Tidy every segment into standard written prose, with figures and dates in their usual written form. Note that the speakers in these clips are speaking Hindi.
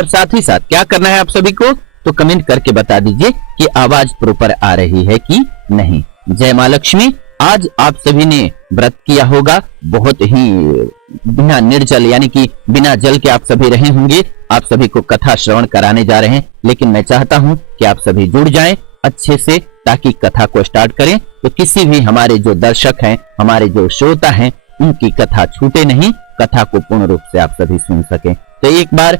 और साथ ही साथ क्या करना है आप सभी को, तो कमेंट करके बता दीजिए कि आवाज प्रॉपर आ रही है कि नहीं। जय मां लक्ष्मी। आज आप सभी ने व्रत किया होगा, बहुत ही बिना निर्जल यानी कि बिना जल के आप सभी रहे होंगे। आप सभी को कथा श्रवण कराने जा रहे हैं, लेकिन मैं चाहता हूं कि आप सभी जुड़ जाएं अच्छे से, ताकि कथा को स्टार्ट करें तो किसी भी हमारे जो दर्शक हैं, हमारे जो श्रोता हैं, उनकी कथा छूटे नहीं, कथा को पूर्ण रूप से आप सभी सुन सकें। तो एक बार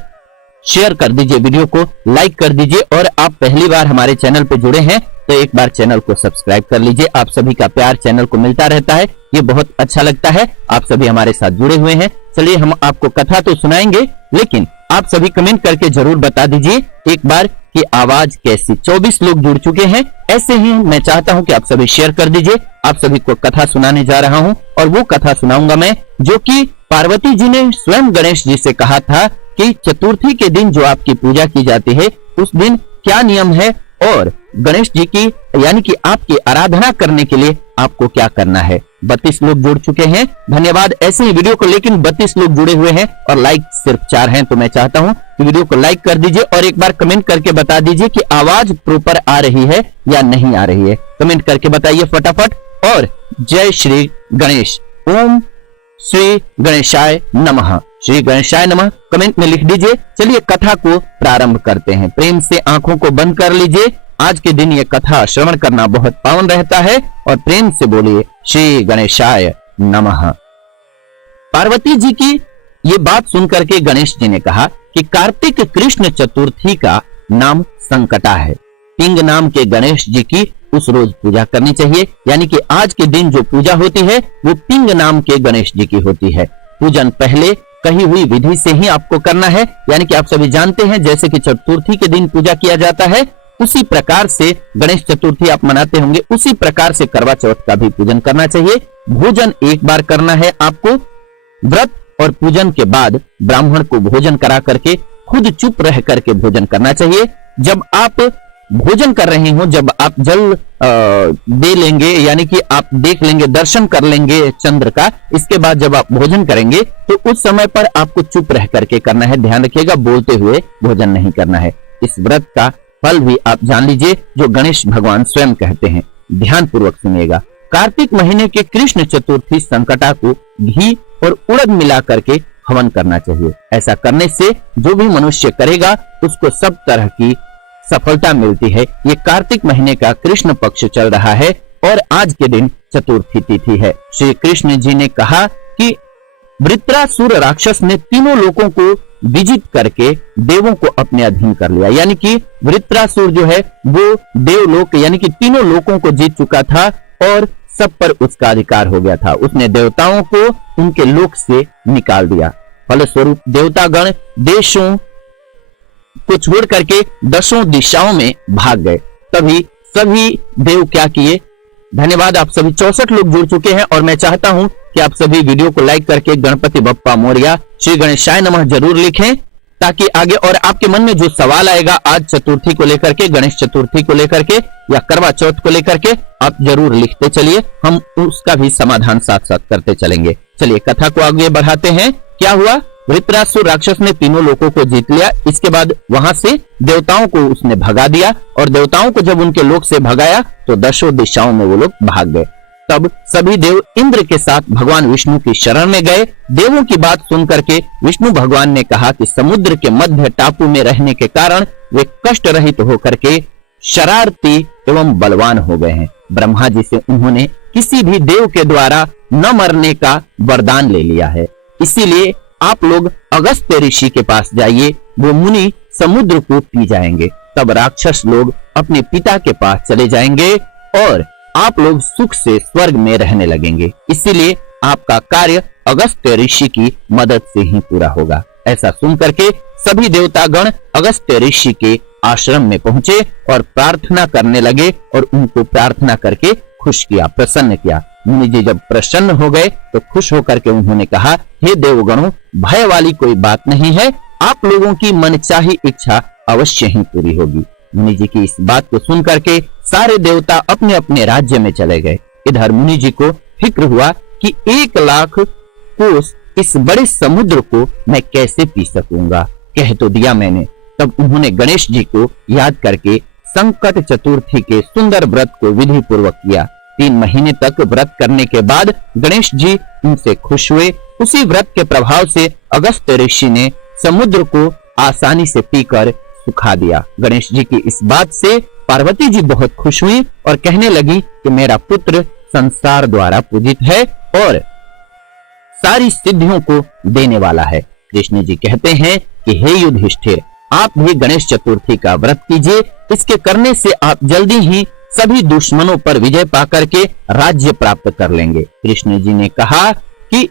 शेयर कर दीजिए, वीडियो को लाइक कर दीजिए, और आप पहली बार हमारे चैनल पे जुड़े हैं तो एक बार चैनल को सब्सक्राइब कर लीजिए। आप सभी का प्यार चैनल को मिलता रहता है, ये बहुत अच्छा लगता है। आप सभी हमारे साथ जुड़े हुए हैं। चलिए हम आपको कथा तो सुनाएंगे, लेकिन आप सभी कमेंट करके जरूर बता दीजिए एक बार कि आवाज कैसी। 24 लोग जुड़ चुके हैं। ऐसे ही मैं चाहता हूं कि आप सभी शेयर कर दीजिए। आप सभी को कथा सुनाने जा रहा हूं, और वो कथा सुनाऊंगा मैं जो कि पार्वती जी ने स्वयं गणेश जी से कहा था कि चतुर्थी के दिन जो आपकी पूजा की जाती है उस दिन क्या नियम है, और गणेश जी की यानी कि आपकी आराधना करने के लिए आपको क्या करना है। 32 लोग जुड़ चुके हैं, धन्यवाद। ऐसे ही वीडियो को, लेकिन 32 लोग जुड़े हुए हैं और लाइक सिर्फ 4 हैं, तो मैं चाहता हूं कि वीडियो को लाइक कर दीजिए और एक बार कमेंट करके बता दीजिए कि आवाज प्रॉपर आ रही है या नहीं आ रही है। कमेंट करके बताइए फटाफट। और जय श्री गणेश, ओम श्री गणेशाय नमः, श्री गणेशाय नमः कमेंट में लिख दीजिए। चलिए कथा को प्रारंभ करते हैं। प्रेम से आंखों को बंद कर लीजिए। आज के दिन ये कथा श्रवण करना बहुत पावन रहता है, और प्रेम से बोलिए श्री गणेशाय नमः। पार्वती जी की ये बात सुनकर के गणेश जी ने कहा कि कार्तिक कृष्ण चतुर्थी का नाम संकटा है। पिंग नाम के गणेश जी की उस रोज पूजा करनी चाहिए, यानी कि आज के दिन जो पूजा होती है वो पिंग नाम के गणेश जी की होती है। पूजन पहले कही हुई विधि से ही आपको करना है, यानी कि आप सभी जानते हैं जैसे कि चतुर्थी के दिन पूजा किया जाता है, उसी प्रकार से गणेश चतुर्थी आप मनाते होंगे, उसी प्रकार से करवा चौथ का भी पूजन करना चाहिए। भोजन एक बार करना है आपको। व्रत और पूजन के बाद ब्राह्मण को भोजन करा करके खुद चुप रह करके भोजन करना चाहिए। जब आप भोजन कर रहे हो, जब आप जल दे लेंगे, यानी कि आप देख लेंगे, दर्शन कर लेंगे चंद्र का, इसके बाद जब आप भोजन करेंगे तो उस समय पर आपको चुप रह करके करना है। ध्यान रखिएगा, बोलते हुए भोजन नहीं करना है। इस व्रत का फल भी आप जान लीजिए, जो गणेश भगवान स्वयं कहते हैं। ध्यान पूर्वक सुनिएगा। कार्तिक महीने के कृष्ण चतुर्थी संकटा को घी और उड़द मिला करके हवन करना चाहिए। ऐसा करने से जो भी मनुष्य करेगा उसको सब तरह की सफलता मिलती है। ये कार्तिक महीने का कृष्ण पक्ष चल रहा है और आज के दिन चतुर्थी तिथि है। श्री कृष्ण जी ने कहा कि वृत्रासुर राक्षस ने तीनों लोकों को विजित करके देवों को अपने अधीन कर लिया, यानी कि वृत्रासुर जो है वो देवलोक यानी कि तीनों लोकों को जीत चुका था और सब पर उसका अधिकार हो गया था। उसने देवताओं को उनके लोक से निकाल दिया। फलस्वरूप देवतागण देशों को छोड़ करके 10 दिशाओं में भाग गए। तभी सभी देव क्या किए। धन्यवाद, आप सभी 64 लोग जुड़ चुके हैं, और मैं चाहता हूं कि आप सभी वीडियो को लाइक करके गणपति बप्पा मोरया, श्री गणेशाय नमः जरूर लिखें, ताकि आगे और आपके मन में जो सवाल आएगा आज चतुर्थी को लेकर के, गणेश चतुर्थी को लेकर के या करवा चौथ को लेकर के, आप जरूर लिखते चलिए, हम उसका भी समाधान साथ साथ करते चलेंगे। चलिए कथा को आगे बढ़ाते हैं। क्या हुआ? वृत्रासुर राक्षस ने तीनों लोकों को जीत लिया। इसके बाद वहां से देवताओं को उसने भगा दिया, और देवताओं को जब उनके लोक से भगाया तो 10 दिशाओं में वो लोग भाग गए। तब सभी देव इंद्र के साथ भगवान विष्णु की शरण में गए। देवों की बात सुनकर के विष्णु भगवान ने कहा कि समुद्र के मध्य टापू में रहने के कारण वे कष्ट रहित होकर के शरारती एवं बलवान हो गए हैं। ब्रह्मा जी से उन्होंने किसी भी देव के द्वारा न मरने का वरदान ले लिया है। इसीलिए आप लोग अगस्त्य ऋषि के पास जाइए, वो मुनि समुद्र को पी जाएंगे। तब राक्षस लोग अपने पिता के पास चले जाएंगे और आप लोग सुख से स्वर्ग में रहने लगेंगे। इसीलिए आपका कार्य अगस्त्य ऋषि की मदद से ही पूरा होगा। ऐसा सुनकर के सभी देवतागण अगस्त्य ऋषि के आश्रम में पहुंचे और प्रार्थना करने लगे, और उनको प्रार्थना करके खुश किया, प्रसन्न किया। मुनि जी जब प्रसन्न हो गए तो खुश होकर के उन्होंने कहा, हे देवगणों, भय वाली कोई बात नहीं है, आप लोगों की मनचाही इच्छा अवश्य ही पूरी होगी। मुनि जी की इस बात को सुनकर के सारे देवता अपने अपने राज्य में चले गए। इधर मुनि जी को फिक्र हुआ कि 1 लाख कोस इस बड़े समुद्र को मैं कैसे पी सकूंगा। कह तो दिया मैंने। तब उन्होंने गणेश जी को याद करके संकट चतुर्थी के सुंदर व्रत को विधि पूर्वक किया। 3 महीने तक व्रत करने के बाद गणेश जी उनसे खुश हुए। उसी व्रत के प्रभाव से अगस्त्य ऋषि ने समुद्र को आसानी से पीकर सुखा दिया। गणेश जी की इस बात से पार्वती जी बहुत खुश हुई और कहने लगी कि मेरा पुत्र संसार द्वारा पूजित है और सारी सिद्धियों को देने वाला है। कृष्ण जी कहते हैं कि हे युधिष्ठिर, आप भी गणेश चतुर्थी का व्रत कीजिए। इसके करने से आप जल्दी ही सभी दुश्मनों पर विजय पाकर के राज्य प्राप्त कर लेंगे। कृष्ण जी ने कहा कि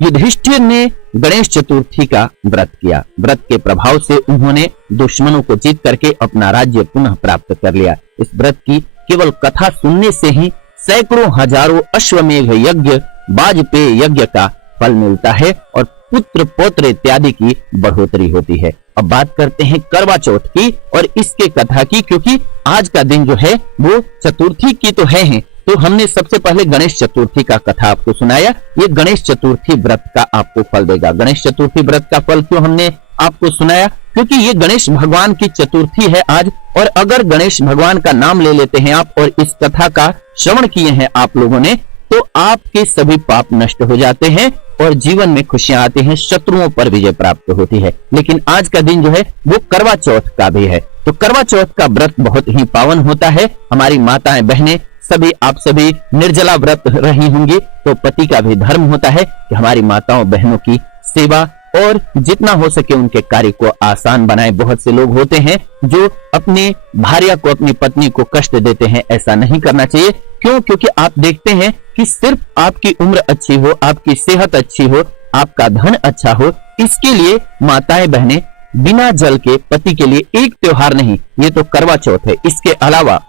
युधिष्ठिर ने गणेश चतुर्थी का व्रत किया। व्रत के प्रभाव से उन्होंने दुश्मनों को जीत करके अपना राज्य पुनः प्राप्त कर लिया। इस व्रत की केवल कथा सुनने से ही सैकड़ों हजारों अश्वमेघ यज्ञ, वाजपेय यज्ञ का फल मिलता है और पुत्र पौत्र इत्यादि की बढ़ोतरी होती है। अब बात करते हैं करवा चौथ की और इसके कथा की, क्योंकि आज का दिन जो है वो चतुर्थी की तो है ही। तो हमने सबसे पहले गणेश चतुर्थी का कथा आपको सुनाया। ये गणेश चतुर्थी व्रत का आपको फल देगा। गणेश चतुर्थी व्रत का फल क्यों हमने आपको सुनाया? क्योंकि ये गणेश भगवान की चतुर्थी है आज, और अगर गणेश भगवान का नाम ले लेते हैं आप और इस कथा का श्रवण किए हैं आप लोगों ने, तो आपके सभी पाप नष्ट हो जाते हैं और जीवन में खुशियां आती हैं, शत्रुओं पर विजय प्राप्त होती है। लेकिन आज का दिन जो है वो करवा चौथ का भी है। तो करवा चौथ का व्रत बहुत ही पावन होता है। हमारी माताएं बहनें सभी, आप सभी निर्जला व्रत रही होंगी, तो पति का भी धर्म होता है कि हमारी माताओं बहनों की सेवा और जितना हो सके उनके कार्य को आसान बनाए। बहुत से लोग होते हैं जो अपनी भार्या को, अपनी पत्नी को कष्ट देते हैं। ऐसा नहीं करना चाहिए। क्यों? क्योंकि आप देखते हैं कि सिर्फ आपकी उम्र अच्छी हो, आपकी सेहत अच्छी हो, आपका धन अच्छा हो, इसके लिए माताएं बहनें बिना जल के पति के लिए एक त्योहार नहीं, ये तो करवा चौथ है, इसके अलावा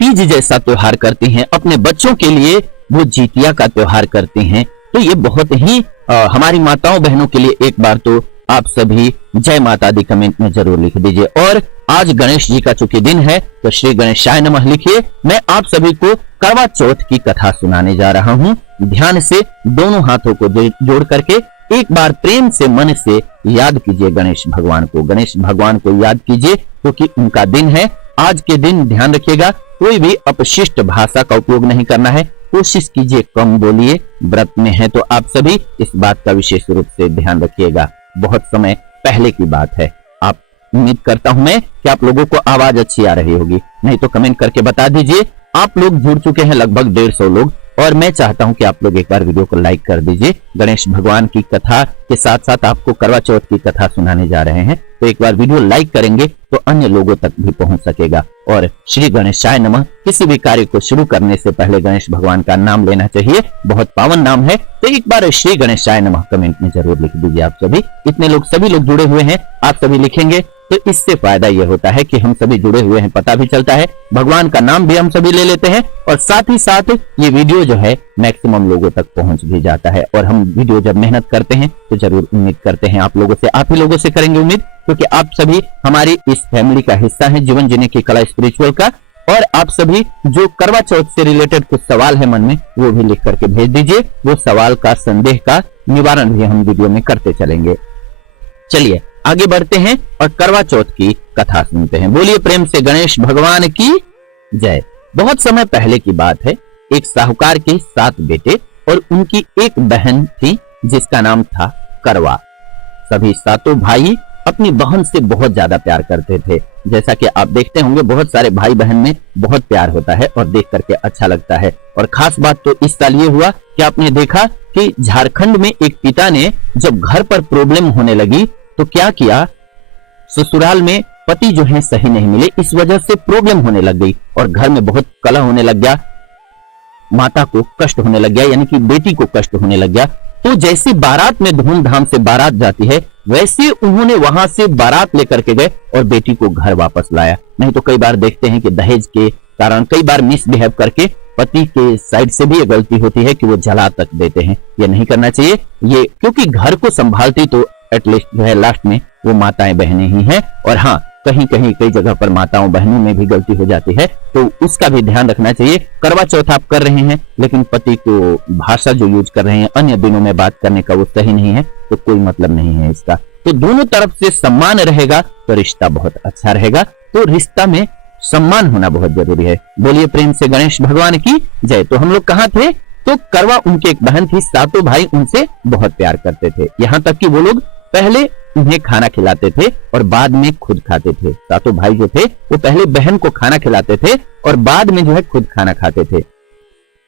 तीज जैसा त्योहार करती हैं। अपने बच्चों के लिए वो जितिया का त्योहार करती हैं। तो ये बहुत ही हमारी माताओं बहनों के लिए एक बार तो आप सभी जय माता दी कमेंट में जरूर लिख दीजिए। और आज गणेश जी का चूंकि दिन है तो श्री गणेशाय नमः लिखिए। मैं आप सभी को करवा चौथ की कथा सुनाने जा रहा हूं। ध्यान से दोनों हाथों को जोड़ करके एक बार प्रेम से, मन से याद कीजिए गणेश भगवान को। गणेश भगवान को याद कीजिए क्योंकि उनका दिन है। आज के दिन ध्यान रखिएगा, कोई भी अपशिष्ट भाषा का उपयोग नहीं करना है। कोशिश कीजिए कम बोलिए। व्रत में है तो आप सभी इस बात का विशेष रूप से ध्यान रखिएगा। बहुत समय पहले की बात है। आप, उम्मीद करता हूं मैं कि आप लोगों को आवाज अच्छी आ रही होगी, नहीं तो कमेंट करके बता दीजिए। आप लोग जुड़ चुके हैं लगभग 150 लोग, और मैं चाहता हूं कि आप लोग एक बार वीडियो को लाइक कर दीजिए। गणेश भगवान की कथा के साथ साथ आपको करवा चौथ की कथा सुनाने जा रहे हैं, तो एक बार वीडियो लाइक करेंगे तो अन्य लोगों तक भी पहुंच सकेगा। और श्री गणेशाय नमः, किसी भी कार्य को शुरू करने से पहले गणेश भगवान का नाम लेना चाहिए, बहुत पावन नाम है। तो एक बार श्री गणेशाय नमः कमेंट में जरूर लिख दीजिए आप सभी। इतने लोग, सभी लोग जुड़े हुए हैं, आप सभी लिखेंगे तो इससे फायदा यह होता है कि हम सभी जुड़े हुए हैं, पता भी चलता है, भगवान का नाम भी हम सभी ले लेते हैं, और साथ ही साथ ये वीडियो जो है मैक्सिमम लोगों तक पहुंच भी जाता है। और हम वीडियो जब मेहनत करते हैं तो जरूर उम्मीद करते हैं आप लोगों से, आप ही लोगों से करेंगे उम्मीद, क्योंकि आप सभी हमारी इस फैमिली का हिस्सा है, जीवन जीने की कला स्पिरिचुअल का। और आप सभी जो करवा चौथ से रिलेटेड कुछ सवाल है मन में, वो भी लिख करके भेज दीजिए। वो सवाल का, संदेह का निवारण भी हम वीडियो में करते चलेंगे। चलिए आगे बढ़ते हैं और करवा चौथ की कथा सुनते हैं। बोलिए प्रेम से गणेश भगवान की जय। बहुत समय पहले की बात है। एक साहूकार के 7 बेटे और उनकी एक बहन थी जिसका नाम था करवा। सभी 7 भाई अपनी बहन से बहुत ज्यादा प्यार करते थे। जैसा कि आप देखते होंगे बहुत सारे भाई बहन में बहुत प्यार होता है और देख करके अच्छा लगता है। और खास बात तो इस साल ये हुआ कि आपने देखा कि झारखंड में एक पिता ने जब घर पर प्रॉब्लम होने लगी तो क्या किया, ससुराल में पति जो है सही नहीं मिले, इस वजह से प्रॉब्लम होने लग गई और घर में बहुत कलह होने लग गया, माता को कष्ट होने लग गया, यानी कि बेटी को कष्ट होने लग गया। तो जैसे बारात में धूमधाम से बारात जाती है, वैसे उन्होंने वहां से बारात लेकर के गए और बेटी को घर वापस लाया। नहीं तो कई बार देखते हैं कि दहेज के कारण कई बार मिसबिहेव करके पति के साइड से भी ये गलती होती है कि वो जला तक देते हैं। ये नहीं करना चाहिए ये, क्योंकि घर को संभालती तो एटलीस्ट जो है लास्ट में वो माताएं बहनें ही हैं। और हाँ, कहीं कहीं कई जगह पर माताओं बहनों में भी गलती हो जाती है, तो उसका भी ध्यान रखना चाहिए। करवा चौथ आप कर रहे हैं लेकिन पति को भाषा जो यूज कर रहे हैं अन्य दिनों में बात करने का, वो सही नहीं है, तो कोई मतलब नहीं है इसका। तो दोनों तरफ से सम्मान रहेगा तो रिश्ता बहुत अच्छा रहेगा। तो रिश्ता में सम्मान होना बहुत जरूरी है। बोलिए प्रेम से गणेश भगवान की जय। तो हम लोग कहाँ थे? तो करवा उनकी एक बहन थी, सातों भाई उनसे बहुत प्यार करते थे, यहाँ तक कि वो लोग पहले उन्हें खाना खिलाते थे और बाद में खुद खाते थे। सातों भाई जो थे वो पहले बहन को खाना खिलाते थे और बाद में जो है खुद खाना खाते थे।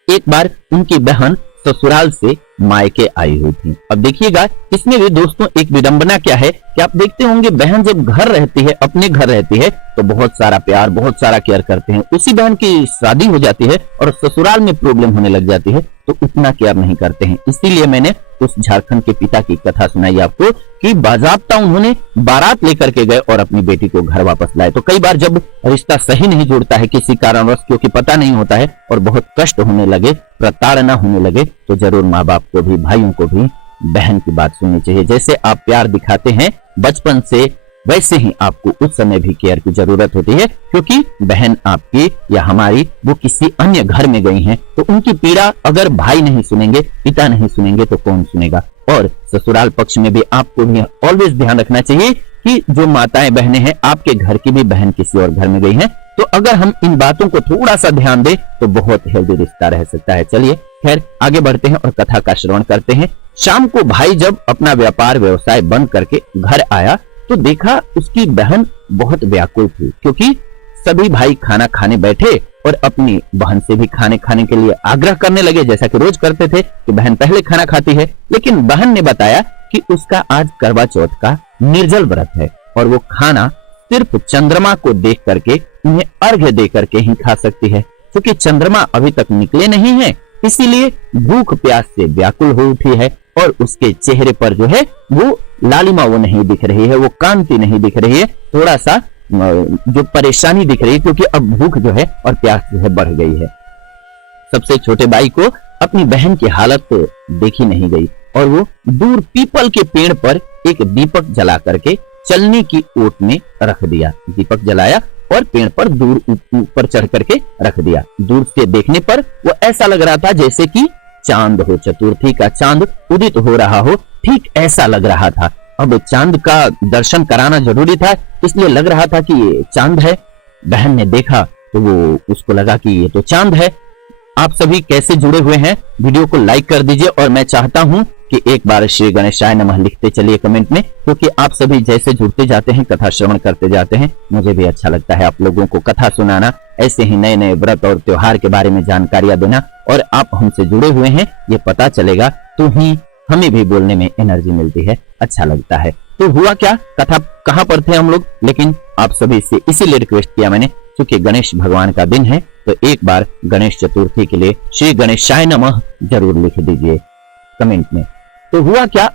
एक बार उनकी बहन ससुराल से मायके आई हुई थी। अब देखिएगा इसमें भी दोस्तों एक विडंबना क्या है कि आप देखते होंगे बहन जब घर रहती है, अपने घर रहती है तो बहुत सारा प्यार, बहुत सारा केयर करते हैं। उसी बहन की शादी हो जाती है और ससुराल में प्रॉब्लम होने लग जाती है तो उतना केयर नहीं करते हैं। इसीलिए मैंने उस झारखंड के पिता की कथा सुनाई आपको कि बाजाबता उन्होंने बारात लेकर के गए और अपनी बेटी को घर वापस लाए। तो कई बार जब रिश्ता सही नहीं जुड़ता है किसी कारणवश, क्योंकि पता नहीं होता है और बहुत कष्ट होने लगे, प्रताड़ना होने लगे, तो जरूर माँ बाप को भी, भाइयों को भी बहन की बात सुननी चाहिए। जैसे आप प्यार दिखाते हैं बचपन से, वैसे ही आपको उस समय भी केयर की जरूरत होती है, क्योंकि बहन आपकी या हमारी वो किसी अन्य घर में गई हैं तो उनकी पीड़ा अगर भाई नहीं सुनेंगे, पिता नहीं सुनेंगे तो कौन सुनेगा। और ससुराल पक्ष में भी आपको भी ऑलवेज ध्यान रखना चाहिए कि जो माताएं बहनें हैं, आपके घर की भी बहन किसी और घर में गई है, तो अगर हम इन बातों को थोड़ा सा ध्यान दें तो बहुत हेल्दी रिश्ता रह सकता है। चलिए खैर आगे बढ़ते हैं और कथा का श्रवण करते हैं। शाम को भाई जब अपना व्यापार व्यवसाय बंद करके घर आया तो देखा उसकी बहन बहुत व्याकुल थी, क्योंकि सभी भाई खाना खाने बैठे और अपनी बहन से भी खाने खाने के लिए आग्रह करने लगे, जैसा कि रोज करते थे कि बहन पहले खाना खाती है। लेकिन बहन ने बताया कि उसका आज करवा चौथ का निर्जल व्रत है और वो खाना सिर्फ चंद्रमा को देख करके, उन्हें अर्घ्य दे करके ही खा सकती है, क्योंकि चंद्रमा अभी तक निकले नहीं है, इसीलिए भूख प्यास से व्याकुल हो उठी है और उसके चेहरे पर जो है वो लालिमा वो नहीं दिख रही है, वो कांति नहीं दिख रही है, थोड़ा सा जो परेशानी दिख रही है, क्योंकि अब भूख जो है और प्यास जो है बढ़ गई है। सबसे छोटे भाई को अपनी बहन की हालत तो देखी नहीं गई और वो दूर पीपल के पेड़ पर एक दीपक जला करके चलने की ओट में रख दिया। दीपक जलाया और पेड़ पर दूर ऊपर चढ़ करके रख दिया। दूर से देखने पर वो ऐसा लग रहा था जैसे कि चांद हो, चतुर्थी का चांद उदित हो रहा हो, ठीक ऐसा लग रहा था। अब चांद का दर्शन कराना जरूरी था, इसलिए लग रहा था कि ये चांद है। बहन ने देखा तो वो उसको लगा कि ये तो चांद है। आप सभी कैसे जुड़े हुए हैं, वीडियो को लाइक कर दीजिए और मैं चाहता हूं कि एक बार श्री गणेशाय नमः लिखते चलिए कमेंट में, क्योंकि आप सभी जैसे जुड़ते जाते हैं, कथा श्रवण करते जाते हैं, मुझे भी अच्छा लगता है आप लोगों को कथा सुनाना, ऐसे ही नए नए व्रत और त्योहार के बारे में जानकारियां देना। और आप हमसे जुड़े हुए हैं ये पता चलेगा तो ही हमें भी बोलने में एनर्जी मिलती है, अच्छा लगता है। तो हुआ क्या, कथा कहाँ पर थे हम लोग, लेकिन आप सभी से इसीलिए रिक्वेस्ट किया मैंने क्योंकि गणेश भगवान का दिन है, तो एक बार गणेश चतुर्थी के लिए श्री गणेशाय नमः जरूर लिख दीजिए कमेंट में। तो हुआ क्या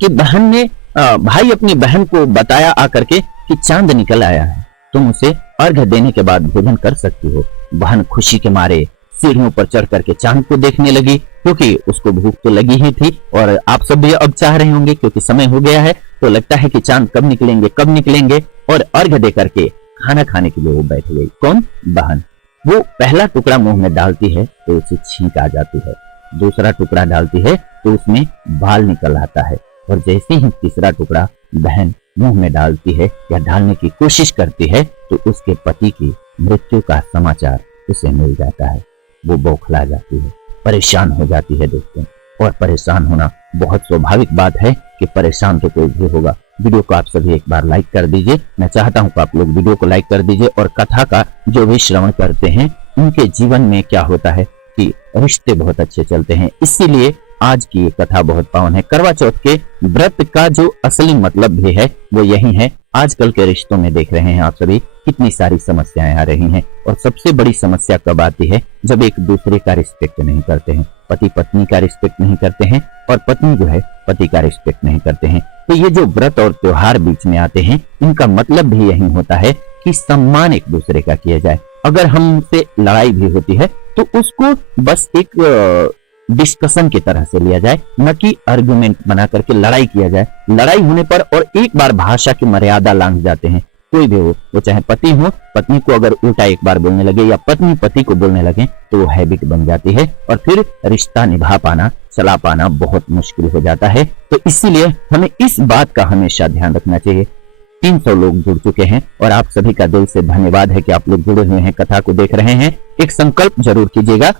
कि बहन ने भाई अपनी बहन को बताया आकर के कि चांद निकल आया है, तुम उसे अर्घ्य देने के बाद भोजन कर सकती हो। बहन खुशी के मारे सीढ़ियों पर चढ़ करके चांद को देखने लगी, क्योंकि उसको भूख तो लगी ही थी और आप सब भी अब चाह रहे होंगे क्योंकि समय हो गया है, तो लगता है कि चांद कब निकलेंगे कब निकलेंगे। और अर्घ्य दे करके खाना खाने के लिए वो बैठ गई। कौन? बहन। वो पहला टुकड़ा मुंह में डालती है तो उसे छींक आ जाती है, दूसरा टुकड़ा डालती है तो उसमें बाल निकल आता है, और जैसे ही तीसरा टुकड़ा बहन मुंह में डालती है या डालने की कोशिश करती है तो उसके पति की मृत्यु का समाचार उसे मिल जाता है। वो बौखला जाती है, परेशान हो जाती है दोस्तों। और परेशान होना बहुत स्वाभाविक बात है कि परेशान तो कोई भी होगा। वीडियो को आप सभी एक बार लाइक कर दीजिए। मैं चाहता हूं कि आप लोग वीडियो को लाइक कर दीजिए और कथा का जो भी श्रवण करते हैं उनके जीवन में क्या होता है कि रिश्ते बहुत अच्छे चलते हैं। इसीलिए आज की ये कथा बहुत पावन है। करवा चौथ के व्रत का जो असली मतलब भी है वो यही है। आजकल के रिश्तों में देख रहे हैं आप सभी कितनी सारी समस्याएं आ रही हैं, और सबसे बड़ी समस्या कब आती है? जब एक दूसरे का रिस्पेक्ट नहीं करते हैं, पति पत्नी का रिस्पेक्ट नहीं करते हैं और पत्नी जो है पति का रिस्पेक्ट नहीं करते हैं। तो ये जो व्रत और त्योहार बीच में आते हैं इनका मतलब भी यही होता है कि सम्मान एक दूसरे का किया जाए। अगर हमसे लड़ाई भी होती है तो उसको बस एक डिस्कशन की तरह से लिया जाए, न कि आर्गुमेंट बना करके लड़ाई किया जाए। लड़ाई होने पर और एक बार भाषा की मर्यादा लांघ जाते हैं कोई भी हो, वो चाहे पति हो, पत्नी को अगर उल्टा एक बार बोलने लगे या पत्नी पति को बोलने लगे तो वो हैबिट बन जाती है और फिर रिश्ता निभा पाना, चला पाना बहुत मुश्किल हो जाता है। तो इसीलिए हमें इस बात का हमेशा ध्यान रखना चाहिए। 300 लोग जुड़ चुके हैं और आप सभी का दिल से धन्यवाद है कि आप लोग जुड़े हुए हैं, कथा को देख रहे हैं। एक संकल्प जरूर कीजिएगा,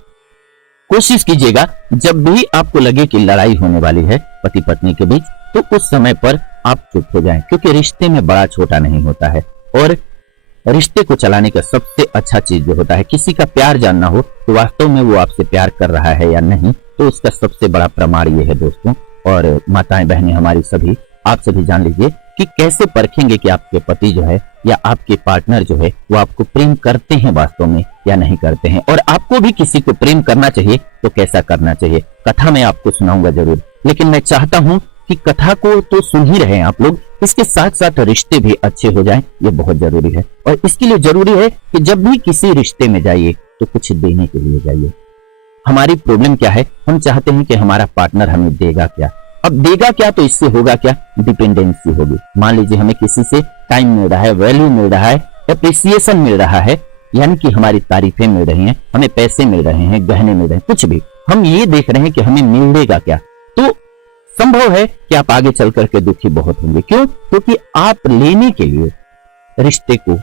कोशिश कीजिएगा जब भी आपको लगे कि लड़ाई होने वाली है पति पत्नी के बीच, तो उस समय पर आप चुप हो जाएं, क्योंकि रिश्ते में बड़ा छोटा नहीं होता है। और रिश्ते को चलाने का सबसे अच्छा चीज जो होता है, किसी का प्यार जानना हो तो वास्तव में वो आपसे प्यार कर रहा है या नहीं, तो उसका सबसे बड़ा प्रमाण ये है दोस्तों। और माताएं बहनें हमारी सभी, आप सभी जान लीजिए कि कैसे परखेंगे कि आपके पति जो है या आपके पार्टनर जो है वो आपको प्रेम करते हैं वास्तव में या नहीं करते हैं। और आपको भी किसी को प्रेम करना चाहिए तो कैसा करना चाहिए, कथा मैं आपको सुनाऊंगा जरूर, लेकिन मैं चाहता हूं कि कथा को तो सुन ही रहे हैं आप लोग, इसके साथ साथ रिश्ते भी अच्छे हो जाएं, ये बहुत जरूरी है। और इसके लिए जरूरी है कि जब भी किसी रिश्ते में जाइए तो कुछ देने के लिए जाइए। हमारी प्रॉब्लम क्या है, हम चाहते हैं कि हमारा पार्टनर हमें देगा क्या। अब देगा क्या तो इससे होगा क्या, डिपेंडेंसी होगी। मान लीजिए हमें किसी से टाइम मिल रहा है, वैल्यू मिल रहा है, एप्रिसिएशन मिल रहा है, यानी कि हमारी तारीफें मिल रही हैं, हमें पैसे मिल रहे हैं, गहने मिल रहे हैं, कुछ भी हम ये देख रहे हैं कि हमें मिलेगा क्या, तो संभव है कि आप आगे चल करके दुखी बहुत होंगे। क्यों? क्योंकि आप लेने के लिए रिश्ते को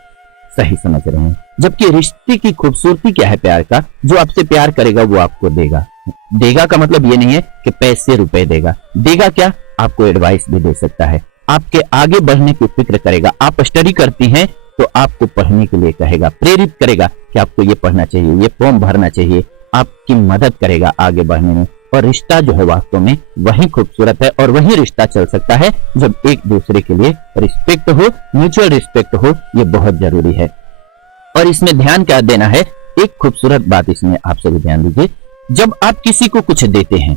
सही समझ रहे हैं, जबकि रिश्ते की खूबसूरती क्या है प्यार का, जो आपसे प्यार करेगा वो आपको देगा। देगा का मतलब ये नहीं है कि पैसे रुपए देगा, देगा क्या, आपको एडवाइस भी दे सकता है, आपके आगे बढ़ने की फिक्र करेगा। आप स्टडी करती हैं तो आपको पढ़ने के लिए कहेगा, प्रेरित करेगा कि आपको ये पढ़ना चाहिए, ये फॉर्म भरना चाहिए, आपकी मदद करेगा आगे बढ़ने में। और रिश्ता जो है वास्तव में वही खूबसूरत है और वही रिश्ता चल सकता है जब एक दूसरे के लिए रिस्पेक्ट हो, म्यूचुअल रिस्पेक्ट हो, ये बहुत जरूरी है। और इसमें ध्यान क्या देना है, एक खूबसूरत बात इसमें आप सभी ध्यान दीजिए, जब आप किसी को कुछ देते हैं,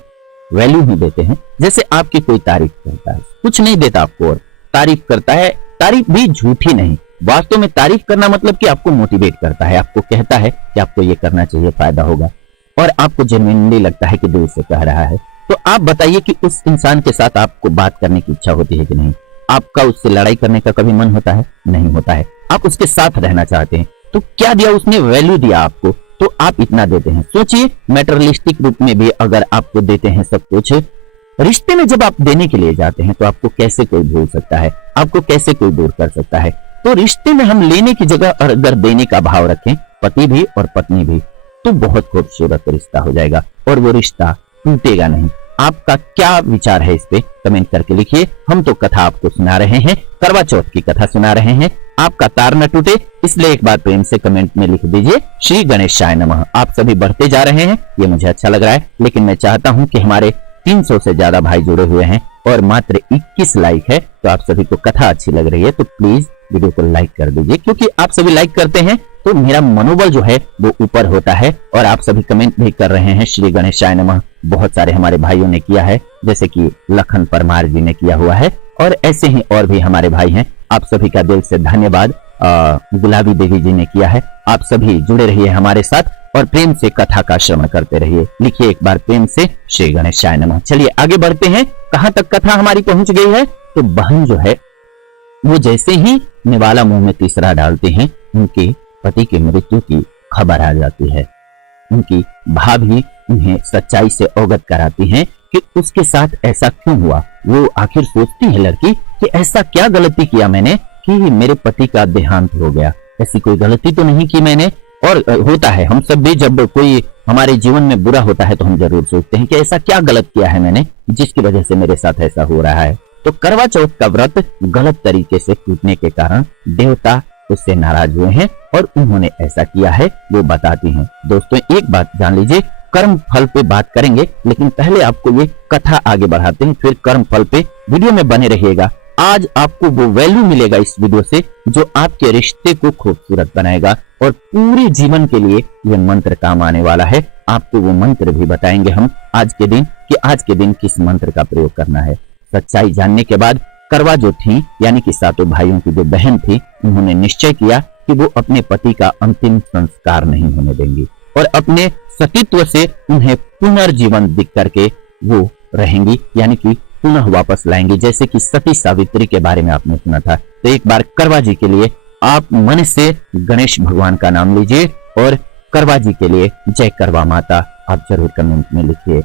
वैल्यू ही देते हैं, जैसे आपकी कोई तारीफ करता है, कुछ नहीं देता आपको और तारीफ करता है, तारीफ भी झूठी नहीं, वास्तव में तारीफ करना मतलब कि आपको मोटिवेट करता है, आपको कहता है कि आपको ये करना चाहिए, फायदा होगा, और आपको जेन्युइनली लगता है कि दिल से कह रहा है। तो आप बताइए कि उस इंसान के साथ आपको बात करने की इच्छा होती है कि नहीं, आपका उससे लड़ाई करने का कभी मन होता है? नहीं होता है, आप उसके साथ रहना चाहते हैं। तो क्या दिया उसने, वैल्यू दिया आपको, तो आप इतना देते हैं। सोचिए मैटेरियलिस्टिक रूप में भी अगर आपको देते हैं सब कुछ, रिश्ते में जब आप देने के लिए जाते हैं तो आपको कैसे कोई भूल सकता है, आपको कैसे कोई दूर कर सकता है। तो रिश्ते में हम लेने की जगह अगर देने का भाव रखें, पति भी और पत्नी भी, तो बहुत खूबसूरत रिश्ता हो जाएगा और वो रिश्ता टूटेगा नहीं। आपका क्या विचार है इस पे कमेंट करके लिखिए। हम तो कथा आपको सुना रहे हैं, करवा चौथ की कथा सुना रहे हैं, आपका तार न टूटे इसलिए एक बार प्रेम से कमेंट में लिख दीजिए श्री गणेशाय नमः। आप सभी बढ़ते जा रहे हैं, ये मुझे अच्छा लग रहा है, लेकिन मैं चाहता हूं कि हमारे 300 से ज्यादा भाई जुड़े हुए हैं और मात्र 21 लाइक है, तो आप सभी को कथा अच्छी लग रही है तो प्लीज वीडियो को लाइक कर दीजिए, क्योंकि आप सभी लाइक करते हैं तो मेरा मनोबल जो है वो ऊपर होता है। और आप सभी कमेंट भी कर रहे हैं श्री गणेशाय नमः, बहुत सारे हमारे भाइयों ने किया है, जैसे कि लखन परमार जी ने किया हुआ है और ऐसे ही और भी हमारे भाई हैं, आप सभी का दिल से धन्यवाद। गुलाबी देवी जी ने किया है। आप सभी जुड़े रहिए हमारे साथ और प्रेम से कथा का श्रवण करते रहिए। लिखिए एक बार प्रेम से श्री गणेशाय नमः। चलिए आगे बढ़ते हैं, कहां तक कथा हमारी पहुंच गई है। तो बहन जो है वो जैसे ही निवाला मुंह में तीसरा डालते हैं, उनके पति की मृत्यु की खबर आ जाती है। उनकी भाभी उन्हें सच्चाई से अवगत कराती हैं कि उसके साथ ऐसा क्यों हुआ। वो आखिर सोचती है लड़की कि ऐसा क्या गलती किया मैंने कि मेरे पति का देहांत हो गया, ऐसी कोई गलती तो नहीं की मैंने। और होता है, हम सब भी जब कोई हमारे जीवन में बुरा होता है तो हम जरूर सोचते हैं कि ऐसा क्या गलत किया है मैंने जिसकी वजह से मेरे साथ ऐसा हो रहा है। तो करवा चौथ का व्रत गलत तरीके से टूटने के कारण देवता उससे नाराज हुए हैं और उन्होंने ऐसा किया है, वो बताती हैं। दोस्तों एक बात जान लीजिए, कर्म फल पे बात करेंगे, लेकिन पहले आपको ये कथा आगे बढ़ाते हैं, फिर कर्म फल पे वीडियो में बने रहिएगा। आज आपको वो वैल्यू मिलेगा इस वीडियो से जो आपके रिश्ते को खूबसूरत बनाएगा और पूरे जीवन के लिए ये मंत्र काम आने वाला है। आपको वो मंत्र भी बताएंगे हम आज के दिन कि आज के दिन किस मंत्र का प्रयोग करना है। सच्चाई जानने के बाद करवा जो थी, यानी कि सातों भाइयों की जो बहन थी, उन्होंने निश्चय किया कि वो अपने पति का अंतिम संस्कार नहीं होने देंगी और अपने सतीत्व से उन्हें पुनर्जीवन दिख करके वो रहेंगी, यानी कि पुनः वापस लाएंगे। जैसे कि सती सावित्री के बारे में आपने सुना था। तो एक बार करवा जी के लिए आप मन से गणेश भगवान का नाम लीजिए और करवा जी के लिए जय करवा माता आप जरूर कमेंट में लिखिए,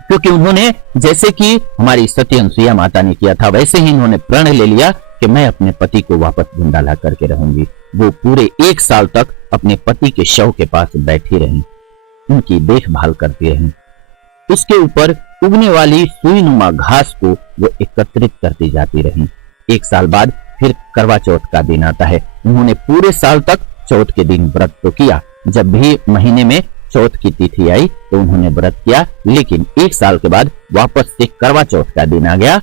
क्योंकि उन्होंने जैसे कि हमारी सती अनसुईया माता ने किया था वैसे ही इन्होंने प्रण ले लिया कि मैं अपने पति को वापस जिंदा ला करके रहूंगी। वो पूरे 1 साल तक अपने पति के शव के पास बैठी रहीं, उनकी देखभाल करती रहीं। उसके ऊपर उगने वाली सुईनुमा घास को वो एकत्रित करती जाती रहीं। 1 साल बाद फिर करवा चौथ का दिन आता है। उन्होंने पूरे साल तक चौथ के दिन व्रत तो किया। जब भी महीने में चौथ की तिथि आई तो उन्होंने व्रत किया, लेकिन 1 साल के बाद वापस से करवा चौथ का दिन आ गया।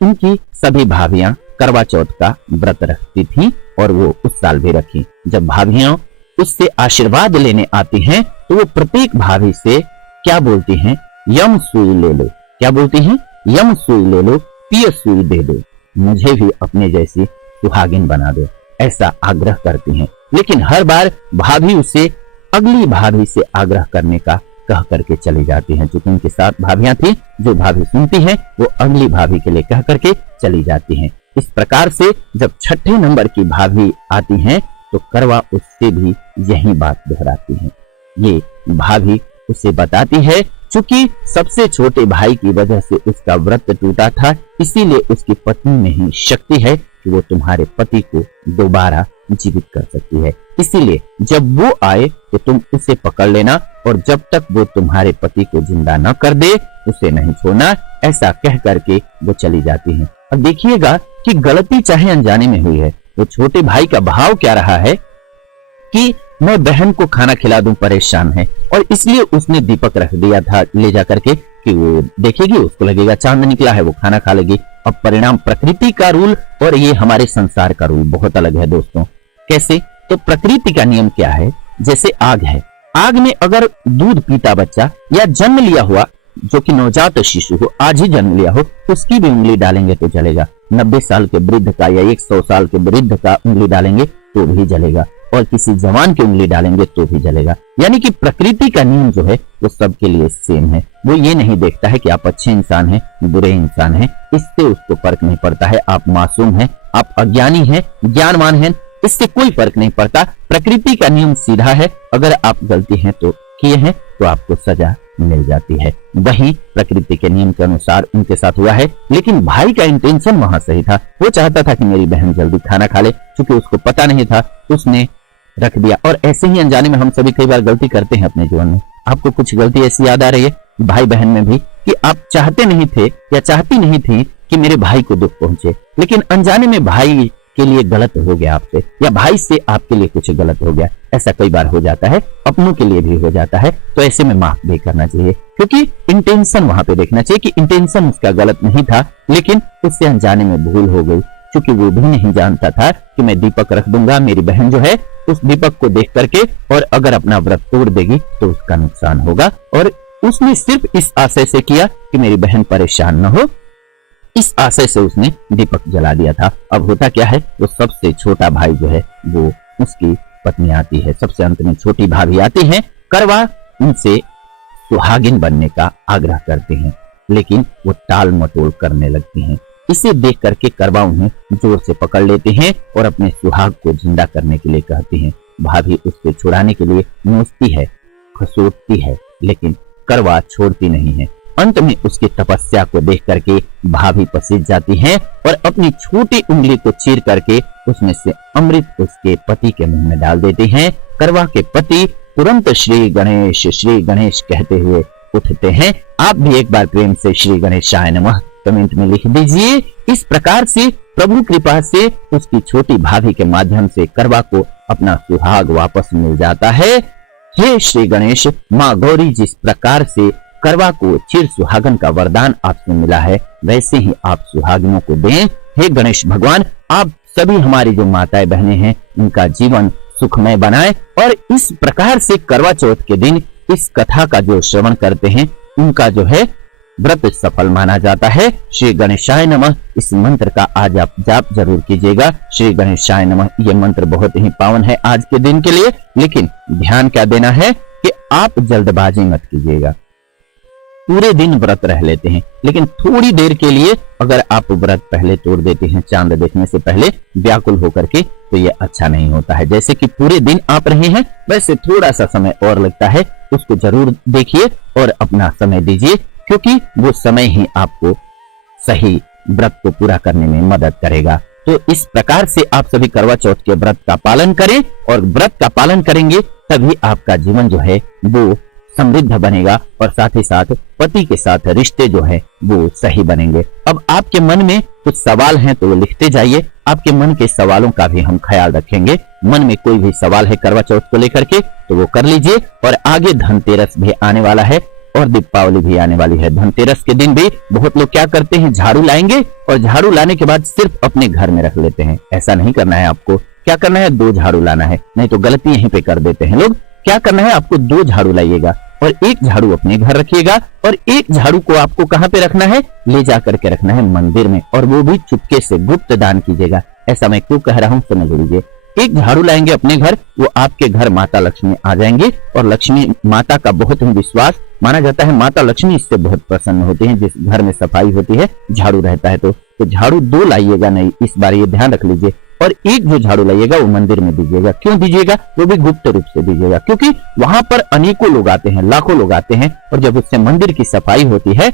उनकी सभी भाभियां करवा चौथ का व्रत रखती थी और वो उस साल भी रखी। जब भाभियां उससे आशीर्वाद लेने आती हैं तो वो प्रत्येक भाभी से क्या बोलती हैं? यम सुई ले लो। क्या बोलती हैं? यम सुई ले लो, पिय सुई दे दो, मुझे भी अपने जैसी सुहागिन बना दो, ऐसा आग्रह करती हैं। लेकिन हर बार भाभी उसे अगली भाभी से आग्रह करने का कह करके चली जाती हैं। चूंकि उनके साथ भाभियां थी, जो भाभी सुनती हैं वो अगली भाभी के लिए कह करके चली जाती हैं। इस प्रकार से जब 6ठे नंबर की भाभी आती हैं तो करवा उससे भी यही बात दोहराती हैं। ये भाभी उसे बताती है चूंकि सबसे छोटे भाई की वजह से उसका व्रत टूटा था, इसीलिए उसकी पत्नी में ही शक्ति है कि वो तुम्हारे पति को दोबारा जीवित कर सकती है। इसीलिए जब वो आए तो तुम उसे पकड़ लेना और जब तक वो तुम्हारे पति को जिंदा न कर दे उसे नहीं छोड़ना, ऐसा कह करके वो चली जाती है। अब देखिएगा कि गलती चाहे अनजाने में हुई है, वो छोटे भाई का भाव क्या रहा है कि मैं बहन को खाना खिला दूं, परेशान है, और इसलिए उसने दीपक रख दिया था ले जा करके कि वो देखेगी, उसको लगेगा चांद निकला है, वो खाना खा लेगी। अब परिणाम प्रकृति का रूल और ये हमारे संसार का रूल बहुत अलग है दोस्तों। कैसे? तो प्रकृति का नियम क्या है? जैसे आग है, आग में अगर दूध पीता बच्चा या जन्म लिया हुआ जो कि नवजात शिशु हो, आज ही जन्म लिया हो, उसकी भी उंगली डालेंगे तो जलेगा। 90 साल के वृद्ध का या 100 साल के वृद्ध का उंगली डालेंगे तो भी जलेगा, और किसी जवान की उंगली डालेंगे तो भी जलेगा। यानी कि प्रकृति का नियम जो है वो सबके लिए सेम है। वो ये नहीं देखता है कि आप अच्छे इंसान हैं, बुरे इंसान हैं, इससे उसको फर्क नहीं पड़ता है। आप मासूम हैं, आप अज्ञानी हैं, ज्ञानवान हैं, इससे कोई फर्क नहीं पड़ता। प्रकृति का नियम सीधा है, अगर आप गलती है तो किए हैं तो आपको सजा मिल जाती है। वही प्रकृति के नियम के अनुसार उनके साथ हुआ है। लेकिन भाई का इंटेंशन वहां सही था, वो चाहता था कि मेरी बहन जल्दी खाना खा ले, क्योंकि उसको पता नहीं था, उसने रख दिया। और ऐसे ही अनजाने में हम सभी कई बार गलती करते हैं अपने जीवन में। आपको कुछ गलती ऐसी याद आ रही है भाई बहन में भी कि आप चाहते नहीं थे या चाहती नहीं थी कि मेरे भाई को दुख पहुंचे, लेकिन अनजाने में भाई के लिए गलत हो गया आपसे, या भाई से आपके लिए कुछ गलत हो गया। ऐसा कई बार हो जाता है, अपनों के लिए भी हो जाता है। तो ऐसे में माफ भी करना चाहिए, क्योंकि इंटेंशन वहां पे देखना चाहिए कि इंटेंशन उसका गलत नहीं था, लेकिन उससे अनजाने में भूल हो गई। क्योंकि वो भी नहीं जानता था कि मैं दीपक रख दूंगा, मेरी बहन जो है उस दीपक को देख करके और अगर अपना व्रत तोड़ देगी तो उसका नुकसान होगा। और उसने सिर्फ इस आशय से किया कि मेरी बहन परेशान न हो, इस आशय से उसने दीपक जला दिया था। अब होता क्या है, वो सबसे छोटा भाई जो है वो उसकी पत्नी आती है, सबसे अंत में छोटी भाभी आती है। करवा उनसे सुहागिन बनने का आग्रह करते हैं, लेकिन वो टाल मटोल करने लगती हैं। इसे देख करके करवा उन्हें जोर से पकड़ लेते हैं और अपने सुहाग को जिंदा करने के लिए कहती हैं। भाभी उससे छुड़ाने के लिए नोचती है, खसोटती है, लेकिन करवा छोड़ती नहीं है। अंत में उसकी तपस्या को देख करके भाभी पसीज जाती हैं और अपनी छोटी उंगली को चीर करके उसमें से अमृत उसके पति के मुंह में डाल देती हैं। करवा के पति तुरंत श्री गणेश कहते हुए उठते हैं। आप भी एक बार प्रेम से श्री गणेशाय नमः कमेंट में लिख दीजिए। इस प्रकार से प्रभु कृपा से उसकी छोटी भाभी के माध्यम से करवा को अपना सुहाग वापस मिल जाता है। हे श्री गणेश, माँ गौरी जिस प्रकार से करवा को चिर सुहागन का वरदान आपसे मिला है, वैसे ही आप सुहागिनों को दें। हे गणेश भगवान, आप सभी हमारी जो माताएं बहनें हैं उनका जीवन सुखमय बनाएं। और इस प्रकार से करवा चौथ के दिन इस कथा का जो श्रवण करते हैं उनका जो है व्रत सफल माना जाता है। श्री गणेशाय नमः इस मंत्र का आज आप जाप जरूर कीजिएगा। श्री गणेशाय नमः ये मंत्र बहुत ही पावन है आज के दिन के लिए, लेकिन ध्यान क्या देना है कि आप जल्दबाजी मत कीजिएगा। पूरे दिन व्रत रह लेते हैं, लेकिन थोड़ी देर के लिए अगर आप व्रत पहले तोड़ देते हैं चांद देखने से पहले व्याकुल होकर के, तो ये अच्छा नहीं होता है। जैसे कि पूरे दिन आप रहे हैं, वैसे थोड़ा सा समय और लगता है, उसको जरूर देखिए और अपना समय दीजिए, क्योंकि वो समय ही आपको सही व्रत को पूरा करने में मदद करेगा। तो इस प्रकार से आप सभी करवा चौथ के व्रत का पालन करें, और व्रत का पालन करेंगे तभी आपका जीवन जो है वो समृद्ध बनेगा, और साथ ही साथ पति के साथ रिश्ते जो है वो सही बनेंगे। अब आपके मन में कुछ सवाल हैं तो वो लिखते जाइए, आपके मन के सवालों का भी हम ख्याल रखेंगे। मन में कोई भी सवाल है करवा चौथ को लेकर के तो वो कर लीजिए। और आगे धनतेरस भी आने वाला है और दीपावली भी आने वाली है। धनतेरस के दिन भी बहुत लोग क्या करते हैं, झाड़ू लाएंगे और झाड़ू लाने के बाद सिर्फ अपने घर में रख लेते हैं। ऐसा नहीं करना है आपको। क्या करना है, 2 झाड़ू लाना है, नहीं तो गलती यहीं पे कर देते हैं लोग। क्या करना है, आपको 2 झाड़ू लाइएगा और 1 झाड़ू अपने घर रखिएगा, और 1 झाड़ू को आपको कहां पे रखना है, ले जाकर के रखना है मंदिर में, और वो भी चुपके से गुप्त दान कीजिएगा। ऐसा मैं क्यों कह रहा हूं समझ लीजिए। 1 झाड़ू लाएंगे अपने घर, वो आपके घर माता लक्ष्मी आ जाएंगे, और लक्ष्मी माता का बहुत ही विश्वास माना जाता है। माता लक्ष्मी इससे बहुत प्रसन्न होती हैं, जिस घर में सफाई होती है, झाड़ू रहता है। तो झाड़ू 2 लाइएगा नहीं, इस बार ये ध्यान रख लीजिए। और 1 जो झाड़ू लाइएगा वो मंदिर में दीजिएगा। क्यों दीजिएगा, वो भी गुप्त रूप से दीजिएगा, क्योंकि वहां पर अनेकों लोग आते हैं, लाखों लोग आते हैं, और जब उससे मंदिर की सफाई होती है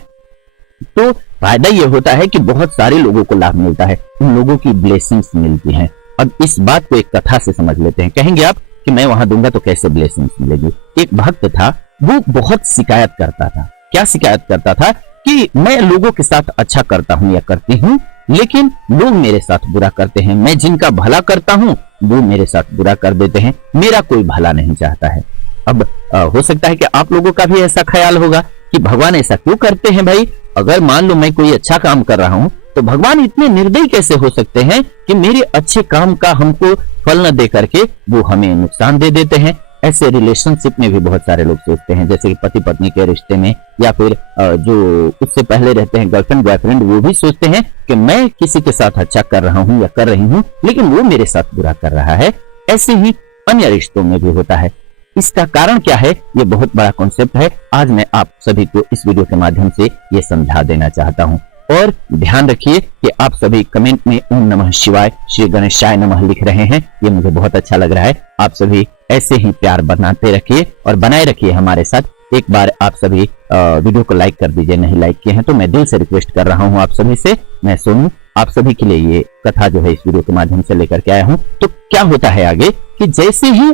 तो फायदा ये होता है कि बहुत सारे लोगों को लाभ मिलता है, उन लोगों की ब्लेसिंग्स मिलती हैं। अब इस बात को एक कथा से समझ लेते हैं। कहेंगे आप कि मैं वहां दूंगा तो कैसे ब्लेसिंग्स मिलेगी। एक भक्त था, वो बहुत शिकायत करता था। क्या शिकायत करता था कि मैं लोगों के साथ अच्छा करता हूं या करती हूं, लेकिन लोग मेरे साथ बुरा करते हैं। मैं जिनका भला करता हूं वो मेरे साथ बुरा कर देते हैं, मेरा कोई भला नहीं चाहता है। अब हो सकता है कि आप लोगों का भी ऐसा ख्याल होगा कि भगवान ऐसा क्यों करते हैं भाई। अगर मान लो मैं कोई अच्छा काम कर रहा हूं तो भगवान इतने निर्दयी कैसे हो सकते हैं कि मेरे अच्छे काम का हमको फल न दे करके वो हमें नुकसान दे देते हैं। ऐसे रिलेशनशिप में भी बहुत सारे लोग सोचते हैं, जैसे कि पति पत्नी के रिश्ते में, या फिर जो उससे पहले रहते हैं गर्लफ्रेंड बॉयफ्रेंड, वो भी सोचते हैं कि मैं किसी के साथ अच्छा कर रहा हूं या कर रही हूं, लेकिन वो मेरे साथ बुरा कर रहा है। ऐसे ही अन्य रिश्तों में भी होता है। इसका कारण क्या है, ये बहुत बड़ा कॉन्सेप्ट है। आज मैं आप सभी को इस वीडियो के माध्यम से ये समझा देना चाहता हूं। और ध्यान रखिए कि आप सभी कमेंट में ओम नमः शिवाय, श्री गणेशाय नमः लिख रहे हैं, ये मुझे बहुत अच्छा लग रहा है। आप सभी ऐसे ही प्यार बनाते रखिए और बनाए रखिए हमारे साथ। एक बार आप सभी वीडियो को लाइक कर दीजिए, नहीं लाइक किए हैं तो मैं दिल से रिक्वेस्ट कर रहा हूं आप सभी से। मैं सोनू आप सभी के लिए ये कथा जो है इस वीडियो के माध्यम से लेकर के आया हूं। तो क्या होता है आगे कि जैसे ही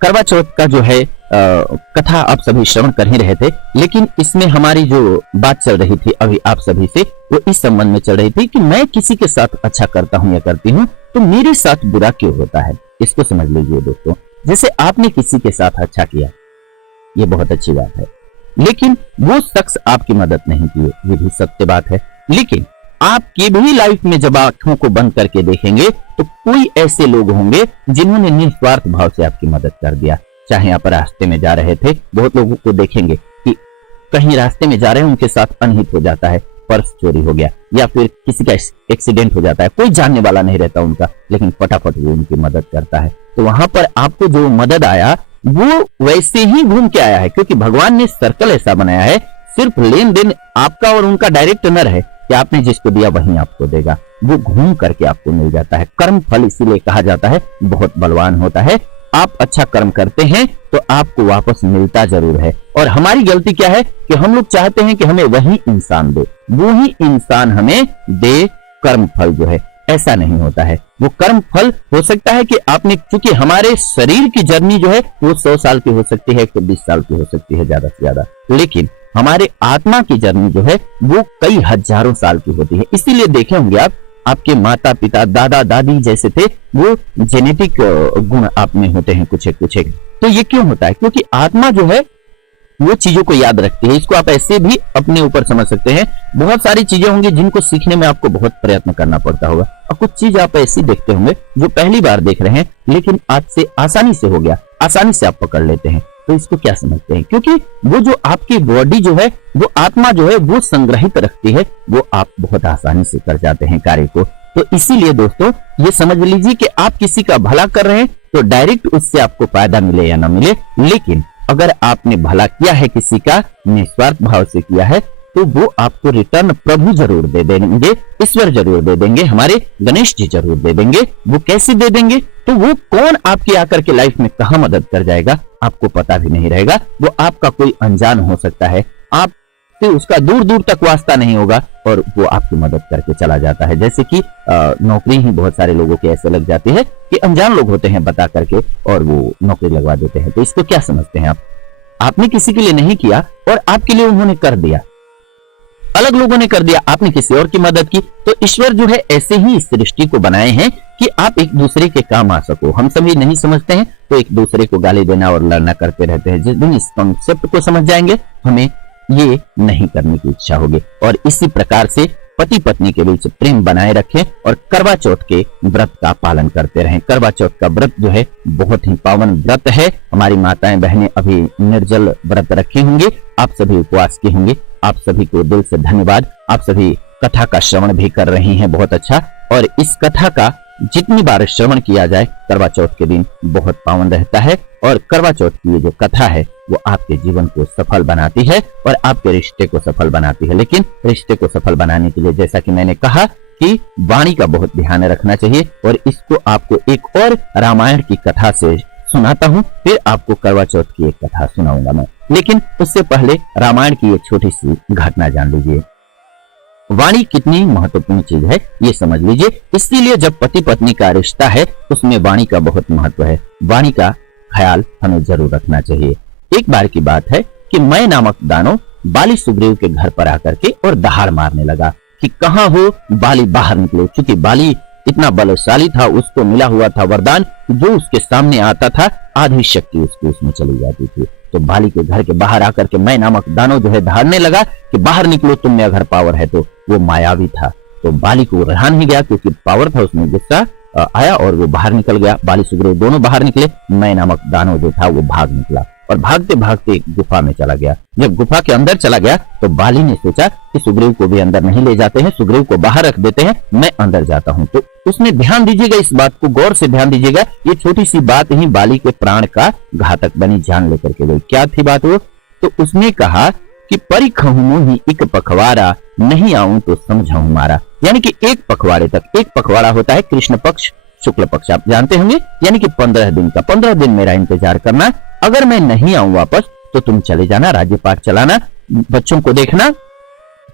करवा चौथ का जो है कथा आप सभी श्रवण कर ही रहे थे, लेकिन इसमें हमारी जो बात चल रही थी अभी आप सभी से, वो इस संबंध में चल रही थी कि मैं किसी के साथ अच्छा करता हूं या करती हूं तो मेरे साथ बुरा क्यों होता है। इसको समझ लीजिए दोस्तों। जैसे आपने किसी के साथ अच्छा किया, ये बहुत अच्छी बात है, लेकिन वो शख्स आपकी मदद नहीं किए, ये भी सत्य बात है। लेकिन आपकी भी लाइफ में जब आंखों को बंद करके देखेंगे तो कोई ऐसे लोग होंगे जिन्होंने निस्वार्थ भाव से आपकी मदद कर दिया। चाहे आप रास्ते में जा रहे थे, बहुत लोगों को देखेंगे कि कहीं रास्ते में जा रहे हैं, उनके साथ अनहित हो जाता है, पर्स चोरी हो गया या फिर किसी का एक्सीडेंट हो जाता है, कोई जानने वाला नहीं रहता उनका, लेकिन फटाफट वो उनकी मदद करता है। तो वहां पर आपको जो मदद आया वो वैसे ही घूम के आया है, क्योंकि भगवान ने सर्कल ऐसा बनाया है, सिर्फ लेन देन आपका और उनका डायरेक्ट न रहे कि आपने जिसको दिया वही आपको देगा, वो घूम करके आपको मिल जाता है। कर्म फल इसीलिए कहा जाता है बहुत बलवान होता है। आप अच्छा कर्म करते हैं तो आपको वापस मिलता जरूर है। और हमारी गलती क्या है कि हम लोग चाहते हैं कि हमें वही इंसान दे, वो ही इंसान हमें दे कर्म फल जो है। ऐसा नहीं होता है। वो कर्म फल हो सकता है कि आपने, क्योंकि हमारे शरीर की जर्नी जो है वो 100 साल की हो सकती है, 120 साल की हो सकती है ज्यादा से ज्यादा, लेकिन हमारे आत्मा की जर्नी जो है वो कई हजारों साल की होती है। इसीलिए देखे होंगे आप, आपके माता पिता दादा दादी जैसे थे, वो जेनेटिक गुण आप में होते हैं कुछ एक। तो ये क्यों होता है? क्योंकि आत्मा जो है वो चीजों को याद रखती है। इसको आप ऐसे भी अपने ऊपर समझ सकते हैं। बहुत सारी चीजें होंगी जिनको सीखने में आपको बहुत प्रयत्न करना पड़ता होगा, और कुछ चीज आप ऐसी देखते होंगे जो पहली बार देख रहे हैं, लेकिन आज से आसानी से हो गया, आसानी से आप पकड़ लेते हैं। तो इसको क्या समझते हैं? क्योंकि वो जो आपकी बॉडी जो है, वो आत्मा जो है वो संग्रहित रखती है, वो आप बहुत आसानी से कर जाते हैं कार्य को। तो इसीलिए दोस्तों ये समझ लीजिए कि आप किसी का भला कर रहे हैं तो डायरेक्ट उससे आपको फायदा मिले या ना मिले, लेकिन अगर आपने भला किया है किसी का, निस्वार्थ भाव से किया है, तो वो आपको रिटर्न प्रभु जरूर दे देंगे, ईश्वर जरूर दे देंगे, हमारे गणेश जी जरूर दे देंगे। वो कैसे दे देंगे? तो वो कौन आपकी आकर के लाइफ में कहां मदद कर जाएगा आपको पता भी नहीं रहेगा। वो आपका कोई अनजान हो सकता है, आपसे उसका दूर दूर तक वास्ता नहीं होगा और वो आपकी मदद करके चला जाता है। जैसे कि नौकरी ही बहुत सारे लोगों की ऐसे लग जाती है कि अनजान लोग होते हैं बता करके और वो नौकरी लगवा देते हैं। तो इसको क्या समझते हैं आप? आपने किसी के लिए नहीं किया और आपके लिए उन्होंने कर दिया, अलग लोगों ने कर दिया, आपने किसी और की मदद की। तो ईश्वर जो है ऐसे ही इस सृष्टि को बनाए हैं कि आप एक दूसरे के काम आ सको। हम सभी नहीं समझते हैं तो एक दूसरे को गाली देना और लड़ना करते रहते हैं। जिस दिन इस कॉन्सेप्ट को समझ जाएंगे हमें ये नहीं करने की इच्छा होगी। और इसी प्रकार से पति पत्नी के बीच प्रेम बनाए रखें और करवा चौथ के व्रत का पालन करते रहें। करवा चौथ का व्रत जो है बहुत ही पावन व्रत है। हमारी माताएं बहनें अभी निर्जल व्रत रखी होंगी, आप सभी उपवास की होंगे। आप सभी को दिल से धन्यवाद। आप सभी कथा का श्रवण भी कर रही हैं, बहुत अच्छा। और इस कथा का जितनी बार श्रवण किया जाए करवा चौथ के दिन बहुत पावन रहता है। और करवा चौथ की ये जो कथा है वो आपके जीवन को सफल बनाती है और आपके रिश्ते को सफल बनाती है। लेकिन रिश्ते को सफल बनाने के लिए जैसा कि मैंने कहा कि वाणी का बहुत ध्यान रखना चाहिए। और इसको आपको एक और रामायण की कथा से सुनाता हूँ, फिर आपको करवा चौथ की एक कथा सुनाऊंगा मैं। लेकिन उससे पहले रामायण की एक छोटी सी घटना जान लीजिए। वाणी कितनी महत्वपूर्ण चीज है ये समझ लीजिए। इसीलिए जब पति पत्नी का रिश्ता है उसमें वाणी का बहुत महत्व है। वाणी का ख्याल हमें जरूर रखना चाहिए। एक बार की बात है कि मैं नामक दानव बाली सुग्रीव के घर पर आकर के और दहाड़ मारने लगा कि कहां हो। बाली बाहर निकले, क्योंकि बाली इतना बलशाली था, उसको मिला हुआ था वरदान, जो उसके सामने आता था आधी शक्ति उसकी उसमें चली जाती थी। तो बाली के घर के बाहर आकर के मैं नामक दानव जो है दहाड़ने लगा कि बाहर निकलो, तुम में अगर पावर है तो। वो मायावी था तो बाली को रहा नहीं गया, क्योंकि पावर था उसमें, गुस्सा आया और वो बाहर निकल गया। बाली सुग्रीव दोनों बाहर निकले, मैं नामक दानव जो था वो भाग निकला और भागते भागते एक गुफा में चला गया। जब गुफा के अंदर चला गया तो बाली ने सोचा कि सुग्रीव को भी अंदर नहीं ले जाते हैं, सुग्रीव को बाहर रख देते हैं, मैं अंदर जाता हूं। तो उसने ध्यान दीजिएगा, इस बात को गौर से ध्यान दीजिएगा, ये छोटी सी बात ही बाली के प्राण का घातक बनी, जान लेकर के गई। क्या थी बात वो? तो उसने कहा कि परिखहूं ही एक पखवाड़ा, नहीं आऊं तो समझाऊं मारा। यानी कि एक पखवाड़े तक, एक पखवाड़ा होता है कृष्ण पक्ष शुक्ल पक्ष, आप जानते होंगे, यानी कि 15 दिन का। 15 दिन मेरा इंतजार करना, अगर मैं नहीं आऊं वापस तो तुम चले जाना, राज्य पाठ चलाना, बच्चों को देखना,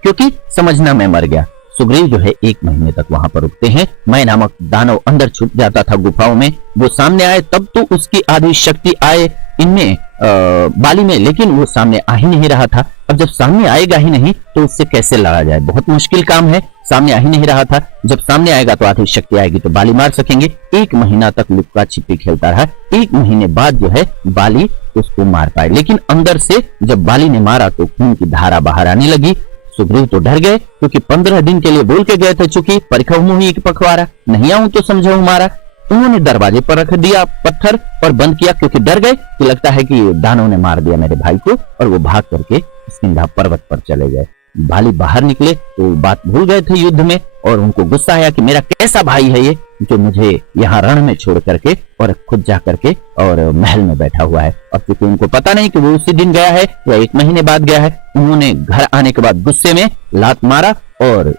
क्योंकि समझना मैं मर गया। सुग्रीव जो है 1 महीने तक वहां पर रुकते हैं। मैं नामक दानव अंदर छुप जाता था गुफाओं में, वो सामने आए तब तो उसकी आधी शक्ति आए इनमें बाली में, लेकिन वो सामने आ ही नहीं रहा था। अब जब सामने आएगा ही नहीं तो उससे कैसे लड़ा जाए, बहुत मुश्किल काम है। सामने आ ही नहीं रहा था, जब सामने आएगा तो आधी शक्ति आएगी तो बाली मार सकेंगे। 1 महीना तक लुक्का छिपी खेलता रहा। 1 महीने बाद जो है बाली उसको मार पाए, लेकिन अंदर से जब बाली ने मारा तो खून की धारा बाहर आने लगी। सुग्रीव तो डर गए, क्योंकि 15 दिन के लिए बोल के गए थे, चूंकि परिखहूं ही एक पखवाड़ा, नहीं आऊं तो समझाऊं मारा। उन्होंने दरवाजे पर रख दिया पत्थर और बंद किया, क्योंकि डर गए कि लगता है कि दानव ने मार दिया मेरे भाई को, और वो भाग करके सिंधा पर्वत पर चले गए। बाली बाहर निकले तो बात भूल गए थे युद्ध में, और उनको गुस्सा आया कि मेरा कैसा भाई है ये जो मुझे यहाँ रण में छोड़ करके और खुद जा करके और महल में बैठा हुआ है। अब क्योंकि उनको पता नहीं कि वो उसी दिन गया है या 1 महीने बाद गया है, उन्होंने घर आने के बाद गुस्से में लात मारा और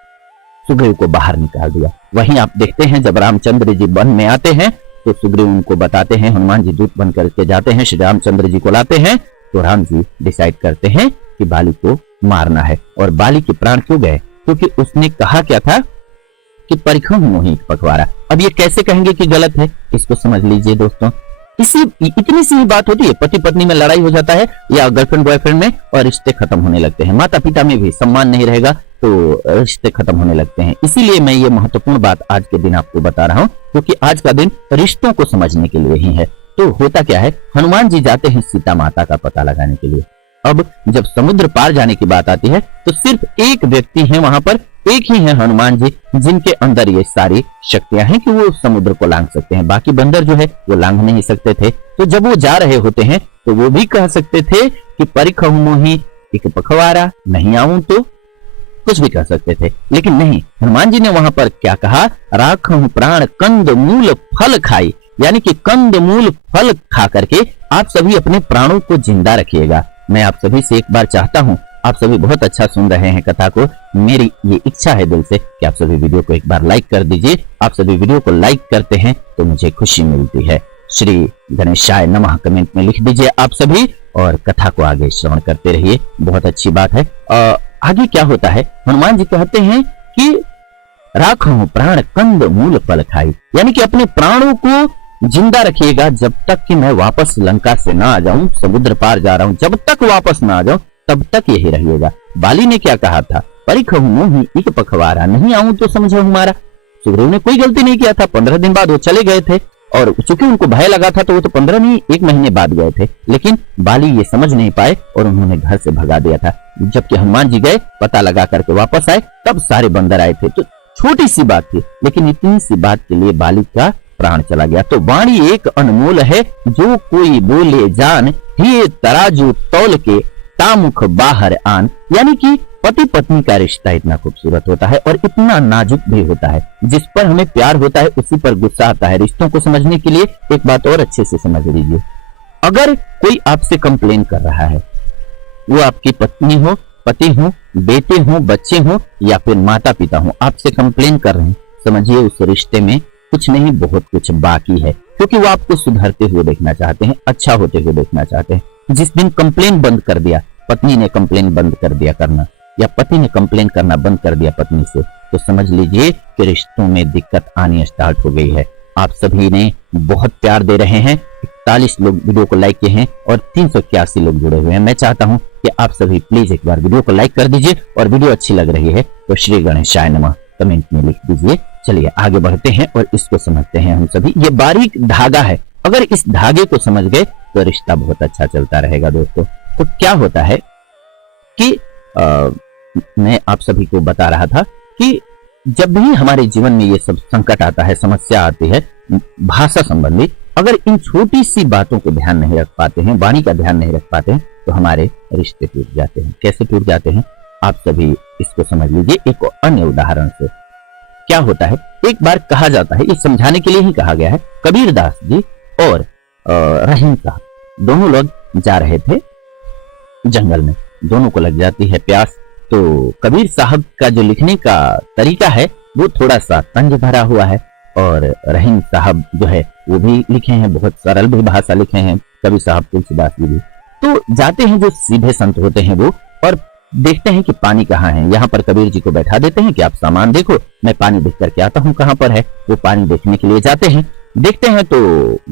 सुग्रीव को बाहर निकाल दिया। वहीं आप देखते हैं जब रामचंद्र जी वन में आते हैं तो सुग्रीव उनको बताते हैं, हनुमान जी दूत बन करके जाते हैं, श्री रामचंद्र जी को लाते हैं, तो राम जी डिसाइड करते हैं कि बाली को मारना है। और बाली के प्राण क्यों गए? क्योंकि उसने कहा क्या था कि परिखहूं ही पखवाड़ा। अब ये कैसे कहेंगे कि गलत है, इसको समझ लीजिए दोस्तों। इतनी सी बात होती है, पति पत्नी में लड़ाई हो जाता है या गर्लफ्रेंड बॉयफ्रेंड में, और रिश्ते खत्म होने लगते हैं। माता पिता में भी सम्मान नहीं रहेगा तो रिश्ते खत्म होने लगते हैं। इसीलिए मैं ये महत्वपूर्ण बात आज के दिन आपको बता रहा हूँ, क्योंकि आज का दिन रिश्तों को समझने के लिए ही है। तो होता क्या है, हनुमान जी जाते हैं सीता माता का पता लगाने के लिए। अब जब समुद्र पार जाने की बात आती है तो सिर्फ एक व्यक्ति है वहां पर, एक ही है हनुमान जी, जिनके अंदर ये सारी शक्तियां हैं कि वो समुद्र को लांघ सकते हैं। बाकी बंदर जो है वो लांघ नहीं सकते थे। तो जब वो जा रहे होते हैं तो वो भी कह सकते थे कि परिखहूं ही एक पखवाड़ा, नहीं आऊं तो कुछ भी कह सकते थे, लेकिन नहीं, हनुमान जी ने वहां पर क्या कहा, राखहूं प्राण कंद मूल फल खाई, यानी कि कंदमूल फल खा करके आप सभी अपने प्राणों को जिंदा रखिएगा। मैं आप सभी से एक बार चाहता हूं, आप सभी बहुत अच्छा सुन रहे हैं कथा को, मेरी ये इच्छा है दिल से कि आप सभी वीडियो को एक बार लाइक कर दीजिए। आप सभी वीडियो को लाइक करते हैं तो मुझे खुशी मिलती है। श्री गणेशाय नमः कमेंट में लिख दीजिए आप सभी और कथा को आगे श्रवण करते रहिए, बहुत अच्छी बात है। आगे क्या होता है, हनुमान जी कहते हैं कि राखो प्राण कंद मूल फल खाई, यानी कि अपने प्राणों को जिंदा रखिएगा जब तक कि मैं वापस लंका से ना आ जाऊं, समुद्र पार जा रहा हूं, जब तक वापस ना आ जाऊं तब तक यही रहिएगा। बाली ने क्या कहा था, परिखहु मोहि इक पखवारा, नहीं आऊं तो समझो हमारा। सुग्रीव ने कोई गलती नहीं किया था, 15 दिन बाद वो चले गए थे और चूंकि उनको भय लगा था तो वो तो 15 नहीं 1 महीने बाद गए थे, लेकिन बाली ये समझ नहीं पाए और उन्होंने घर से भगा दिया था। जबकि हनुमान जी गए, पता लगा करके वापस आए, तब सारे बंदर आए थे। तो छोटी सी बात थी, लेकिन इतनी सी बात के लिए बाली का प्राण चला गया। तो वाणी एक अनमोल है, जो कोई बोले जान, ही तराजू तौल के तामुख बाहर आन, यानी कि पति पत्नी का रिश्ता इतना खूबसूरत होता है और इतना नाजुक भी होता है। जिस पर हमें प्यार होता है उसी पर गुस्सा आता है। रिश्तों को समझने के लिए एक बात और अच्छे से समझ लीजिए, अगर कोई आपसे कंप्लेन कर रहा है, वो आपकी पत्नी हो, पति हो, बेटे हो, बच्चे हो या फिर माता पिता हो, आपसे कंप्लेन कर रहे हैं, समझिए उस रिश्ते में कुछ नहीं बहुत कुछ बाकी है, क्योंकि वो आपको सुधरते हुए देखना चाहते हैं, अच्छा होते हुए देखना चाहते हैं। जिस दिन कंप्लेन बंद कर दिया, पत्नी ने कंप्लेन बंद कर दिया करना या पति ने कंप्लेन करना बंद कर दिया पत्नी से, तो समझ लीजिए कि रिश्तों में दिक्कत आनी स्टार्ट हो गई है। आप सभी ने बहुत प्यार दे रहे हैं, 41 लोग वीडियो को लाइक किए हैं और 381 लोग जुड़े हुए हैं। मैं चाहता हूं कि आप सभी प्लीज एक बार वीडियो को लाइक कर दीजिए और वीडियो अच्छी लग रही है तो श्री गणेशाय नमः कमेंट में लिख दीजिए। चलिए आगे बढ़ते हैं और इसको समझते हैं हम सभी। ये बारीक धागा है, अगर इस धागे को समझ गए तो रिश्ता बहुत अच्छा चलता रहेगा दोस्तों। तो क्या होता है कि मैं आप सभी को बता रहा था कि जब भी हमारे जीवन में ये सब संकट आता है, समस्या आती है भाषा संबंधी, अगर इन छोटी सी बातों को ध्यान नहीं रख पाते हैं, वाणी का ध्यान नहीं रख पाते हैं, तो हमारे रिश्ते टूट जाते हैं। कैसे टूट जाते हैं आप सभी इसको समझ लीजिए एक अन्य उदाहरण से। क्या होता है, एक बार कहा जाता है, इस समझाने के लिए ही कहा गया है, कबीरदास जी और रहीम साहब दोनों लोग जा रहे थे जंगल में, दोनों को लग जाती है प्यास। तो कबीर साहब का जो लिखने का तरीका है वो थोड़ा सा तंज भरा हुआ है और रहीम साहब जो है वो भी लिखे हैं, बहुत सरल भी भाषा लिखे हैं कबीर साहब, तुलसीदास जी भी। तो जाते हैं जो सीधे संत होते हैं वो और देखते हैं कि पानी कहाँ है। यहाँ पर कबीर जी को बैठा देते हैं कि आप सामान देखो, मैं पानी देख करके आता हूँ कहाँ पर है। वो पानी देखने के लिए जाते हैं, देखते हैं तो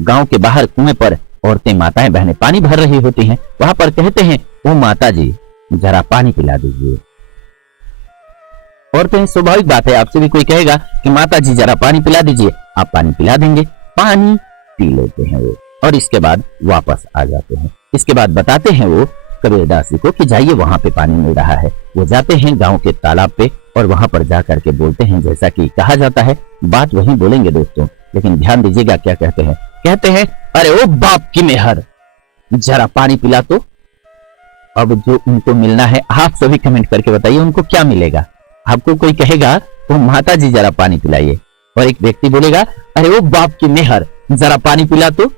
गांव के बाहर कुएं पर औरतें माताएं बहनें पानी भर रही होती हैं। वहां पर कहते हैं वो माता जी जरा पानी पिला दीजिए। औरतें, स्वाभाविक बात है, आपसे भी कोई कहेगा कि माता जी जरा पानी पिला दीजिए, आप पानी पिला देंगे, पानी पी लेते हैं वो और इसके बाद वापस आ जाते हैं। इसके बाद बताते हैं वो कबीरदास जी को कि जाइए वहां पे पानी मिल रहा है। वो जाते हैं गांव के तालाब पे और वहां पर जाकर के बोलते हैं जैसा कि कहा जाता है, बात वही बोलेंगे दोस्तों, लेकिन ध्यान दीजिएगा क्या कहते हैं। कहते हैं अरे ओ बाप की मेहर, जरा पानी पिला तो। अब जो उनको मिलना है आप सभी कमेंट करके बताइए उनको क्या मिलेगा। आपको कोई कहेगा तो माता जी जरा पानी पिलाइए और एक व्यक्ति बोलेगा अरे वो बाप की मेहर, जरा पानी पिला तो।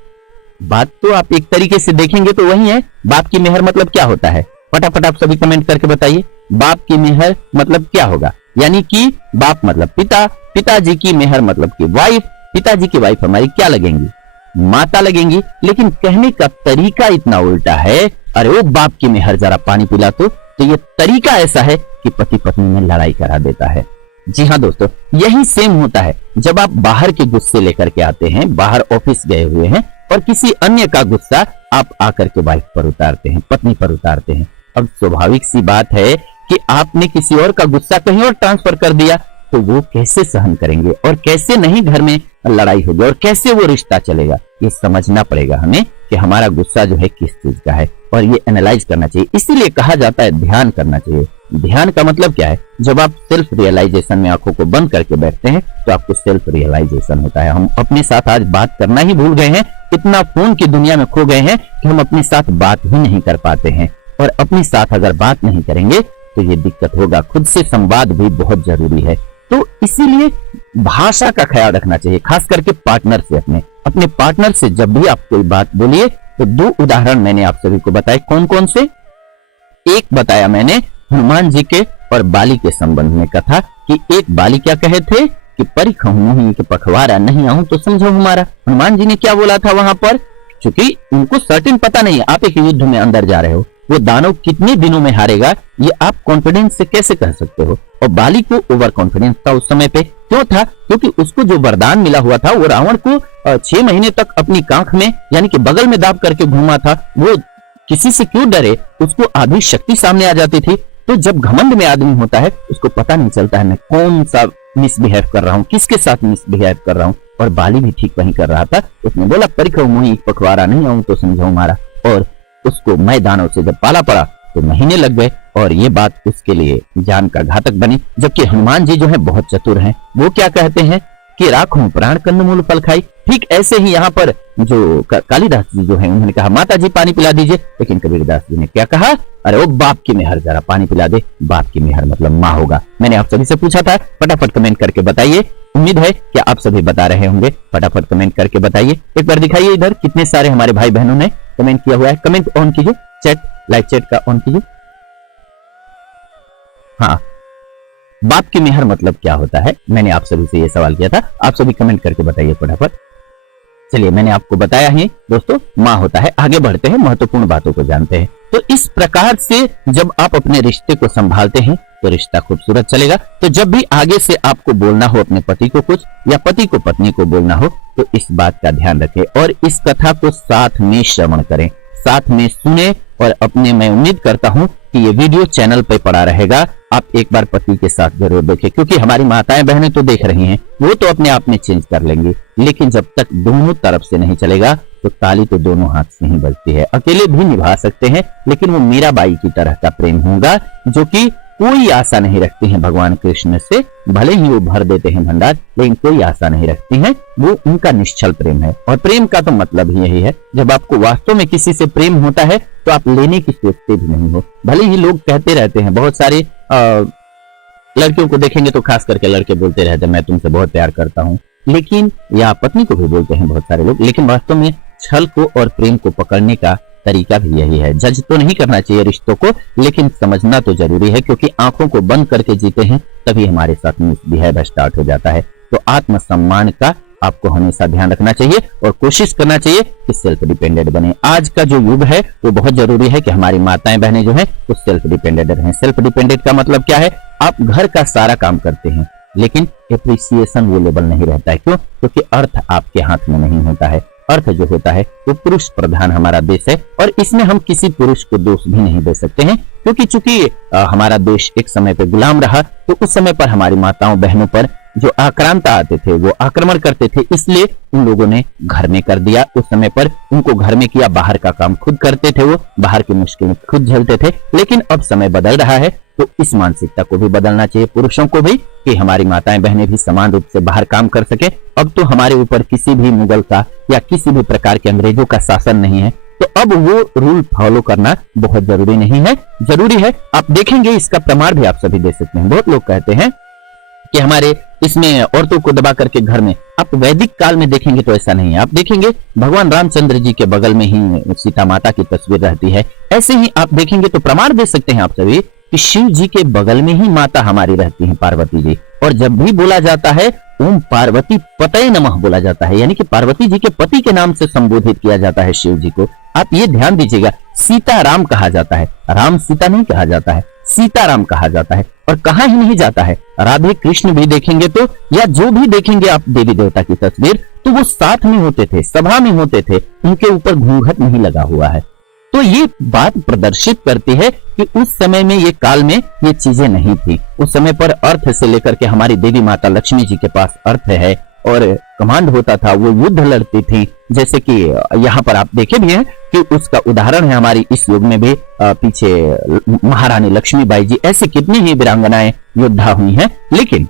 बात तो आप एक तरीके से देखेंगे तो वही है। बाप की मेहर मतलब क्या होता है, फटाफट आप सभी कमेंट करके बताइए। बाप की मेहर मतलब क्या होगा, यानी कि बाप मतलब पिता, पिताजी की मेहर मतलब की वाइफ, पिताजी की वाइफ हमारी क्या लगेंगी, माता लगेंगी। लेकिन कहने का तरीका इतना उल्टा है, अरे वो बाप की मेहर जरा पानी पिला तो ये तरीका ऐसा है कि पति पत्नी में लड़ाई करा देता है। जी हाँ दोस्तों, यही सेम होता है जब आप बाहर के गुस्से लेकर के आते हैं, बाहर ऑफिस गए हुए हैं और किसी अन्य का गुस्सा आप आकर के वाइफ पर उतारते हैं, पत्नी पर उतारते हैं। अब स्वाभाविक सी बात है कि आपने किसी और का गुस्सा कहीं और ट्रांसफर कर दिया, तो वो कैसे सहन करेंगे और कैसे नहीं घर में लड़ाई होगी और कैसे वो रिश्ता चलेगा। ये समझना पड़ेगा हमें कि हमारा गुस्सा जो है किस चीज का है और ये एनालाइज करना चाहिए। इसीलिए कहा जाता है ध्यान करना चाहिए। ध्यान का मतलब क्या है, जब आप सेल्फ रियलाइजेशन में आंखों को बंद करके बैठते हैं तो आपको सेल्फ रियलाइजेशन होता है। हम अपने साथ आज बात करना ही भूल गए हैं, इतना फोन की दुनिया में खो गए हैं कि हम अपने साथ बात ही नहीं कर पाते हैं। और अपने साथ अगर बात नहीं करेंगे तो ये दिक्कत होगा। खुद से संवाद भी बहुत जरूरी है। तो इसीलिए भाषा का ख्याल रखना चाहिए, खास करके पार्टनर से। अपने पार्टनर से जब भी आप कोई बात बोलिए तो 2 उदाहरण मैंने आप सभी को बताए। कौन कौन से? एक बताया मैंने हनुमान जी के और बाली के संबंध में कथा कि एक बाली क्या कहे थे कि परिखहूं मुहि के पखवारा, नहीं आऊं तो समझो हमारा। हनुमान जी ने क्या बोला था वहां पर? क्योंकि उनको सर्टेन पता नहीं है, आप एक युद्ध में अंदर जा रहे हो, वो दानव कितने दिनों में हारेगा ये आप कॉन्फिडेंस से कैसे कह सकते हो? और बाली को ओवर कॉन्फिडेंस था उस समय पे। क्यों था? क्योंकि उसको जो वरदान मिला हुआ था वो रावण को 6 महीने तक अपनी कांख में यानी कि बगल में दाब करके घूमा था। वो किसी से क्यों डरे? उसको आधी शक्ति सामने आ जाती थी। तो जब घमंड में आदमी होता है उसको पता नहीं चलता है मैं कौन सा मिसबिहेव कर रहा हूँ, किसके साथ मिसबिहेव कर रहा हूँ। और बाली भी ठीक वही कर रहा था। उसने बोला परिखहूं मुहि पखवारा, नहीं आऊं तो समझो हमारा। और उसको मैं दानव से जब पाला पड़ा तो महीने लग गए और ये बात उसके लिए जान का घातक बनी। जबकि हनुमान जी जो है बहुत चतुर हैं। वो क्या कहते हैं कि राखूं प्राण कंदमूल फल खाई। ठीक ऐसे ही यहाँ पर जो कालिदास जी जो है उन्होंने कहा माता जी पानी पिला दीजिए, लेकिन कबीरदास जी ने क्या कहा? अरे वो बाप की मेहर, जरा पानी पिला दे। बाप की मेहर मतलब माँ होगा। मैंने आप सभी से पूछा था, फटाफट कमेंट करके बताइए। उम्मीद है कि आप सभी बता रहे होंगे। फटाफट कमेंट करके बताइए। एक बार दिखाइए इधर कितने सारे हमारे भाई बहनों ने कमेंट किया हुआ है। कमेंट ऑन कीजिए, चैट लाइव चैट का ऑन कीजिए। हाँ, बाप की मेहर मतलब क्या होता है? मैंने आप सभी से ये सवाल किया था, आप सभी कमेंट करके बताइए फटाफट। चलिए मैंने आपको बताया है दोस्तों, माँ होता है। आगे बढ़ते हैं, महत्वपूर्ण बातों को जानते हैं। तो इस प्रकार से जब आप अपने रिश्ते को संभालते हैं तो रिश्ता खूबसूरत चलेगा। तो जब भी आगे से आपको बोलना हो अपने पति को कुछ या पति को पत्नी को बोलना हो तो इस बात का ध्यान रखें और इस कथा को साथ में श्रवण करें, साथ में सुने। और अपने मैं उम्मीद करता हूं कि ये वीडियो चैनल पे पड़ा रहेगा। आप एक बार पति के साथ जरूर देखें, क्योंकि हमारी माताएं बहनें तो देख रही हैं, वो तो अपने आप में चेंज कर लेंगी। लेकिन जब तक दोनों तरफ से नहीं चलेगा तो ताली तो दोनों हाथ से ही बजती है। अकेले भी निभा सकते हैं, लेकिन वो मीराबाई की तरह का प्रेम होगा जो कि कोई आशा नहीं रखती हैं भगवान कृष्ण से। भले ही वो भर देते हैं भंडार, लेकिन कोई आशा नहीं रखती हैं। वो उनका निश्चल प्रेम है। और प्रेम का तो मतलब ही यही है, जब आपको वास्तव में किसी से प्रेम होता है तो आप लेने की सोचते भी नहीं हो। भले ही लोग कहते रहते हैं, बहुत सारे लड़कियों को देखेंगे तो खास करके लड़के बोलते रहते हैं मैं तुमसे बहुत प्यार करता हूँ, लेकिन या पत्नी को भी बोलते हैं बहुत सारे लोग, लेकिन वास्तव में छल को और प्रेम को पकड़ने का तरीका भी यही है। जज तो नहीं करना चाहिए रिश्तों को, लेकिन समझना तो जरूरी है, क्योंकि आंखों को बंद करके जीते हैं तभी हमारे साथ मिसबिहेव स्टार्ट हो जाता है। तो आत्मसम्मान का आपको हमेशा ध्यान रखना चाहिए और कोशिश करना चाहिए कि सेल्फ डिपेंडेंट बने। आज का जो युग है वो बहुत जरूरी है कि हमारी माताएं बहनें जो हैं वो सेल्फ डिपेंडेंट रहें। सेल्फ डिपेंडेंट का मतलब क्या है? आप घर का सारा काम करते हैं लेकिन एप्रिसिएशन वो लेवल नहीं रहता है। क्यों? क्योंकि अर्थ आपके हाथ में नहीं होता है। अर्थ जो होता है वो पुरुष प्रधान हमारा देश है और इसमें हम किसी पुरुष को दोष भी नहीं दे सकते हैं, क्योंकि चूंकि हमारा देश एक समय पे गुलाम रहा तो उस समय पर हमारी माताओं बहनों पर जो आक्रांता आते थे वो आक्रमण करते थे, इसलिए उन लोगों ने घर में कर दिया। उस समय पर उनको घर में किया, बाहर का काम खुद करते थे, वो बाहर की मुश्किलें खुद झेलते थे। लेकिन अब समय बदल रहा है तो इस मानसिकता को भी बदलना चाहिए, पुरुषों को भी, कि हमारी माताएं बहनें भी समान रूप से बाहर काम कर सके। अब तो हमारे ऊपर किसी भी मुगल का या किसी भी प्रकार के अंग्रेजों का शासन नहीं है, तो अब वो रूल फॉलो करना बहुत जरूरी नहीं है, जरूरी है। आप देखेंगे इसका प्रमाण भी आप सभी दे सकते हैं। बहुत लोग कहते हैं कि हमारे इसमें औरतों को दबा करके घर में, आप वैदिक काल में देखेंगे तो ऐसा नहीं है। आप देखेंगे भगवान रामचंद्र जी के बगल में ही सीता माता की तस्वीर रहती है। ऐसे ही आप देखेंगे तो प्रमाण दे सकते हैं आप सभी कि शिव जी के बगल में ही माता हमारी रहती हैं, पार्वती जी। और जब भी बोला जाता है ओम पार्वती पतये नमः बोला जाता है, यानी कि पार्वती जी के पति के नाम से संबोधित किया जाता है शिव जी को। आप ये ध्यान दीजिएगा, सीता राम कहा जाता है, राम सीता नहीं कहा जाता है, सीताराम कहा जाता है। और कहा ही नहीं जाता है, राधे कृष्ण भी देखेंगे तो, या जो भी देखेंगे आप देवी देवता की तस्वीर, तो वो साथ में होते थे, सभा में होते थे, उनके ऊपर घूंघट नहीं लगा हुआ है। तो ये बात प्रदर्शित करती है कि उस समय में, ये काल में ये चीजें नहीं थी। उस समय पर अर्थ से लेकर के हमारी देवी माता लक्ष्मी जी के पास अर्थ है और कमांड होता था, वो युद्ध लड़ती थी। जैसे कि यहाँ पर आप देखे भी हैं कि उसका उदाहरण है हमारी इस युग में भी, पीछे महारानी लक्ष्मीबाई जी, ऐसे कितनी ही वीरांगनाएं योद्धा हुई हैं। लेकिन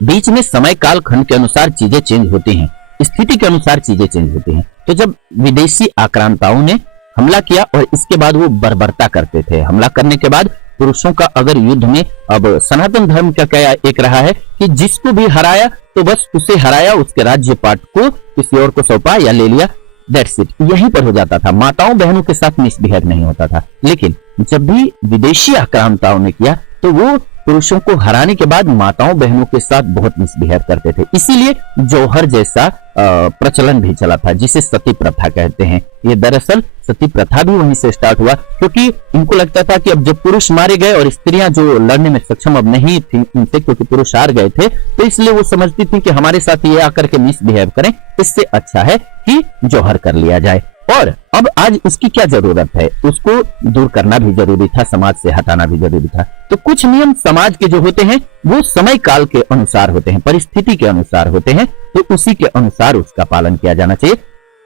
बीच में समय काल खंड के अनुसार चीजें चेंज होती हैं, स्थिति के अनुसार चीजें चेंज होती हैं। तो जब विदेशी आक्रांताओं ने हमला किया और इसके बाद वो बर्बरता करते थे, हमला करने के बाद पुरुषों का अगर युद्ध में, अब सनातन धर्म का क्या एक रहा है कि जिसको भी हराया तो बस उसे हराया, उसके राज्य पाट को किसी और को सौंपा या ले लिया, दैट्स इट, यहीं पर हो जाता था। माताओं बहनों के साथ मिसबिहेव नहीं होता था। लेकिन जब भी विदेशी आक्रांताओं ने किया तो वो पुरुषों को हराने के बाद माताओं बहनों के साथ बहुत मिसबिहेव करते थे। इसीलिए जौहर जैसा प्रचलन भी चला था, जिसे सती प्रथा कहते हैं। ये दरअसल सती प्रथा भी वहीं से स्टार्ट हुआ, क्योंकि इनको लगता था कि अब जब पुरुष मारे गए और स्त्रियां जो लड़ने में सक्षम अब नहीं थी उनसे, क्योंकि पुरुष हार गए थे, तो इसलिए वो समझती थी कि हमारे साथ ये आकर के मिसबिहेव करें, इससे अच्छा है कि जौहर कर लिया जाए। और अब आज इसकी क्या जरूरत है, उसको दूर करना भी जरूरी था, समाज से हटाना भी जरूरी था। तो कुछ नियम समाज के जो होते हैं वो समय काल के अनुसार होते हैं, परिस्थिति के अनुसार होते हैं, तो उसी के अनुसार उसका पालन किया जाना चाहिए।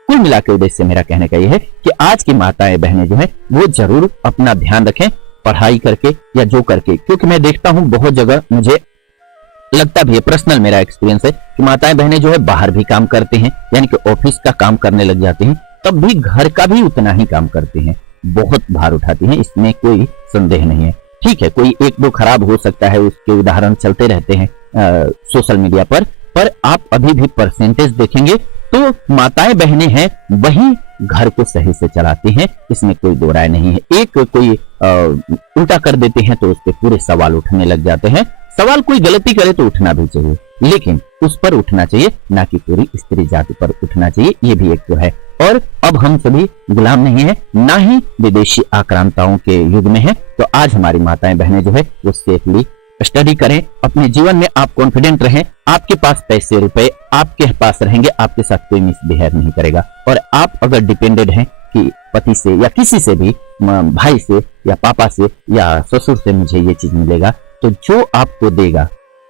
कुल मिलाकर उद्देश्य मेरा कहने का यह है कि आज की माताएं बहनें जो है वो जरूर अपना ध्यान रखें, पढ़ाई करके या जो करके, क्योंकि मैं देखता हूं बहुत जगह, मुझे लगता भी है, पर्सनल मेरा एक्सपीरियंस है कि माताएं बहनें जो है बाहर भी काम करते हैं, यानी कि ऑफिस का काम करने लग जाती हैं, तब भी घर का भी उतना ही काम करती हैं, बहुत भार उठाती हैं, इसमें कोई संदेह नहीं है। ठीक है, कोई एक दो खराब हो सकता है, उसके उदाहरण चलते रहते हैं सोशल मीडिया पर आप अभी भी परसेंटेज देखेंगे तो माताएं बहनें हैं वही घर को सही से चलाती हैं, इसमें कोई दो राय नहीं है। एक कोई उल्टा कर देते हैं तो उस पर पूरे सवाल उठने लग जाते हैं। सवाल कोई गलती करे तो उठना भी चाहिए, लेकिन उस पर उठना चाहिए, ना कि पूरी स्त्री जाति पर उठना चाहिए, ये भी एक तो है। और अब हम सभी गुलाम नहीं है, ना ही विदेशी आक्रांताओं के युग में है। तो आज हमारी माताएं बहनें जो है वो सेफली स्टडी करें, अपने जीवन में आप कॉन्फिडेंट रहें, आपके पास पैसे रुपए आपके पास रहेंगे, आपके साथ कोई मिसबिहेव नहीं करेगा। और आप अगर डिपेंडेड हैं कि पति से या किसी से भी, भाई से या पापा से या ससुर से मुझे ये चीज मिलेगा, तो जो आपको देगा,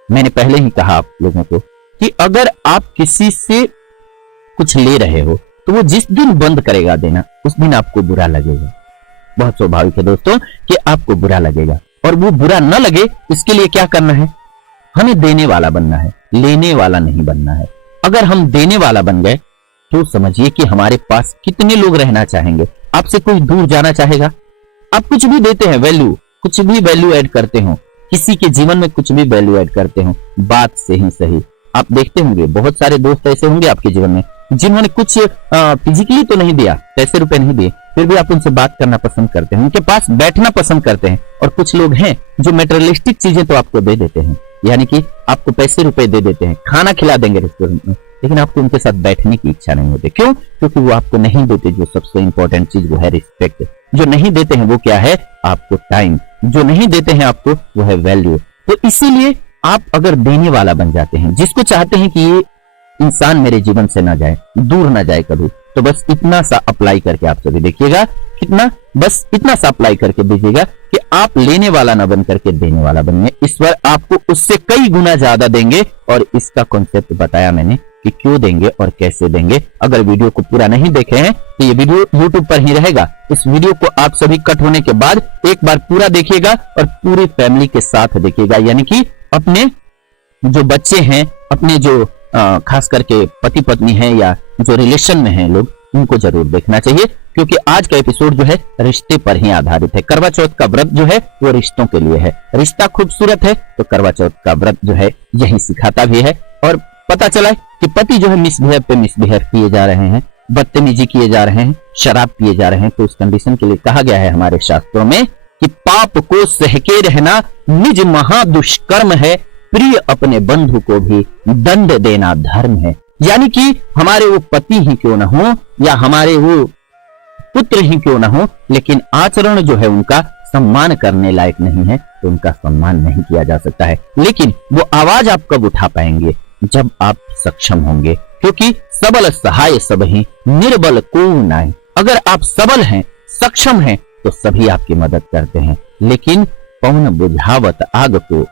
मैंने पहले ही कहा आप लोगों को कि अगर आप किसी से कुछ ले रहे हो तो वो जिस दिन बंद करेगा देना, उस दिन आपको बुरा लगेगा। बहुत स्वाभाविक है दोस्तों कि आपको बुरा लगेगा, और वो बुरा न लगे इसके लिए क्या करना है, हमें देने वाला बनना है, लेने वाला नहीं बनना है। अगर हम देने वाला बन गए तो समझिए कि हमारे पास कितने लोग रहना चाहेंगे। आपसे कोई दूर जाना चाहेगा? आप कुछ भी देते हैं, वैल्यू, कुछ भी वैल्यू ऐड करते हो, किसी के जीवन में कुछ भी वैल्यू ऐड करते हो, बात से ही सही। आप देखते होंगे बहुत सारे दोस्त ऐसे होंगे आपके जीवन में जिन्होंने कुछ फिजिकली तो नहीं दिया, पैसे रुपए नहीं दिए, फिर भी आप उनसे बात करना पसंद करते हैं, उनके पास बैठना पसंद करते हैं। और कुछ लोग हैं जो मेटेरियलिस्टिक चीजें तो आपको दे देते हैं, यानी कि आपको पैसे रुपए दे देते हैं, खाना खिला देंगे रेस्टोरेंट में, लेकिन आपको उनके साथ बैठने की इच्छा नहीं होती। क्यों? क्योंकि वो आपको नहीं देते जो सबसे इंपॉर्टेंट चीज, वो है रिस्पेक्ट। जो नहीं देते हैं वो क्या है? आपको टाइम। जो नहीं देते हैं आपको वो है वैल्यू। तो इसीलिए आप अगर देने वाला बन जाते हैं, जिसको चाहते हैं कि ये इंसान मेरे जीवन से ना जाए, दूर ना जाए कभी, तो बस इतना सा अप्लाई करके आप सभी देखिएगा, कितना, बस इतना सा अप्लाई करके दीजिएगा कि आप लेने वाला ना बन करके देने वाला बनिए। ईश्वर आपको उससे कई गुना ज्यादा देंगे, और इसका कॉन्सेप्ट बताया मैंने कि क्यों देंगे और कैसे देंगे। अगर वीडियो को पूरा नहीं देखे हैं तो ये वीडियो YouTube पर ही रहेगा। इस वीडियो को आप सभी कट होने के बाद एक बार पूरा देखिएगा और पूरी फैमिली के साथ देखिएगा, यानी कि अपने जो बच्चे हैं, अपने जो खास करके पति पत्नी हैं या जो रिलेशन में हैं लोग, उनको जरूर देखना चाहिए, क्योंकि आज का एपिसोड जो है रिश्ते पर ही आधारित है। करवा चौथ का व्रत जो है वो रिश्तों के लिए है। रिश्ता खूबसूरत है तो करवा चौथ का व्रत जो है यही सिखाता भी है। और पता चला कि पति जो है मिसबिहेव पे मिसबिहेव किए जा रहे हैं, बदतमीजी किए जा रहे हैं, शराब पिए जा रहे हैं, तो उस कंडीशन के लिए कहा गया है हमारे शास्त्रों में कि पाप को सहके रहना निज महादुष्कर्म है, प्रिय अपने बंधु को भी दंड देना धर्म है। यानी कि हमारे वो पति ही क्यों ना हो या हमारे वो पुत्र ही क्यों ना हो, लेकिन आचरण जो है उनका सम्मान करने लायक नहीं है, तो उनका सम्मान नहीं किया जा सकता है। लेकिन वो आवाज आप कब उठा पाएंगे? जब आप सक्षम होंगे, क्योंकि सबल सहाय सब ही, निर्बल को नाय। अगर आप सबल हैं, सक्षम हैं, तो सभी आपकी मदद करते हैं। लेकिन पवन बुझावत आग को,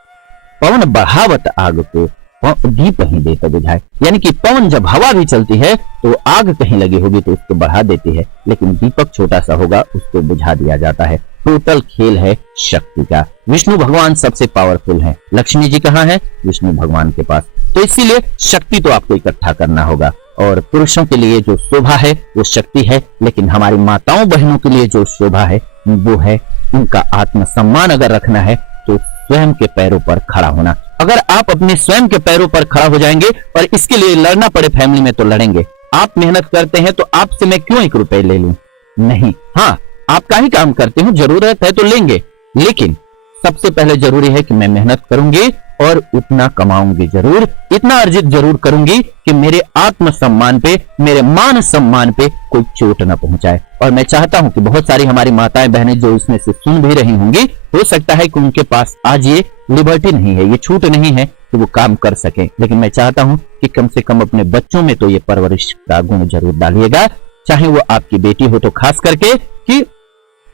पवन बढ़ावत आग को दीप ही देता बुझाए। यानी कि पवन जब हवा भी चलती है तो आग कहीं लगी होगी तो उसको बढ़ा देती है, लेकिन दीपक छोटा सा होगा उसको बुझा दिया जाता है। टोटल खेल है शक्ति का। विष्णु भगवान सबसे पावरफुल है। लक्ष्मी जी कहाँ है? विष्णु भगवान के पास। तो इसीलिए शक्ति तो आपको इकट्ठा करना होगा। और पुरुषों के लिए जो शोभा है वो शक्ति है, लेकिन हमारी माताओं बहनों के लिए जो शोभा है वो है उनका आत्मसम्मान अगर रखना है तो स्वयं के पैरों पर खड़ा होना। अगर आप अपने स्वयं के पैरों पर खड़ा हो जाएंगे और इसके लिए लड़ना पड़े फैमिली में तो लड़ेंगे। आप मेहनत करते हैं तो आपसे मैं क्यों 1 रुपए ले लूं? नहीं, हाँ आपका ही काम करते हो, जरूरत है तो लेंगे, लेकिन सबसे पहले जरूरी है कि मैं मेहनत करूंगी और उतना कमाऊंगी जरूर, इतना अर्जित जरूर करूंगी कि मेरे आत्मसम्मान पे, मेरे मान सम्मान पे कोई चोट न पहुंचाए। और मैं चाहता हूं कि बहुत सारी हमारी माताएं बहनें जो इसमें से सुन भी रही होंगी, हो सकता है कि उनके पास आज ये लिबर्टी नहीं है, ये छूट नहीं है कि वो काम कर सके, लेकिन मैं चाहता हूं कि कम से कम अपने बच्चों में तो ये परवरिश का गुण जरूर डालिएगा, चाहे वो आपकी बेटी हो तो खास करके, कि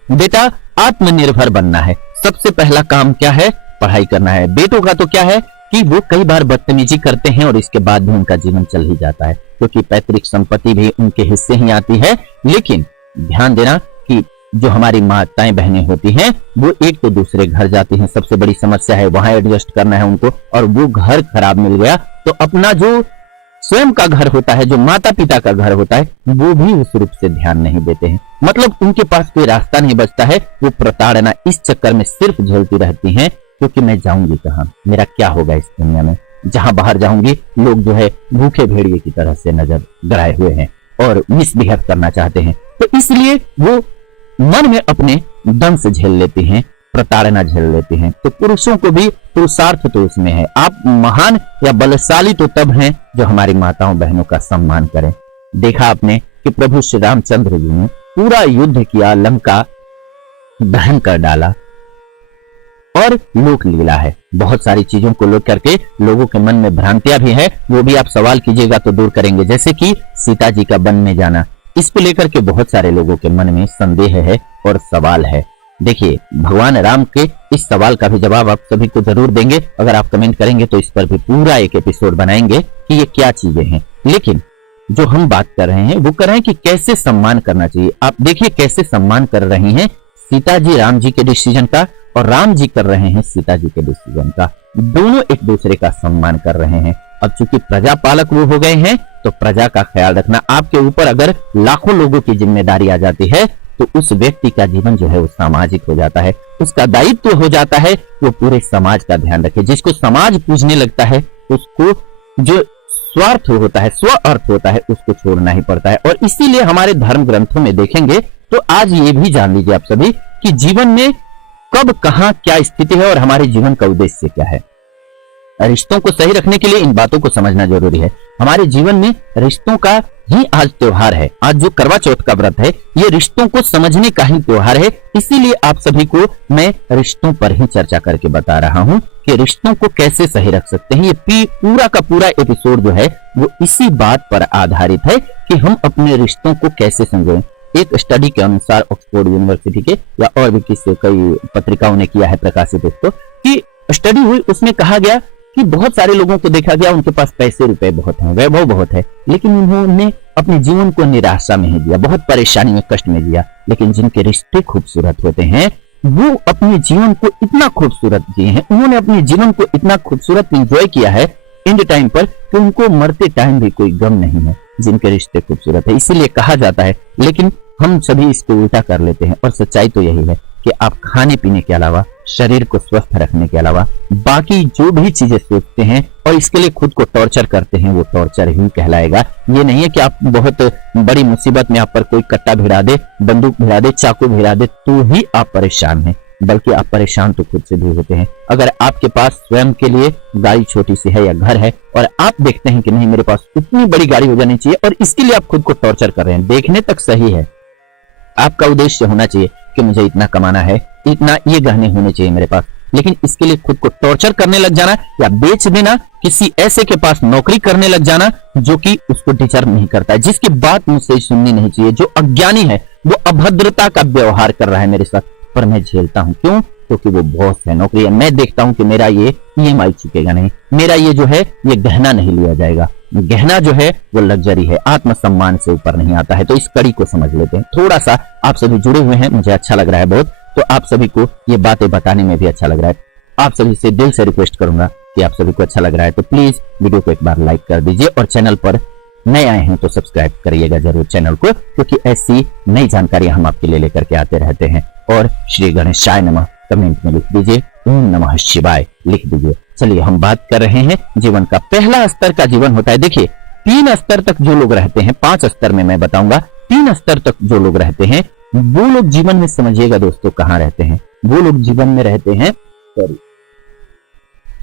बेटा आत्मनिर्भर बनना है। सबसे पहला काम क्या है? पढ़ाई करना है। बेटों का तो क्या है कि वो कई बार बदतमीजी करते हैं और इसके बाद भी उनका जीवन चल ही जाता है, क्योंकि पैतृक संपत्ति भी उनके हिस्से ही आती है। लेकिन ध्यान देना कि जो हमारी माताएं बहनें होती हैं वो एक तो दूसरे घर जाती हैं, सबसे बड़ी समस्या है वहां एडजस्ट करना है उनको, और वो घर खराब मिल गया तो अपना जो स्वयं का घर होता है, जो माता पिता का घर होता है, वो भी उस रूप से ध्यान नहीं देते हैं। मतलब उनके पास कोई रास्ता नहीं बचता है, वो प्रताड़ना इस चक्कर में सिर्फ झेलती रहती हैं, क्योंकि मैं जाऊंगी कहां, मेरा क्या होगा इस दुनिया में, जहां बाहर जाऊंगी लोग जो है भूखे भेड़िए की तरह से नजर गड़ाए हुए हैं और मिसबिहेव करना चाहते हैं, तो इसलिए वो मन में अपने दम से झेल लेती हैं, प्रताड़ना झेल लेती हैं। तो पुरुषों को भी पुरुषार्थ तो उसमें है। आप महान या बलशाली तो तब हैं जो हमारी माताओं बहनों का सम्मान करें। देखा आपने कि प्रभु श्री रामचंद्र जी ने पूरा युद्ध किया, लंका दहन कर डाला, और लोक लीला है। बहुत सारी चीजों को लेकर करके लोगों के मन में भ्रांतियां भी है, वो भी आप सवाल कीजिएगा तो दूर करेंगे। जैसे कि सीता जी का वन में जाना, इसको लेकर के बहुत सारे लोगों के मन में संदेह है और सवाल है। देखिए, भगवान राम के इस सवाल का भी जवाब आप सभी को जरूर देंगे। अगर आप कमेंट करेंगे तो इस पर भी पूरा एक एपिसोड बनाएंगे कि ये क्या चीजें हैं। लेकिन जो हम बात कर रहे हैं वो कर रहे हैं कि कैसे सम्मान करना चाहिए। आप देखिए कैसे सम्मान कर रही हैं सीता जी राम जी के डिसीजन का, और राम जी कर रहे हैं सीता जी के डिसीजन का। दोनों एक दूसरे का सम्मान कर रहे हैं। अब चूंकि प्रजा पालक वो हो गए हैं तो प्रजा का ख्याल रखना आपके ऊपर अगर लाखों लोगों की जिम्मेदारी आ जाती है तो उस व्यक्ति का जीवन जो है वो सामाजिक हो जाता है, उसका दायित्व हो जाता है वो पूरे समाज का ध्यान रखे। जिसको समाज पूजने लगता है उसको जो स्वार्थ होता है, स्व अर्थ होता है, उसको छोड़ना ही पड़ता है। और इसीलिए हमारे धर्म ग्रंथों में देखेंगे तो आज ये भी जान लीजिए आप सभी कि जीवन में कब कहां क्या स्थिति है और हमारे जीवन का उद्देश्य क्या है। रिश्तों को सही रखने के लिए इन बातों को समझना जरूरी है। हमारे जीवन में रिश्तों का ही आज त्योहार है। आज जो करवा चौथ का व्रत है ये रिश्तों को समझने का ही त्योहार है। इसीलिए आप सभी को मैं रिश्तों पर ही चर्चा करके बता रहा हूं कि रिश्तों को कैसे सही रख सकते हैं। ये पूरा का पूरा एपिसोड जो है वो इसी बात पर आधारित है कि हम अपने रिश्तों को कैसे समझें। एक स्टडी के अनुसार ऑक्सफोर्ड यूनिवर्सिटी के या और भी किसी कई पत्रिकाओं ने किया है प्रकाशित उसको, कि स्टडी हुई, उसमें कहा गया कि बहुत सारे लोगों को देखा गया उनके पास पैसे रुपए बहुत हैं, वैभव बहुत है, लेकिन उन्होंने अपने जीवन को निराशा में ही दिया, बहुत परेशानी में कष्ट में दिया। लेकिन जिनके रिश्ते खूबसूरत होते हैं वो अपने जीवन को इतना खूबसूरत जिए हैं, उन्होंने अपने जीवन को इतना खूबसूरत एंजॉय किया है एंड टाइम पर कि उनको मरते टाइम भी कोई गम नहीं है, जिनके रिश्ते खूबसूरत है। इसीलिए कहा जाता है, लेकिन हम सभी इसको उल्टा कर लेते हैं। और सच्चाई तो यही है कि आप खाने पीने के अलावा, शरीर को स्वस्थ रखने के अलावा बाकी जो भी चीजें सोचते हैं और इसके लिए खुद को टॉर्चर करते हैं वो टॉर्चर ही कहलाएगा। ये नहीं है कि आप बहुत बड़ी मुसीबत में आप पर कोई कट्टा भिड़ा दे, बंदूक भिड़ा दे, चाकू भिड़ा दे तो ही आप परेशान हैं, बल्कि आप परेशान तो खुद से भी होते हैं। अगर आपके पास स्वयं के लिए गाड़ी छोटी सी है या घर है और आप देखते हैं कि नहीं मेरे पास इतनी बड़ी गाड़ी हो जानी चाहिए और इसके लिए आप खुद को टॉर्चर कर रहे हैं, देखने तक सही है, आपका उद्देश्य होना चाहिए कि मुझे इतना कमाना है, इतना ये गहने होने चाहिए मेरे पास, लेकिन इसके लिए खुद को टॉर्चर करने लग जाना या बेच देना, किसी ऐसे के पास नौकरी करने लग जाना जो कि उसको डिजर्व नहीं करता है, जिसकी बात मुझसे सुननी नहीं चाहिए, जो अज्ञानी है, वो अभद्रता का व्यवहार कर रहा है मेरे साथ, पर मैं झेलता हूं। क्यों? क्योंकि वो बॉस है, नौकरी है। मैं देखता हूं कि मेरा ये EMI चुकेगा नहीं, मेरा ये जो है ये गहना नहीं लिया जाएगा। गहना जो है वो लग्जरी है, आत्मसम्मान से ऊपर नहीं आता है। तो इस कड़ी को समझ लेते हैं। थोड़ा सा आप सभी जुड़े हुए हैं, मुझे अच्छा लग रहा है बहुत, तो आप सभी को ये बातें बताने में भी अच्छा लग रहा है। आप सभी से दिल से रिक्वेस्ट करूंगा कि आप सभी को अच्छा लग रहा है तो प्लीज वीडियो को एक बार लाइक कर दीजिए और चैनल पर नए आए हैं तो सब्सक्राइब करिएगा जरूर चैनल को, क्योंकि ऐसी नई जानकारी हम आपके लिए लेकर के आते रहते हैं। और श्री गणेशाय नमः कमेंट में लिख दीजिए, ओम नमः शिवाय लिख दीजिए। चलिए हम बात कर रहे हैं जीवन का पहला स्तर का जीवन होता है। देखिए 3 स्तर तक जो लोग रहते हैं, 5 स्तर में मैं बताऊंगा, 3 स्तर तक जो लोग रहते हैं वो लोग जीवन में, समझिएगा दोस्तों, कहां रहते हैं, वो लोग जीवन में रहते हैं,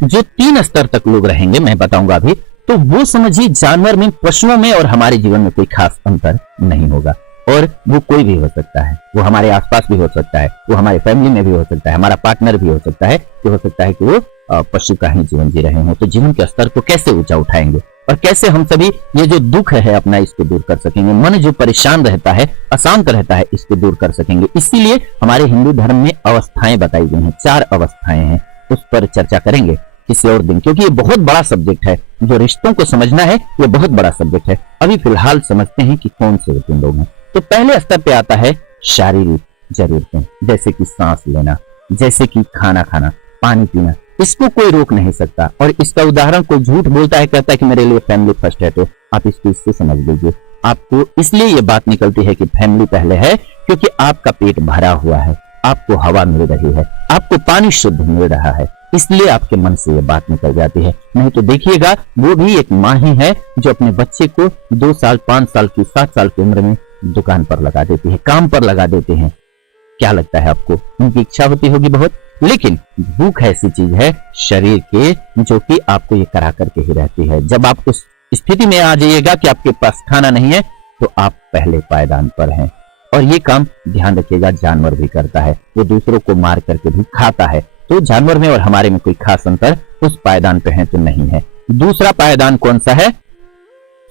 जो 3 स्तर तक लोग रहेंगे मैं बताऊंगा अभी, तो वो समझिए जानवर में, पशुओं में और हमारे जीवन में कोई खास अंतर नहीं होगा। और वो कोई भी हो सकता है, वो हमारे आसपास भी हो सकता है, वो हमारे फैमिली में भी हो सकता है, हमारा पार्टनर भी हो सकता है, कि हो सकता है कि वो पशु का ही जीवन जी रहे हो। तो जीवन के स्तर को कैसे ऊंचा उठाएंगे और कैसे हम सभी ये जो दुख है अपना इसको दूर कर सकेंगे, मन जो परेशान रहता है, अशांत रहता है, इसको दूर कर सकेंगे। इसीलिए हमारे हिंदू धर्म में अवस्थाएं बताई गई हैं, 4 अवस्थाएं हैं, उस पर चर्चा करेंगे किसी और दिन, क्योंकि ये बहुत बड़ा सब्जेक्ट है। जो रिश्तों को समझना है ये बहुत बड़ा सब्जेक्ट है। अभी फिलहाल समझते हैं कि कौन से तीन लोग हैं। तो पहले स्तर पे आता है शारीरिक जरूरतें, जैसे कि सांस लेना, जैसे कि खाना खाना, पानी पीना। इसको कोई रोक नहीं सकता। और इसका उदाहरण कोई झूठ बोलता है, कहता है कि मेरे लिए फैमिली फर्स्ट है, तो आप इसको इससे समझ लीजिए। आपको इसलिए ये बात निकलती है कि फैमिली पहले है, क्योंकि आपका पेट भरा हुआ है, आपको हवा मिल रही है, आपको पानी शुद्ध मिल रहा है, इसलिए आपके मन से ये बात निकल जाती है। नहीं तो देखिएगा वो भी एक माँ ही है जो अपने बच्चे को 2 साल, 5 साल की, 7 साल की उम्र में दुकान पर लगा देती है, काम पर लगा देते हैं। क्या लगता है आपको? उनकी इच्छा होती होगी बहुत, लेकिन भूख ऐसी चीज है शरीर के जो कि आपको ये करा करके ही रहती है। जब आप उस स्थिति में आ जाइएगा कि आपके पास खाना नहीं है, तो आप पहले पायदान पर हैं। और ये काम ध्यान रखिएगा जानवर भी करता है, वो दूसरों को मार करके भी खाता है। तो जानवर में और हमारे में कोई खास अंतर उस पायदान पे है तो नहीं है। दूसरा पायदान कौन सा है?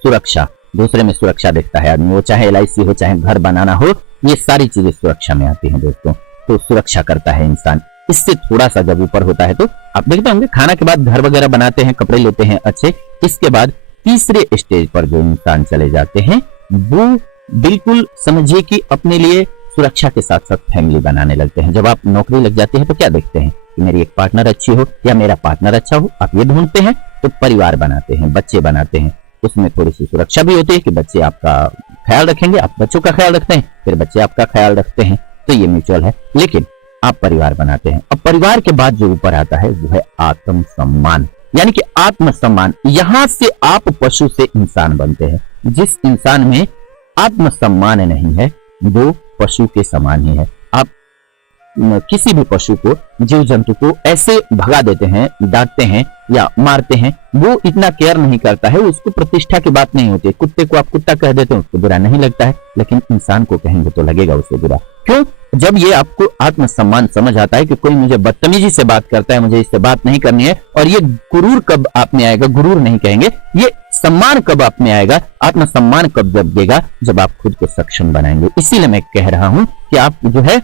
सुरक्षा। दूसरे में सुरक्षा देखता है आदमी, वो चाहे LIC हो, चाहे घर बनाना हो, ये सारी चीजें सुरक्षा में आती हैं दोस्तों। तो सुरक्षा करता है इंसान। इससे थोड़ा सा जब ऊपर होता है तो आप देखते होंगे खाना के बाद घर वगैरह बनाते हैं, कपड़े लेते हैं अच्छे। इसके बाद तीसरे स्टेज पर जो इंसान चले जाते हैं वो बिल्कुल समझिए कि अपने लिए सुरक्षा के साथ साथ फैमिली बनाने लगते हैं। जब आप नौकरी लग जाते हैं तो क्या देखते हैं कि मेरी एक पार्टनर अच्छी हो या मेरा पार्टनर अच्छा हो, आप ये ढूंढते हैं। तो परिवार बनाते हैं, बच्चे बनाते हैं, उसमें थोड़ी सी सुरक्षा भी होती है कि बच्चे आपका ख्याल रखेंगे, आप बच्चों का ख्याल रखते हैं, फिर बच्चे आपका ख्याल रखते हैं, तो ये म्यूचुअल है। लेकिन आप परिवार बनाते हैं। अब परिवार के बाद जो ऊपर आता है वो है आत्मसम्मान, यानी कि आत्मसम्मान। यहां से आप पशु से इंसान बनते हैं। जिस इंसान में आत्मसम्मान नहीं है वो पशु के समान ही है। आप किसी भी पशु को, जीव जंतु को ऐसे भगा देते हैं, डांटते हैं या मारते हैं, वो इतना केयर नहीं करता है, उसको प्रतिष्ठा की बात नहीं होती। कुत्ते को आप कुत्ता कह देते हैं, उसको बुरा नहीं लगता है, लेकिन इंसान को कहेंगे तो लगेगा उसे बुरा। क्यों? जब ये आपको आत्मसम्मान समझ आता है कि कोई मुझे बदतमीजी से बात करता है, मुझे इससे बात नहीं करनी है। और ये गुरूर कब आप में आएगा? गुरूर नहीं कहेंगे, ये सम्मान कब आप में आएगा? आत्मसम्मान कब जब देगा? जब आप खुद को सक्षम बनाएंगे। इसीलिए मैं कह रहा हूं कि आप जो है,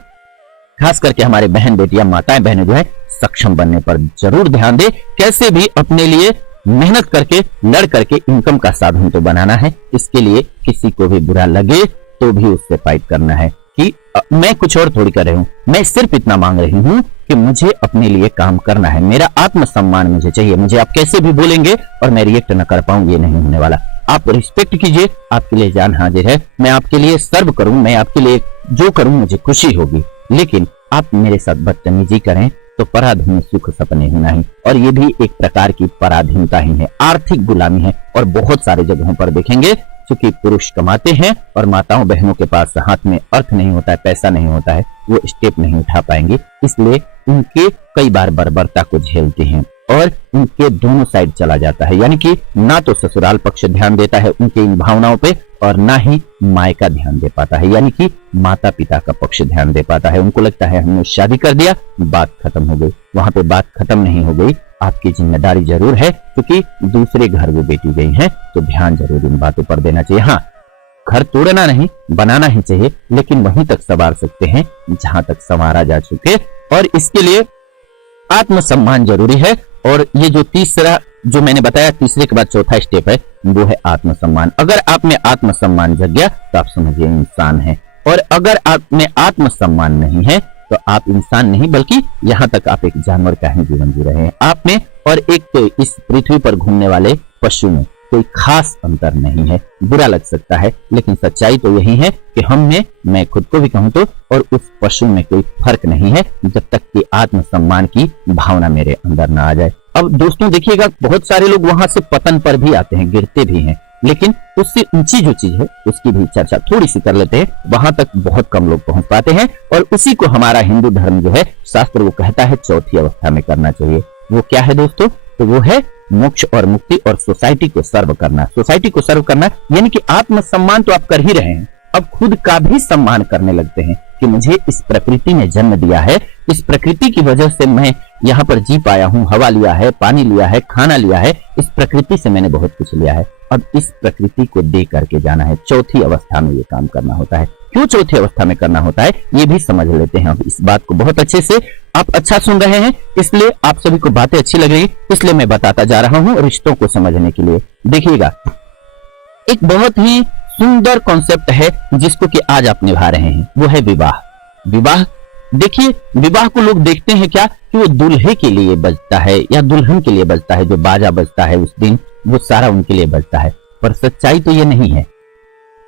खास करके हमारे बहन बेटियां, माताएं बहनें जो है, सक्षम बनने पर जरूर ध्यान दें। कैसे भी अपने लिए मेहनत करके, लड़ करके इनकम का साधन तो बनाना है। इसके लिए किसी को भी बुरा लगे तो भी उससे फाइट करना है कि मैं कुछ और थोड़ी कर रही हूं, मैं सिर्फ इतना मांग रही हूं कि मुझे अपने लिए काम करना है, मेरा आत्मसम्मान मुझे चाहिए। मुझे आप कैसे भी बोलेंगे और मैं रिएक्ट न कर पाऊं, ये नहीं होने वाला। आप रिस्पेक्ट कीजिए, आपके लिए जान हाजिर है, मैं आपके लिए सर्व करूं, मैं आपके लिए जो करूं मुझे खुशी होगी। लेकिन आप मेरे साथ बदतमीजी करें तो पराधीन सुख सपने ही नहीं। और ये भी एक प्रकार की पराधीनता ही है, आर्थिक गुलामी है। और बहुत सारे जगहों पर देखेंगे क्योंकि पुरुष कमाते हैं और माताओं बहनों के पास हाथ में अर्थ नहीं होता है, पैसा नहीं होता है, वो स्टेप नहीं उठा पाएंगे। इसलिए उनके कई बार बर्बरता को झेलते हैं और उनके दोनों साइड चला जाता है। यानी कि ना तो ससुराल पक्ष ध्यान देता है उनके इन भावनाओं पे और ना ही मायका ध्यान दे पाता है, यानी कि माता पिता का पक्ष ध्यान दे पाता है। उनको लगता है हमने शादी कर दिया, बात खत्म हो गई। वहां पे बात खत्म नहीं हो गई, आपकी जिम्मेदारी जरूर है, क्योंकि दूसरे घर वो बेटी गई है, तो ध्यान जरूर इन बातों पर देना चाहिए। हाँ, घर तोड़ना नहीं, बनाना ही चाहिए, लेकिन वहीं तक संवार सकते हैं जहां तक संवारा जा चुके। और इसके लिए आत्मसम्मान जरूरी है। और ये जो तीसरा जो मैंने बताया, तीसरे के बाद चौथा स्टेप है, वो है आत्मसम्मान। अगर आप में आत्मसम्मान जग गया तो आप समझिए इंसान है। और अगर आप में आत्मसम्मान नहीं है तो आप इंसान नहीं, बल्कि यहां तक आप एक जानवर का ही जीवन जी रहे हैं। आप में और एक तो इस पृथ्वी पर घूमने वाले पशु में कोई खास अंतर नहीं है। बुरा लग सकता है लेकिन सच्चाई तो यही है कि हम में, मैं खुद को भी कहूं तो, और उस पशु में कोई फर्क नहीं है जब तक कि आत्मसम्मान की भावना मेरे अंदर ना आ जाए। अब दोस्तों देखिएगा, बहुत सारे लोग वहां से पतन पर भी आते हैं, गिरते भी हैं, लेकिन उससे ऊंची जो चीज है उसकी भी चर्चा थोड़ी सी कर लेते हैं। वहां तक बहुत कम लोग पहुंच पाते हैं और उसी को हमारा हिंदू धर्म जो है, शास्त्र वो कहता है चौथी अवस्था में करना चाहिए। वो क्या है दोस्तों? तो वो है मोक्ष और मुक्ति और सोसाइटी को सर्व करना। सोसाइटी को सर्व करना यानी कि आत्मसम्मान तो आप कर ही रहे हैं, अब खुद का भी सम्मान करने लगते हैं कि मुझे इस प्रकृति ने जन्म दिया है, इस प्रकृति की वजह से मैं यहाँ पर जी पाया हूँ, हवा लिया है, पानी लिया है, खाना लिया है, इस प्रकृति से मैंने बहुत कुछ लिया है। अब इस प्रकृति को दे करके जाना है। चौथी अवस्था में ये काम करना होता है। क्यों चौथी अवस्था में करना होता है ये भी समझ लेते हैं अब इस बात को बहुत अच्छे से। आप अच्छा सुन रहे हैं इसलिए आप सभी को बातें अच्छी लग रही, इसलिए मैं बताता जा रहा हूं रिश्तों को समझने के लिए। देखिएगा, एक बहुत ही सुंदर कॉन्सेप्ट है जिसको कि आज आप निभा रहे हैं, वो है विवाह। विवाह देखिए, विवाह को लोग देखते हैं क्या कि वो दूल्हे के लिए बजता है या दुल्हन के लिए बजता है, जो बाजा बजता है उस दिन वो सारा उनके लिए बजता है, पर सच्चाई तो ये नहीं है।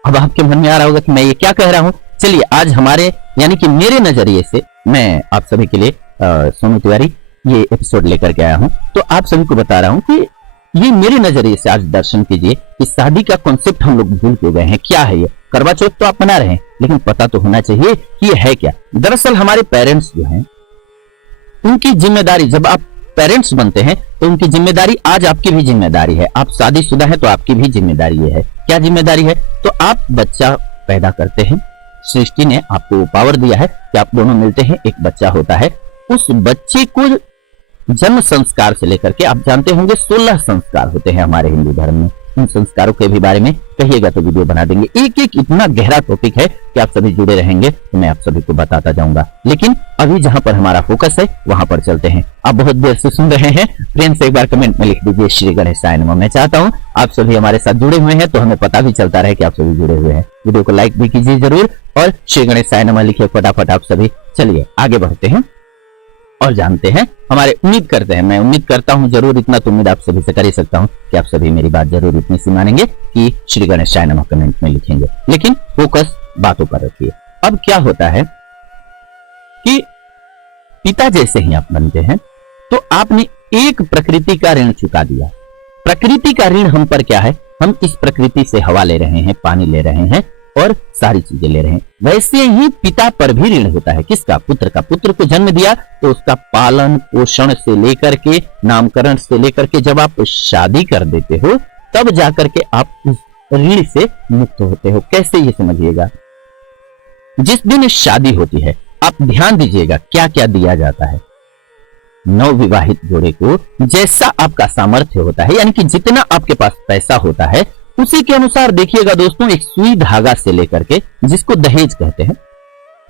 अब आपके मन में आ रहा होगा कि मैं ये क्या कह रहा हूं। चलिए आज हमारे यानी कि मेरे नजरिए से मैं आप सभी के लिए सोनू तिवारी ये एपिसोड लेकर के आया हूं, तो आप सभी को बता रहा हूं कि ये मेरे नजरिए से आज दर्शन कीजिए कि शादी का कॉन्सेप्ट हम लोग भूल के गए हैं। क्या है ये? करवा चौथ तो आप मना रहे हैं लेकिन पता तो होना चाहिए कि ये है क्या। दरअसल हमारे पेरेंट्स जो हैं उनकी जिम्मेदारी, जब आप पेरेंट्स बनते हैं तो उनकी जिम्मेदारी, आज आपकी भी जिम्मेदारी है, आप शादीशुदा है तो आपकी भी जिम्मेदारी ये है। क्या जिम्मेदारी है? तो आप बच्चा पैदा करते हैं, सृष्टि ने आपको पावर दिया है कि आप दोनों मिलते हैं, एक बच्चा होता है। उस बच्चे को जन्म संस्कार से लेकर के, आप जानते होंगे 16 संस्कार होते हैं हमारे हिंदू धर्म में। उन संस्कारों के भी बारे में कहिएगा तो वीडियो बना देंगे। एक एक इतना गहरा टॉपिक है कि आप सभी जुड़े रहेंगे तो मैं आप सभी को बताता जाऊंगा। लेकिन अभी जहां पर हमारा फोकस है वहां पर चलते हैं। आप बहुत देर से सुन रहे हैं, फ्रेंड्स एक बार कमेंट में लिख दीजिए श्री गणेशाय नमः। मैं चाहता हूं आप सभी हमारे साथ जुड़े हुए हैं तो हमें पता भी चलता रहे कि आप सभी जुड़े हुए हैं। वीडियो को लाइक भी कीजिए जरूर और श्री गणेशाय नमः लिखिए फटाफट आप सभी। चलिए आगे बढ़ते हैं और जानते हैं हमारे, उम्मीद करते हैं, मैं उम्मीद करता हूं जरूर, इतना तो उम्मीद आप सभी से कर ही सकता हूं कि आप सभी मेरी बात जरूर इतनी सी मानेंगे कि श्री गणेशाय नमः कमेंट में लिखेंगे। लेकिन फोकस बातों पर रखिए। अब क्या होता है कि पिता जैसे ही आप बनते हैं तो आपने एक प्रकृति का ऋण चुका दिया। प्रकृति का ऋण हम पर क्या है? हम इस प्रकृति से हवा ले रहे हैं, पानी ले रहे हैं और सारी चीजें ले रहे हैं। वैसे ही पिता पर भी ऋण होता है। किसका? पुत्र का। पुत्र को जन्म दिया तो उसका पालन पोषण से लेकर के, नामकरण से लेकर के, जब आप शादी कर देते हो तब जाकर के आप उस ऋण से मुक्त होते हो। कैसे? ये समझिएगा, जिस दिन शादी होती है आप ध्यान दीजिएगा क्या क्या दिया जाता है। नवविवाहित जोड़े को जैसा आपका सामर्थ्य होता है, यानी कि जितना आपके पास पैसा होता है उसी के अनुसार देखिएगा दोस्तों, एक सुई धागा से लेकर के, जिसको दहेज कहते हैं।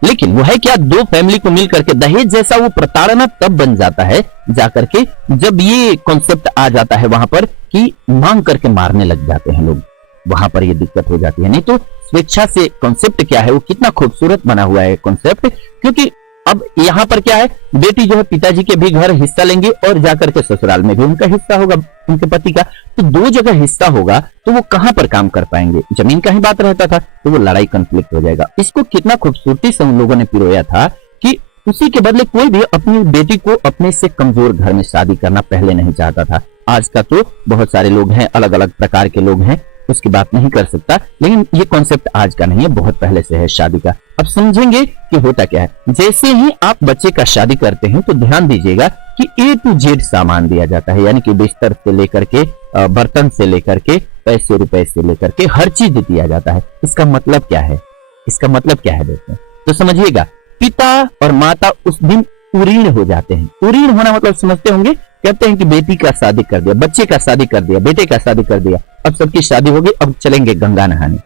लेकिन वो है क्या? दो फैमिली को मिल करके दहेज जैसा वो प्रताड़ना तब बन जाता है जाकर के जब ये कॉन्सेप्ट आ जाता है वहां पर कि मांग करके मारने लग जाते हैं लोग। वहां पर ये दिक्कत हो जाती है। नहीं तो स्वेच्छा से कॉन्सेप्ट क्या है, वो कितना खूबसूरत बना हुआ है कॉन्सेप्ट। क्योंकि अब यहाँ पर क्या है, बेटी जो है पिताजी के भी घर हिस्सा लेंगे और जाकर के ससुराल में भी उनका हिस्सा होगा, उनके पति का। तो दो जगह हिस्सा होगा तो वो कहां पर काम कर पाएंगे? जमीन का ही बात रहता था तो वो लड़ाई कॉन्फ्लिक्ट हो जाएगा। इसको कितना खूबसूरती से उन लोगों ने पिरोया था कि उसी के बदले कोई भी अपनी बेटी को अपने से कमजोर घर में शादी करना पहले नहीं चाहता था। आज का तो बहुत सारे लोग हैं, अलग अलग प्रकार के लोग हैं, उसकी बात नहीं कर सकता, लेकिन ये कॉन्सेप्ट आज का नहीं है, बहुत पहले से है शादी का। अब समझेंगे कि होता क्या है। जैसे ही आप बच्चे का शादी करते हैं तो ध्यान दीजिएगा कि A to Z सामान दिया जाता है, यानी कि बिस्तर से लेकर के, बर्तन से लेकर के, पैसे रुपए से लेकर के हर चीज दिया जाता है। इसका मतलब क्या है? इसका मतलब क्या है दोस्तों? तो समझिएगा, पिता और माता उस दिन उरीण हो जाते हैं। उरीण होना मतलब समझते होंगे, कहते हैं कि बेटी का शादी कर दिया, बच्चे का शादी कर दिया, बेटे का शादी कर दिया, अब सबकी शादी होगी, अब चलेंगे गंगा नहाने,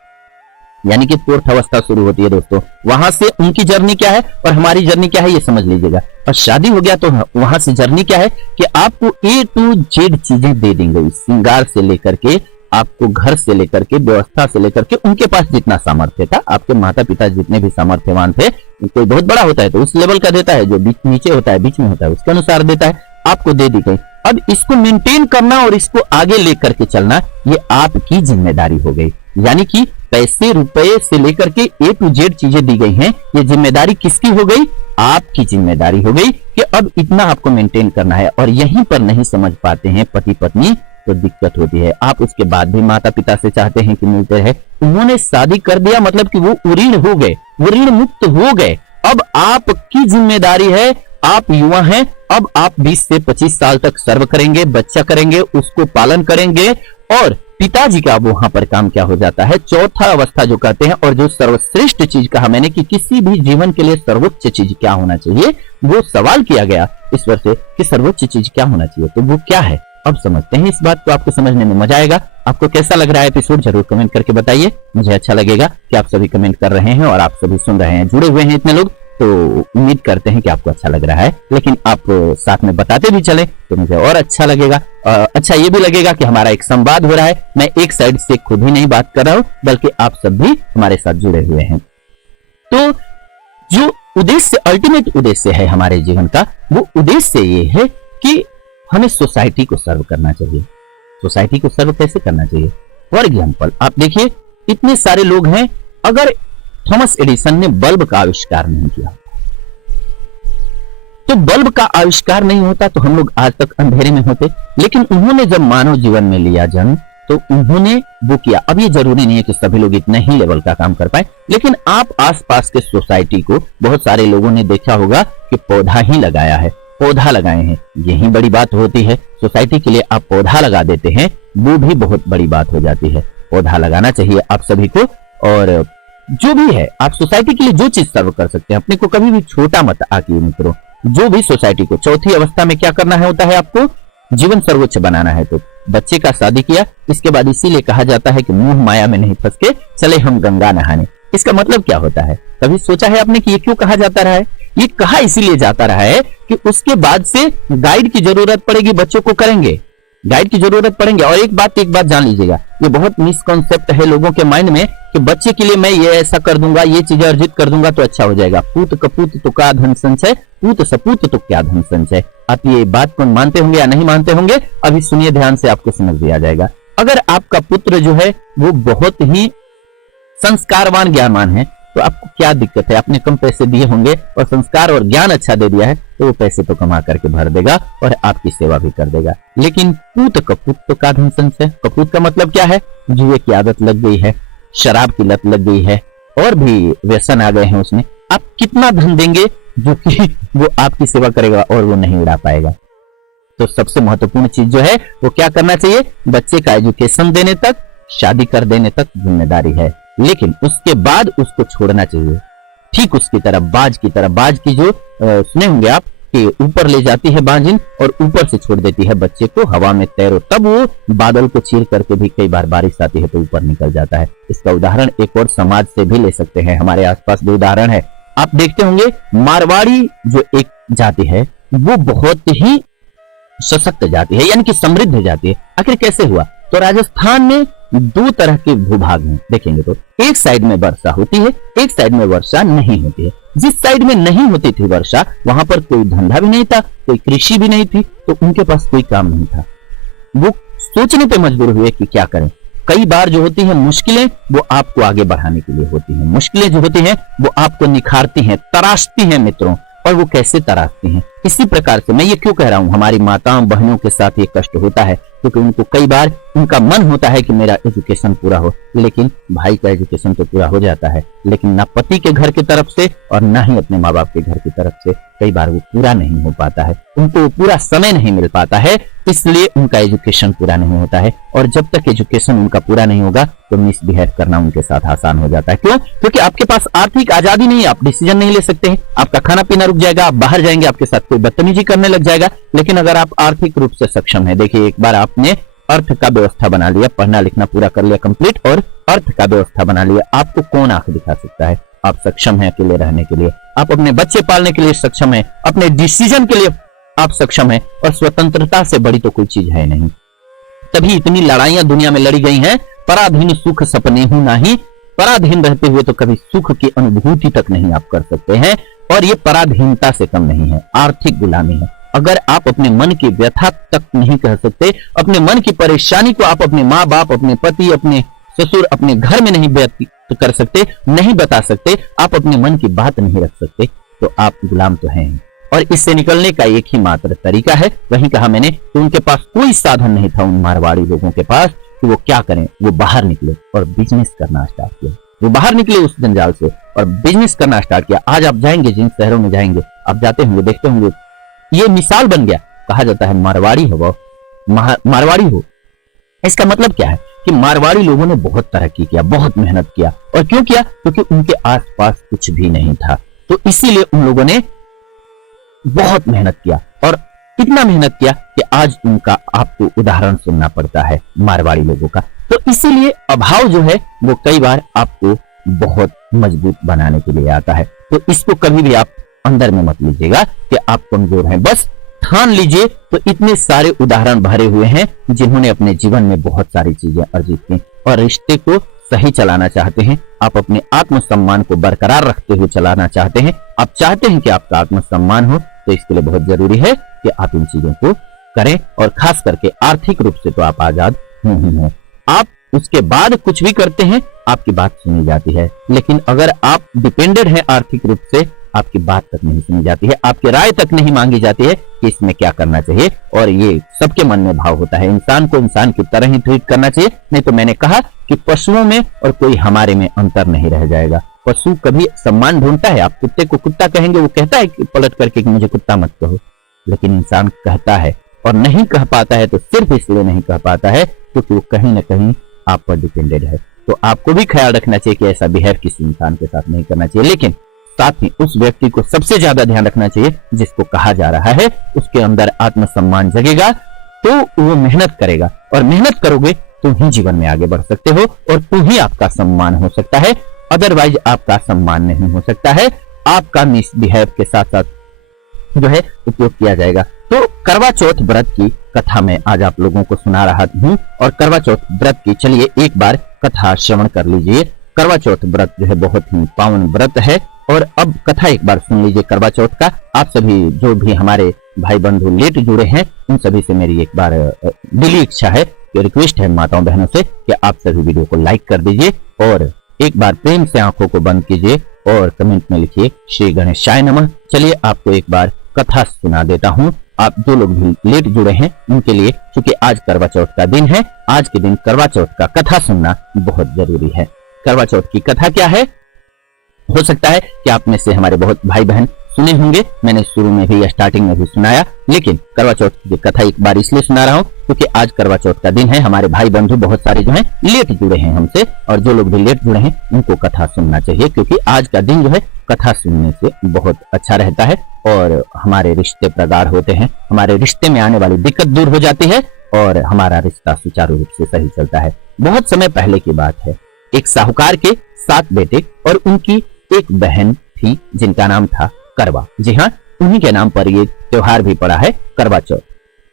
यानी कि फोर्थ अवस्था शुरू होती है दोस्तों। वहां से उनकी जर्नी क्या है और हमारी जर्नी क्या है ये समझ लीजिएगा। और शादी हो गया तो वहां से जर्नी क्या है कि आपको A to Z चीजें दे दी गई, श्रृंगार से लेकर के, आपको घर से लेकर के, व्यवस्था से लेकर के, उनके पास जितना सामर्थ्य था, आपके माता पिता जितने भी सामर्थ्यवान थे, कोई बहुत बड़ा होता है तो उस लेवल का देता है, जो बीच नीचे होता है, बीच में होता है, उसके अनुसार देता है, आपको दे दी गई। अब इसको मेंटेन करना और इसको आगे लेकर के चलना ये आपकी जिम्मेदारी हो गई। यानी कि पैसे रुपए से लेकर के ए टू जेड चीजें दी गई हैं, ये जिम्मेदारी किसकी हो गई? आपकी जिम्मेदारी हो गई कि अब इतना आपको मेंटेन करना है। और यहीं पर नहीं समझ पाते हैं पति पत्नी तो दिक्कत होती है। आप उसके बाद भी माता पिता से चाहते हैं कि मिलते रहे, उन्होंने शादी कर दिया मतलब कि वो ऋण हो गए, वो ऋण मुक्त हो गए। अब आपकी जिम्मेदारी है, आप युवा हैं, अब आप 20 से 25 साल तक सर्व करेंगे, बच्चा करेंगे, उसको पालन करेंगे। और पिताजी का वहां पर काम क्या हो जाता है? चौथा अवस्था जो कहते हैं, और जो सर्वश्रेष्ठ चीज कहा मैंने कि किसी भी जीवन के लिए सर्वोच्च चीज क्या होना चाहिए, वो सवाल किया गया ईश्वर से कि सर्वोच्च चीज क्या होना चाहिए, तो वो क्या है? अब समझते हैं इस बात को, आपको समझने में मजा आएगा। आपको कैसा लग रहा है एपिसोड जरूर कमेंट करके बताइए। मुझे अच्छा लगेगा कि आप सभी कमेंट कर रहे हैं और आप सभी सुन रहे हैं, जुड़े हुए हैं इतने लोग, तो उम्मीद करते हैं कि आपको अच्छा लग रहा है। लेकिन आप साथ में बताते भी चले तो मुझे और अच्छा लगेगा। अच्छा ये भी लगेगा कि हमारा एक संवाद हो रहा है, मैं एक साइड से खुद ही नहीं बात कर रहा हूं बल्कि आप सब भी हमारे साथ जुड़े हुए हैं। तो जो उद्देश्य, अल्टीमेट उद्देश्य है हमारे जीवन का, वो उद्देश्य ये है कि हमें सोसाइटी को सर्व करना चाहिए। सोसाइटी को सर्व कैसे करना चाहिए? फॉर एग्जाम्पल आप देखिए, इतने सारे लोग हैं, अगर थॉमस एडिसन ने बल्ब का आविष्कार नहीं किया तो बल्ब का आविष्कार नहीं होता तो हम लोग आज तक अंधेरे में होते। लेकिन उन्होंने जब मानव जीवन में लिया जन्म तो उन्होंने वो किया। अब ये जरूरी नहीं है कि सभी लोग इतने ही लेवल का काम कर पाए, लेकिन आप आसपास के सोसाइटी को, बहुत सारे लोगों ने देखा होगा कि पौधा ही लगाया है, पौधा लगाए हैं, यही बड़ी बात होती है। सोसाइटी के लिए आप पौधा लगा देते हैं, वो भी बहुत बड़ी बात हो जाती है। पौधा लगाना चाहिए आप सभी को। और जो भी है, आप सोसाइटी के लिए जो चीज सर्व कर सकते हैं, अपने को कभी भी छोटा मत आकिए मित्रों। जो भी सोसाइटी को, चौथी अवस्था में क्या करना है होता है, आपको जीवन सर्वोच्च बनाना है। तो बच्चे का शादी किया, इसके बाद इसीलिए कहा जाता है कि मोह माया में नहीं फंस के चले हम गंगा नहाने। इसका मतलब क्या होता है? कभी सोचा है आपने कि ये क्यों कहा जाता रहा है? ये कहा इसीलिए जाता रहा है कि उसके बाद से गाइड की जरूरत पड़ेगी, बच्चों को करेंगे, गाइड की जरूरत पड़ेंगे। और एक बात जान लीजिएगा, ये बहुत मिसकॉन्सेप्ट है लोगों के माइंड में कि बच्चे के लिए मैं ये ऐसा कर दूंगा, ये चीजें अर्जित कर दूंगा तो अच्छा हो जाएगा। पूत कपूत तो क्या धन संचय, पूत सपूत तो क्या धन संचय। आप ये बात को मानते होंगे या नहीं मानते होंगे, अभी सुनिए ध्यान से, आपको समझ भी आ जाएगा। अगर आपका पुत्र जो है वो बहुत ही संस्कारवान ज्ञानवान है तो आपको क्या दिक्कत है? आपने कम पैसे दिए होंगे और संस्कार और ज्ञान अच्छा दे दिया है तो वो पैसे तो कमा करके भर देगा और आपकी सेवा भी कर देगा। लेकिन पूत कपूत तो का धन संचय, कपूत का मतलब क्या है? जुए की आदत लग गई है, शराब की लत लग गई है और भी व्यसन आ गए हैं उसमें। आप कितना धन देंगे जो कि वो आपकी सेवा करेगा और वो नहीं उड़ा पाएगा? तो सबसे महत्वपूर्ण चीज जो है वो क्या करना चाहिए? बच्चे का एजुकेशन देने तक, शादी कर देने तक जिम्मेदारी है, लेकिन उसके बाद उसको छोड़ना चाहिए। ठीक उसकी तरह, बाज की तरह, बाज की जो सुने होंगे आप कि ऊपर ले जाती है बाजिन और ऊपर से छोड़ देती है बच्चे को, हवा में तैरो, तब वो बादल को चीर करके भी कई बार बारिश आती है तो ऊपर निकल जाता है। इसका उदाहरण एक और समाज से भी ले सकते हैं, हमारे आसपास भी उदाहरण है। आप देखते होंगे मारवाड़ी जो एक जाति है वो बहुत ही सशक्त जाति है, यानी कि समृद्ध जाति है। आखिर कैसे हुआ? तो राजस्थान में दो तरह के भूभाग हैं, देखेंगे तो एक साइड में वर्षा होती है, एक साइड में वर्षा नहीं होती है। जिस साइड में नहीं होती थी वर्षा, वहां पर कोई धंधा भी नहीं था, कोई कृषि भी नहीं थी, तो उनके पास कोई काम नहीं था। वो सोचने पे मजबूर हुए कि क्या करें। कई बार जो होती है मुश्किलें, वो आपको आगे बढ़ाने के लिए होती हैं। मुश्किलें जो होती हैं वो आपको निखारती हैं, तराशती हैं मित्रों। और वो कैसे तराशती हैं? इसी प्रकार से मैं ये क्यों कह रहा हूं, हमारी माताओं बहनों के साथ ये कष्ट होता है क्योंकि उनको कई बार उनका मन होता है कि मेरा एजुकेशन पूरा हो, लेकिन भाई का एजुकेशन तो पूरा हो जाता है, लेकिन ना पति के घर की तरफ से और ना ही अपने माँ बाप के घर की तरफ से कई बार वो पूरा नहीं हो पाता है, उनको पूरा समय नहीं मिल पाता है, इसलिए उनका एजुकेशन पूरा नहीं होता है। और जब तक एजुकेशन उनका पूरा नहीं होगा तो मिसबिहेव करना उनके साथ आसान हो जाता है। क्यों? क्योंकि आपके पास आर्थिक आजादी नहीं है, आप डिसीजन नहीं ले सकते हैं, आपका खाना पीना रुक जाएगा, आप बाहर जाएंगे, आपके साथ कोई बदतमीजी करने लग जाएगा। लेकिन अगर आप आर्थिक रूप से सक्षम है, देखिए एक बार आपने अर्थ का व्यवस्था बना लिया, पढ़ना लिखना पूरा कर लिया कंप्लीट और अर्थ का व्यवस्था बना लिया, आपको कौन आंख दिखा सकता है? आप सक्षम हैं अकेले रहने के लिए, आप अपने बच्चे पालने के लिए सक्षम हैं, अपने डिसीजन के लिए आप सक्षम हैं, और स्वतंत्रता से बड़ी तो कोई चीज है नहीं। तभी इतनी लड़ाइयां दुनिया में लड़ी गई हैं। पराधीन सुख सपने हूं नहीं, पराधीन रहते हुए तो कभी सुख की अनुभूति तक नहीं आप कर सकते हैं, और ये पराधीनता से कम नहीं है, आर्थिक गुलामी है। अगर आप अपने मन की व्यथा तक नहीं कह सकते, अपने मन की परेशानी को आप अपने माँ बाप, अपने पति, अपने ससुर, अपने घर में नहीं व्यक्त कर सकते, नहीं बता सकते, आप अपने मन की बात नहीं रख सकते, तो आप गुलाम तो हैं। और इससे निकलने का एक ही मात्र तरीका है, वही कहा मैंने कि उनके पास कोई साधन नहीं था उन मारवाड़ी लोगों के पास कि वो क्या करें। वो बाहर निकले और बिजनेस करना स्टार्ट किया। वो बाहर निकले उस जंजाल से और बिजनेस करना स्टार्ट किया। आज आप जाएंगे, जिन शहरों में जाएंगे, आप जाते होंगे, देखते होंगे, ये मिसाल बन गया। कहा जाता है मारवाड़ी हो वो, मारवाड़ी हो। इसका मतलब क्या है कि मारवाड़ी लोगों ने बहुत तरक्की किया, बहुत मेहनत किया। और क्यों किया? क्योंकि उनके आसपास कुछ भी नहीं था, तो इसीलिए उन लोगों ने बहुत मेहनत किया। और इतना मेहनत किया कि आज उनका आपको उदाहरण सुनना पड़ता है मारवाड़ी लोगों का। तो इसीलिए अभाव जो है वो कई बार आपको बहुत मजबूत बनाने के लिए आता है। तो इसको कभी भी आप अंदर में मत लीजिएगा कि आप कमजोर हैं, बस ठान लीजिए। तो इतने सारे उदाहरण भरे हुए हैं जिन्होंने अपने जीवन में बहुत सारी चीजें अर्जित की और रिश्ते को सही चलाना चाहते हैं। आप अपने आत्मसम्मान को बरकरार रखते हुए चलाना चाहते हैं, आप चाहते हैं कि आपका आत्मसम्मान हो, तो इसके लिए बहुत जरूरी है कि आप इन चीजों को करें। और खास करके आर्थिक रूप से तो आप आजाद नहीं हैं। आप उसके बाद कुछ भी करते हैं, आपकी बात सुनी जाती है, लेकिन अगर आप डिपेंडेंट हैं आर्थिक रूप से, आपकी बात तक नहीं सुनी जाती है, आपकी राय तक नहीं मांगी जाती है कि इसमें क्या करना चाहिए। और ये सबके मन में भाव होता है, इंसान को इंसान की तरह ही ट्रीट करना चाहिए। नहीं तो मैंने कहा कि पशुओं में और कोई हमारे में अंतर नहीं रह जाएगा। पशु कभी सम्मान ढूंढता है, आप कुत्ते को कुत्ता कहेंगे, वो कहता है कि पलट करके कि मुझे कुत्ता मत कहो, लेकिन इंसान कहता है और नहीं कह पाता है तो सिर्फ इसलिए नहीं कह पाता है क्योंकि वो कहीं ना कहीं आप पर डिपेंडेड है। तो आपको भी ख्याल रखना चाहिए कि ऐसा बिहेव किसी इंसान के साथ नहीं करना चाहिए, लेकिन साथ में उस व्यक्ति को सबसे ज्यादा ध्यान रखना चाहिए जिसको कहा जा रहा है, उसके अंदर आत्मसम्मान जगेगा तो वो मेहनत करेगा, और मेहनत करोगे तो ही जीवन में आगे बढ़ सकते हो और तो ही आपका सम्मान हो सकता है। अदरवाइज आपका सम्मान नहीं हो सकता है, आपका मिसबिहेव के साथ साथ जो है उपयोग किया जाएगा। तो करवा चौथ व्रत की कथा मैं आज आप लोगों को सुना रहा हूँ, और करवा चौथ व्रत की चलिए एक बार कथा श्रवण कर लीजिए। करवा चौथ व्रत जो है बहुत ही पावन व्रत है, और अब कथा एक बार सुन लीजिए करवा चौथ का। आप सभी जो भी हमारे भाई बंधु लेट जुड़े हैं, उन सभी से मेरी एक बार दिली इच्छा है, रिक्वेस्ट है माताओं बहनों से कि आप सभी वीडियो को लाइक कर दीजिए और एक बार प्रेम से आंखों को बंद कीजिए और कमेंट में लिखिए श्री गणेशाय नमः। चलिए आपको एक बार कथा सुना देता हूँ। आप जो लोग भी लेट जुड़े हैं उनके लिए, क्योंकि आज करवा चौथ का दिन है, आज के दिन करवा चौथ का कथा सुनना बहुत जरूरी है। करवा चौथ की कथा क्या है? हो सकता है कि आप में से हमारे बहुत भाई बहन सुने होंगे, मैंने शुरू में भी स्टार्टिंग में भी सुनाया, लेकिन करवा चौथ की कथा एक बार इसलिए सुना रहा हूँ क्योंकि आज करवा चौथ का दिन है। हमारे भाई बंधु बहुत सारे जो हैं लेट जुड़े हैं हमसे, और जो लोग भी लेट जुड़े हैं उनको कथा सुनना चाहिए, क्योंकि आज का दिन जो है कथा सुनने से बहुत अच्छा रहता है और हमारे रिश्ते प्रगाढ़ होते हैं, हमारे रिश्ते में आने वाली दिक्कत दूर हो जाती है और हमारा रिश्ता सुचारू रूप से सही चलता है। बहुत समय पहले की बात है, एक साहूकार के 7 बेटे और उनकी एक बहन थी जिनका नाम था करवा। जी हाँ, उन्हीं के नाम पर ये त्योहार भी पड़ा है, करवा चौथ।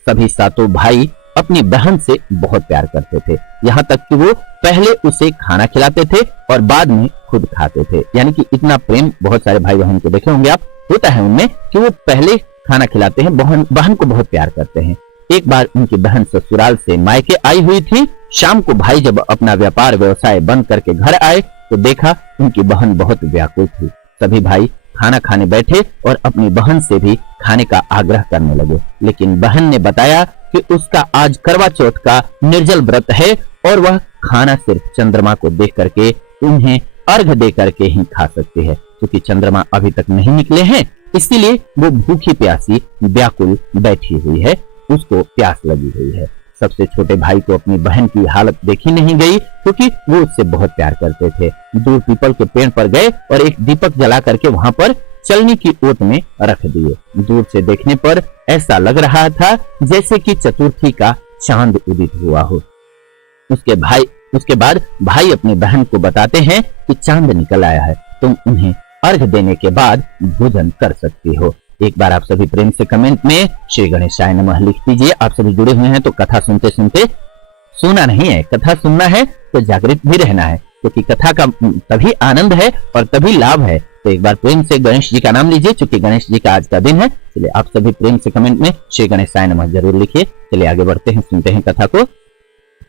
सभी 7 भाई अपनी बहन से बहुत प्यार करते थे, यहाँ तक कि वो पहले उसे खाना खिलाते थे और बाद में खुद खाते थे। यानी कि इतना प्रेम बहुत सारे भाई बहन को देखे होंगे आप, होता है उनमें कि वो पहले खाना खिलाते हैं, बहन को बहुत प्यार करते हैं। एक बार उनकी बहन ससुराल से मायके आई हुई थी। शाम को भाई जब अपना व्यापार व्यवसाय बंद करके घर आए तो देखा उनकी बहन बहुत व्याकुल थी। सभी भाई खाना खाने बैठे और अपनी बहन से भी खाने का आग्रह करने लगे, लेकिन बहन ने बताया कि उसका आज करवा चौथ का निर्जल व्रत है और वह खाना सिर्फ चंद्रमा को देख करके, उन्हें अर्घ दे करके ही खा सकती है, क्योंकि चंद्रमा अभी तक नहीं निकले हैं, इसीलिए वो भूखी प्यासी व्याकुल बैठी हुई है, उसको प्यास लगी हुई है। सबसे छोटे भाई को अपनी बहन की हालत देखी नहीं गई, क्योंकि वो उससे बहुत प्यार करते थे। दूर पीपल के पेड़ पर गए और एक दीपक जला करके वहां पर चलनी की ओट में रख दिए। दूर से देखने पर ऐसा लग रहा था जैसे कि चतुर्थी का चांद उदित हुआ हो। उसके बाद भाई अपनी बहन को बताते हैं कि चांद निकल आया है, तुम उन्हें अर्घ देने के बाद भोजन कर सकती हो। एक बार आप सभी प्रेम से कमेंट में श्री गणेशाय नमः लिख दीजिए। आप सभी जुड़े हुए हैं तो कथा सुनते सुनते सोना नहीं है, कथा सुनना है तो जागृत भी रहना है, क्योंकि कथा का तभी आनंद है और तभी लाभ है तो एक बार प्रेम से गणेश जी का नाम लीजिए, चूंकि गणेश जी का आज का दिन है। चलिए आप सभी प्रेम से कमेंट में श्री गणेशाय नमः जरूर लिखिए। चलिए आगे बढ़ते हैं, सुनते हैं कथा को।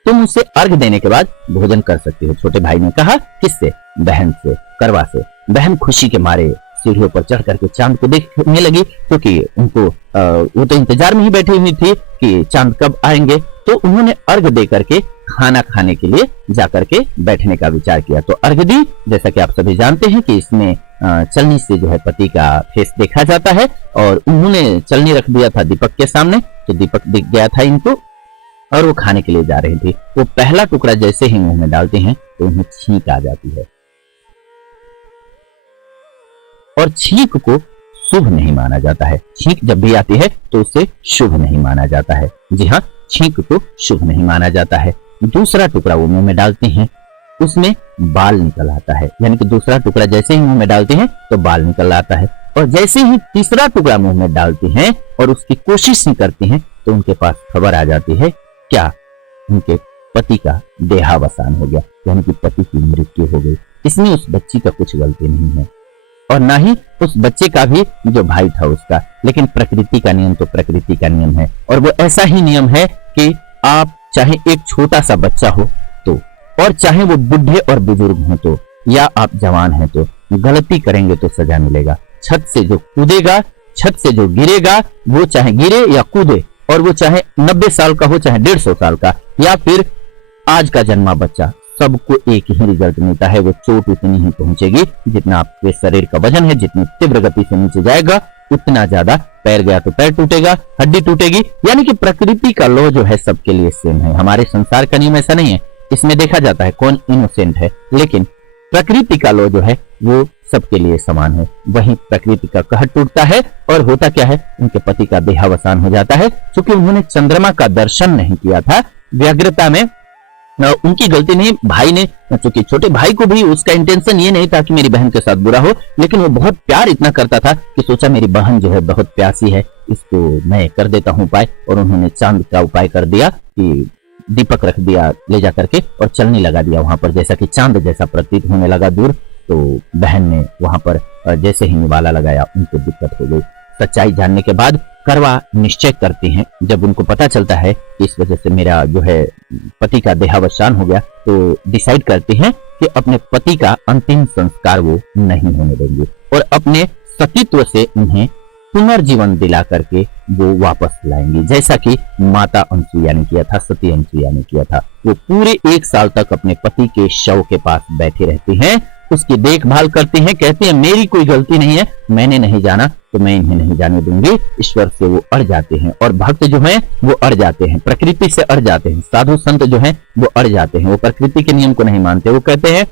तुम उसे अर्घ देने के बाद भोजन कर सकती हो, छोटे भाई ने कहा। किससे? बहन से, करवा से। बहन खुशी के मारे सीढ़ियों पर चढ़ करके चांद को देखने लगी, क्योंकि उनको वो तो इंतजार में ही बैठी हुई थी कि चांद कब आएंगे। तो उन्होंने अर्घ दे करके खाना खाने के लिए जाकर के बैठने का विचार किया। तो अर्घ दी, जैसा कि आप सभी जानते हैं कि इसमें चलनी से जो है पति का फेस देखा जाता है, और उन्होंने चलनी रख दिया था दीपक के सामने। तो दीपक दिख गया था इनको और वो खाने के लिए जा रही थी। वो पहला टुकड़ा जैसे ही मुंह में डालते हैं तो उन्हें छींक आ जाती है, और छींक को शुभ नहीं माना जाता है। छींक जब भी आती है तो उसे शुभ नहीं माना जाता है। जी हाँ, छींक को शुभ नहीं माना जाता है। दूसरा टुकड़ा वो मुंह में डालते हैं, उसमें बाल निकल आता है, यानी कि दूसरा टुकड़ा जैसे ही मुंह में डालते हैं तो बाल निकल आता है। और जैसे ही तीसरा टुकड़ा मुंह में डालते हैं और उसकी कोशिश नहीं करते हैं तो उनके पास खबर आ जाती है, क्या? उनके पति का देहावसान हो गया, यानी कि पति की मृत्यु हो गई। इसमें उस बच्ची का कुछ गलती नहीं है, और ना ही उस बच्चे का भी जो भाई था उसका। लेकिन प्रकृति का नियम तो प्रकृति का नियम है, और वो ऐसा ही नियम है कि आप चाहे एक छोटा सा बच्चा हो तो, और चाहे वो बुढ़े और बुजुर्ग हो तो, या आप जवान हैं तो, गलती करेंगे तो सजा मिलेगा। छत से जो कूदेगा, छत से जो गिरेगा, वो चाहे गिरे या कूदे, और वो चाहे 90 साल का हो, चाहे 150 साल का, या फिर आज का जन्मा बच्चा, सबको एक ही रिजल्ट मिलता है। वो चोट उतनी ही पहुंचेगी जितना आपके शरीर का वजन है। जितनी तीव्र गति से नीचे जाएगा उतना ज्यादा, पैर गया तो पैर टूटेगा, हड्डी टूटेगी। यानी कि प्रकृति का लॉ जो है सबके लिए सेम है। हमारे संसार का नियम ऐसा नहीं है, इसमें देखा जाता है कौन इनोसेंट है, लेकिन प्रकृति का लॉ जो है वो सबके लिए समान है। वहीं प्रकृति का कहर टूटता है, और होता क्या है, उनके पति का देहावसान हो जाता है। क्योंकि उन्होंने चंद्रमा का दर्शन नहीं किया था व्यग्रता में। उनकी गलती नहीं, भाई ने, क्योंकि छोटे भाई को भी उसका इंटेंशन ये नहीं था कि मेरी बहन के साथ बुरा हो, लेकिन वो बहुत प्यार इतना करता था कि सोचा मेरी बहन जो है बहुत प्यासी है, इसको मैं कर देता हूं उपाय। और उन्होंने चांद का उपाय कर दिया कि दीपक रख दिया ले जा करके, और चलनी लगा दिया वहां पर, जैसा कि चांद जैसा प्रतीत होने लगा दूर। तो बहन ने वहां पर जैसे ही निवाला लगाया उनको दिक्कत हो गई। सच्चाई जानने के बाद करवा निश्चय करती हैं, जब उनको पता चलता है कि इस वजह से मेरा जो है पति का देहावसान हो गया, तो डिसाइड करती हैं कि अपने पति का अंतिम संस्कार वो नहीं होने देंगे, और अपने सतीत्व से उन्हें पुनर्जीवन दिला करके वो वापस लाएंगे, जैसा कि माता अनसुईया ने किया था, सती अनसुईया ने किया था। वो पूरे 1 साल तक अपने पति के शव के पास बैठे रहती हैं, उसकी देखभाल करती हैं, कहती हैं मेरी कोई गलती नहीं है, मैंने नहीं जाना तो मैं इन्हें नहीं जाने दूंगी। ईश्वर से वो अड़ जाते हैं, और भक्त जो हैं वो अड़ जाते हैं, प्रकृति से अड़ जाते हैं। साधु संत जो हैं वो अड़ जाते हैं, वो प्रकृति के नियम को नहीं मानते। वो कहते हैं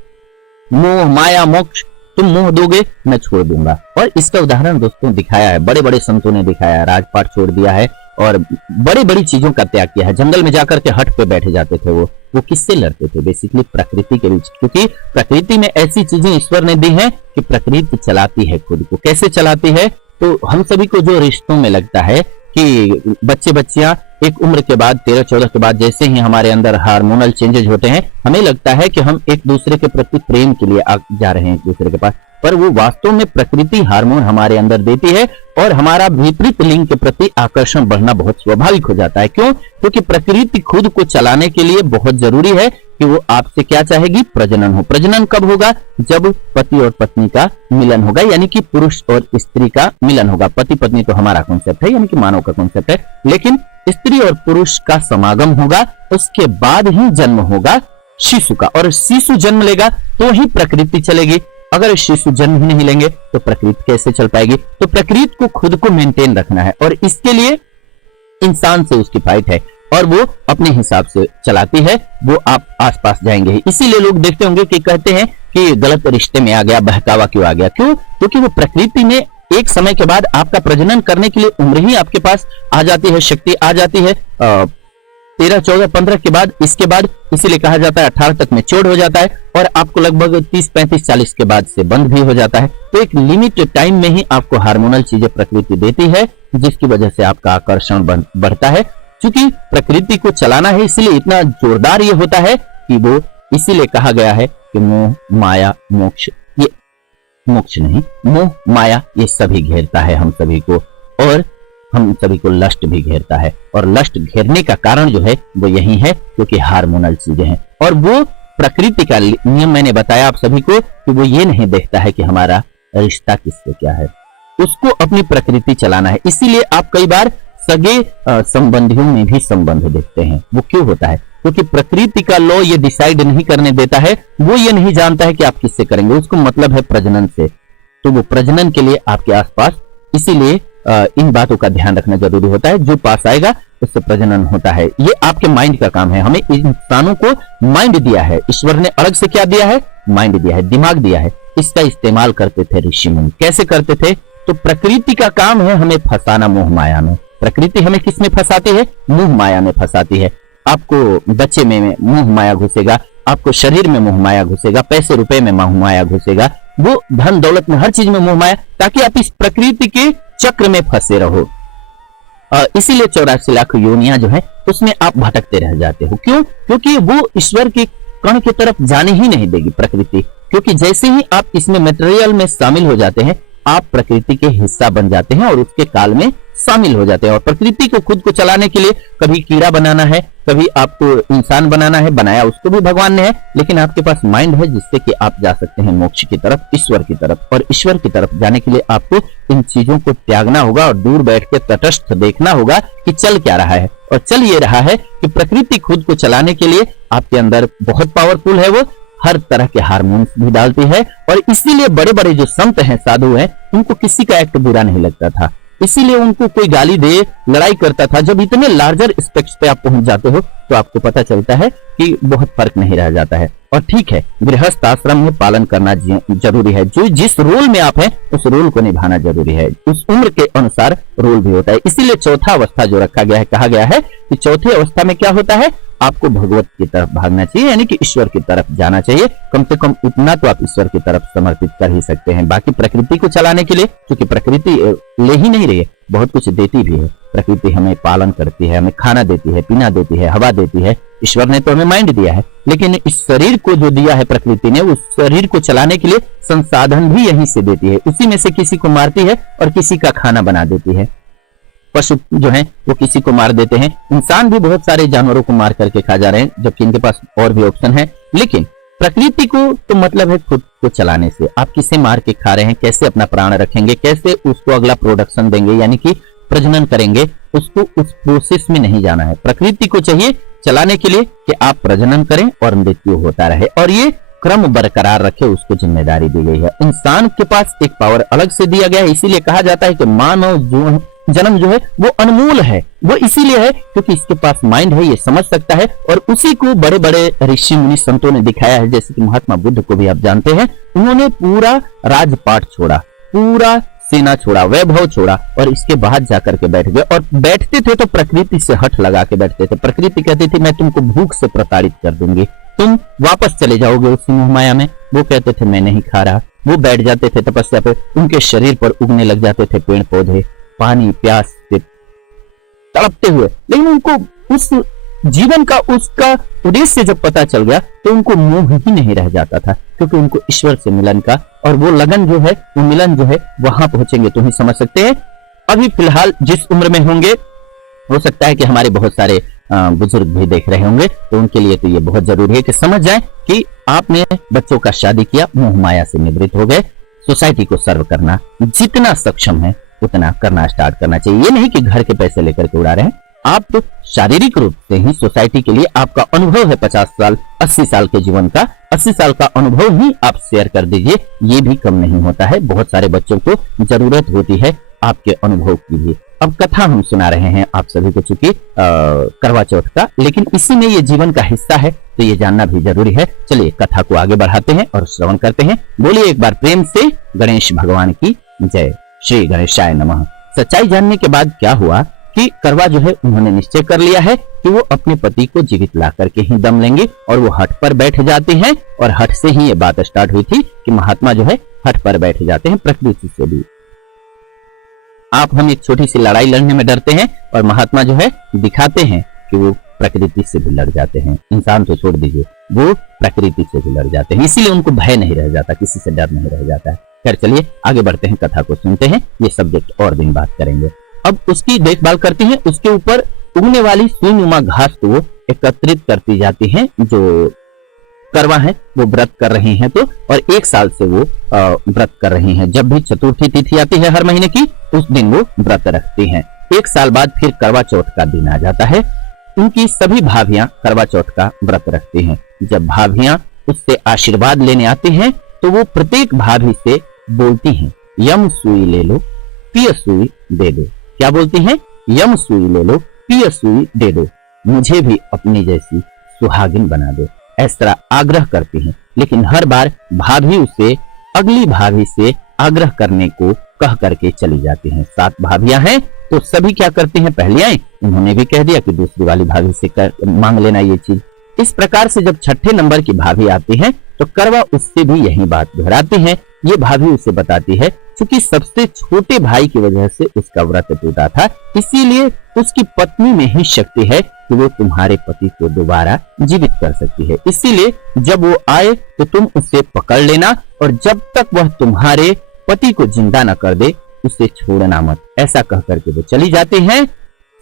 मोह माया मोक्ष, तुम मोह दोगे मैं छोड़ दूंगा। और इसका उदाहरण दोस्तों दिखाया है, बड़े बड़े संतों ने दिखाया है। राजपाट छोड़ दिया है और बड़ी बड़ी चीजों का त्याग किया है। जंगल में जाकर के हट पे बैठे जाते थे। वो किससे लड़ते थे? बेसिकली प्रकृति के बीच, क्योंकि प्रकृति में ऐसी चीजें ईश्वर ने दी हैं कि प्रकृति चलाती है खुद को। कैसे चलाती है? तो हम सभी को जो रिश्तों में लगता है कि बच्चे बच्चियां एक उम्र के बाद 13-14 के बाद जैसे ही हमारे अंदर हार्मोनल चेंजेस होते हैं, हमें लगता है कि हम एक दूसरे के प्रति प्रेम के लिए जा रहे हैं एक दूसरे के पास, पर वो वास्तव में प्रकृति हार्मोन हमारे अंदर देती है, और हमारा विपरीत लिंग के प्रति आकर्षण बढ़ना बहुत स्वाभाविक हो जाता है। क्यों? क्योंकि प्रकृति खुद को चलाने के लिए बहुत जरूरी है कि वो आपसे क्या चाहेगी? प्रजनन हो। प्रजनन कब होगा? जब पति और पत्नी का मिलन होगा, यानी कि पुरुष और स्त्री का मिलन होगा। पति पत्नी तो हमारा कॉन्सेप्ट है, यानी कि मानव का कॉन्सेप्ट है, लेकिन स्त्री और पुरुष का समागम होगा, उसके बाद ही जन्म होगा शिशु का, और शिशु जन्म लेगा तो ही प्रकृति चलेगी। अगर शिशु जन्म ही नहीं लेंगे तो प्रकृति कैसे चल पाएगी? तो प्रकृति को खुद को मेंटेन रखना है, और इसके लिए इंसान से उसकी फाइट है, और वो अपने हिसाब से चलाती है। वो आप आसपास जाएंगे ही। इसीलिए लोग देखते होंगे कि कहते हैं कि गलत रिश्ते में आ गया, बहकावा क्यों आ गया? क्यों? क्योंकि वो प्रकृति में एक समय के बाद आपका प्रजनन करने के लिए उम्र ही आपके पास आ जाती है, शक्ति आ जाती है 13, 14, 15 के बाद। इसके बाद इसीलिए कहा जाता है 18 तक मैच्योर हो जाता है, और आपको लगभग 30, 35, 40 के बाद से बंद भी हो जाता है। तो एक लिमिट टाइम में ही आपको हार्मोनल चीजें प्रकृति देती है, जिसकी वजह से आपका आकर्षण बढ़ता है। क्योंकि प्रकृति को चलाना है, इसलिए इतना जोरदार ये होता है कि वो इसीलिए कहा गया है कि मोह माया मोक्ष, ये मोक्ष नहीं, मोह माया ये सभी घेरता है हम सभी को, और हम सभी को लस्ट भी घेरता है। और लस्ट घेरने का कारण जो है वो यही है क्योंकि हार्मोनल चीजें हैं। और वो प्रकृति का नियम मैंने बताया आप सभी को कि वो ये नहीं देखता है कि हमारा रिश्ता किससे क्या है, उसको अपनी प्रकृति चलाना है। इसीलिए आप कई बार सगे संबंधियों में भी संबंध देखते हैं। वो क्यों होता है? क्योंकि प्रकृति का लॉ ये डिसाइड नहीं करने देता है, वो ये नहीं जानता है कि आप किससे करेंगे, उसको मतलब है प्रजनन से। तो वो प्रजनन के लिए आपके आसपास, इसीलिए इन बातों का ध्यान रखना जरूरी होता है। जो पास आएगा उससे प्रजनन होता है। ये आपके माइंड का काम है। हमें इंसानों को माइंड दिया है, ईश्वर ने अलग से क्या दिया है? माइंड दिया है, दिमाग दिया है। इसका इस्तेमाल करते थे ऋषि मुनि। कैसे करते थे? तो प्रकृति का काम है हमें फंसाना मोह माया में। प्रकृति हमें किस में फंसाती है? मोह माया में फंसाती है। आपको बच्चे में मोह माया घुसेगा, आपको शरीर में मोह माया घुसेगा, पैसे रुपए में मोह माया घुसेगा, वो धन दौलत में, हर चीज में मोह माया, ताकि आप इस प्रकृति के चक्र में फंसे रहो। इसीलिए 84 लाख योनियां जो है उसमें आप भटकते रह जाते हो। क्यों? क्योंकि वो ईश्वर के कण की तरफ जाने ही नहीं देगी प्रकृति। क्योंकि जैसे ही आप इसमें मटेरियल में शामिल हो जाते हैं, आप प्रकृति के हिस्सा बन जाते हैं और उसके काल में शामिल हो जाते हैं। और प्रकृति को खुद को चलाने के लिए कभी कीड़ा बनाना है, कभी आपको इंसान बनाना है, बनाया उसको भी भगवान ने है, लेकिन आपके पास माइंड है जिससे कि आप जा सकते हैं मोक्ष की तरफ, ईश्वर की तरफ। और ईश्वर की तरफ जाने के लिए आपको इन चीजों को त्यागना होगा और दूर बैठ के तटस्थ देखना होगा कि चल क्या रहा है। और चल ये रहा है कि प्रकृति खुद को चलाने के लिए आपके अंदर बहुत पावरफुल है, वो हर तरह के हार्मोन्स भी डालती है। और इसीलिए बड़े बड़े जो संत हैं, साधु हैं, उनको किसी का एक्ट बुरा नहीं लगता था। इसीलिए उनको कोई गाली दे, लड़ाई करता था। जब इतने लार्जर स्पेक्ट्स पे आप पहुंच जाते हो तो आपको पता चलता है कि बहुत फर्क नहीं रह जाता है। और ठीक है, गृहस्थ आश्रम में पालन करना जरूरी है। जो जिस रोल में आप हैं उस रोल को निभाना जरूरी है। उस उम्र के अनुसार रोल भी होता है। इसीलिए चौथा अवस्था जो रखा गया है, कहा गया है कि चौथी अवस्था में क्या होता है? आपको भगवत की तरफ भागना चाहिए, यानी कि ईश्वर की तरफ जाना चाहिए। कम से कम उतना तो आप ईश्वर की तरफ समर्पित कर ही सकते हैं। बाकी प्रकृति को चलाने के लिए, क्योंकि प्रकृति ले ही नहीं रही है, बहुत कुछ देती भी है। प्रकृति हमें पालन करती है, हमें खाना देती है, पीना देती है, हवा देती है। ईश्वर ने तो हमें माइंड दिया है, लेकिन इस शरीर को जो दिया है प्रकृति ने, उस शरीर को चलाने के लिए संसाधन भी यहीं से देती है। उसी में से किसी को मारती है और किसी का खाना बना देती है। पशु जो है वो किसी को मार देते हैं। इंसान भी बहुत सारे जानवरों को मार करके खा जा रहे हैं, जबकि इनके पास और भी ऑप्शन है। लेकिन प्रकृति को तो मतलब है खुद को चलाने से। आप किसे मार के खा रहे हैं, कैसे अपना प्राण रखेंगे, कैसे उसको अगला प्रोडक्शन देंगे, यानी कि प्रजनन करेंगे, उसको उस प्रोसेस में नहीं जाना है। प्रकृति को चाहिए चलाने के लिए कि आप प्रजनन करें और मृत्यु होता रहे, और ये क्रम बरकरार रखे, उसको जिम्मेदारी दी गई है। इंसान के पास एक पावर अलग से दिया गया है। इसीलिए कहा जाता है कि मानव जन्म जो है वो अनमोल है। वो इसीलिए है क्योंकि इसके पास माइंड है, ये समझ सकता है। और उसी को बड़े बड़े ऋषि मुनि संतों ने दिखाया है। जैसे कि महात्मा बुद्ध को भी आप जानते हैं, उन्होंने पूरा राजपाट छोड़ा, पूरा सेना छोड़ा, वैभव छोड़ा, और इसके बाद जाकर के बैठ गए। और बैठते थे तो प्रकृति से हठ लगा के बैठते थे। प्रकृति कहती थी मैं तुमको भूख से प्रताड़ित कर दूंगी, तुम वापस चले जाओगे उसी मोह माया में। वो कहते थे मैं नहीं खा रहा। वो बैठ जाते थे तपस्या पे, उनके शरीर पर उगने लग जाते थे पेड़ पौधे, पानी प्यास से तड़पते हुए। लेकिन उनको उस जीवन का, उसका उद्देश्य जब पता चल गया तो उनको मोह ही नहीं रह जाता था, क्योंकि उनको ईश्वर से मिलन का, और वो लगन जो है, वो मिलन जो है, वहां पहुंचेंगे तो ही समझ सकते हैं। अभी फिलहाल जिस उम्र में होंगे, हो सकता है कि हमारे बहुत सारे बुजुर्ग भी देख रहे होंगे, तो उनके लिए तो ये बहुत जरूरी है कि समझ जाएं कि आपने बच्चों का शादी किया, मोह माया से निवृत्त हो गए। सोसाइटी को सर्व करना जितना सक्षम है उतना करना स्टार्ट करना चाहिए। ये नहीं कि घर के पैसे लेकर के उड़ा रहे हैं। आप तो शारीरिक रूप से ही सोसाइटी के लिए आपका अनुभव है 50 साल 80 साल के जीवन का, 80 साल का अनुभव ही आप शेयर कर दीजिए। ये भी कम नहीं होता है। बहुत सारे बच्चों को जरूरत होती है आपके अनुभव की भी। अब कथा हम सुना रहे हैं आप सभी को, चूंकि करवा चौथ का, लेकिन इसी में ये जीवन का हिस्सा है, तो ये जानना भी जरूरी है। चलिए कथा को आगे बढ़ाते हैं और श्रवण करते हैं। बोलिए एक बार प्रेम से गणेश भगवान की जय। श्री गणेशाय नमः। सच्चाई जानने के बाद क्या हुआ कि करवा जो है उन्होंने निश्चय कर लिया है कि वो अपने पति को जीवित ला करके ही दम लेंगे, और वो हट पर बैठ जाते हैं। और हट से ही ये बात स्टार्ट हुई थी कि महात्मा जो है हट पर बैठ जाते हैं प्रकृति से भी। आप हम एक छोटी सी लड़ाई लड़ने में डरते हैं, और महात्मा जो है दिखाते हैं कि वो प्रकृति से भी लड़ जाते हैं। इंसान तो छोड़ दीजिए, वो प्रकृति से भी लड़ जाते हैं। इसीलिए उनको भय नहीं रह जाता, किसी से डर नहीं रह जाता है। खैर चलिए आगे बढ़ते हैं, कथा को सुनते हैं, ये सब्जेक्ट और दिन बात करेंगे। अब उसकी देखभाल करती हैं, उसके ऊपर उगने वाली सुईनुमा घास को एकत्रित करती जाती हैं। जो करवा है वो व्रत कर रही हैं तो, और 1 साल से वो व्रत कर रही हैं। जब भी चतुर्थी तिथि आती है हर महीने की, उस दिन वो व्रत रखती हैं। 1 साल बाद फिर करवा चौथ का दिन आ जाता है। उनकी सभी भाभियां करवा चौथ का व्रत रखती हैं। जब भाभियां उससे आशीर्वाद लेने आती हैं तो वो प्रत्येक भाभी से बोलती हैं, यम सुई ले लो, पिय सुई दे दो। क्या बोलती हैं? यम सुई ले लो, पिय सुई दे दो, मुझे भी अपनी जैसी सुहागिन बना दो, इस तरह आग्रह करती हैं। लेकिन हर बार भाभी उसे अगली भाभी से आग्रह करने को कह करके चली जाती हैं। 7 भाभियां हैं तो सभी क्या करती हैं, पहले आई उन्होंने भी कह दिया कि दूसरी वाली भाभी से मांग लेना ये चीज। इस प्रकार से जब 6ठे नंबर की भाभी आती है तो करवा उससे भी यही बात दोहराती है। ये भाभी उसे बताती है क्योंकि सबसे छोटे भाई की वजह से उसका व्रत टूटा था, इसीलिए उसकी पत्नी में ही शक्ति है कि वो तुम्हारे पति को दोबारा जीवित कर सकती है। इसीलिए जब वो आए तो तुम उसे पकड़ लेना, और जब तक वह तुम्हारे पति को जिंदा न कर दे उसे छोड़ना मत। ऐसा कह करके वो चली जाती हैं।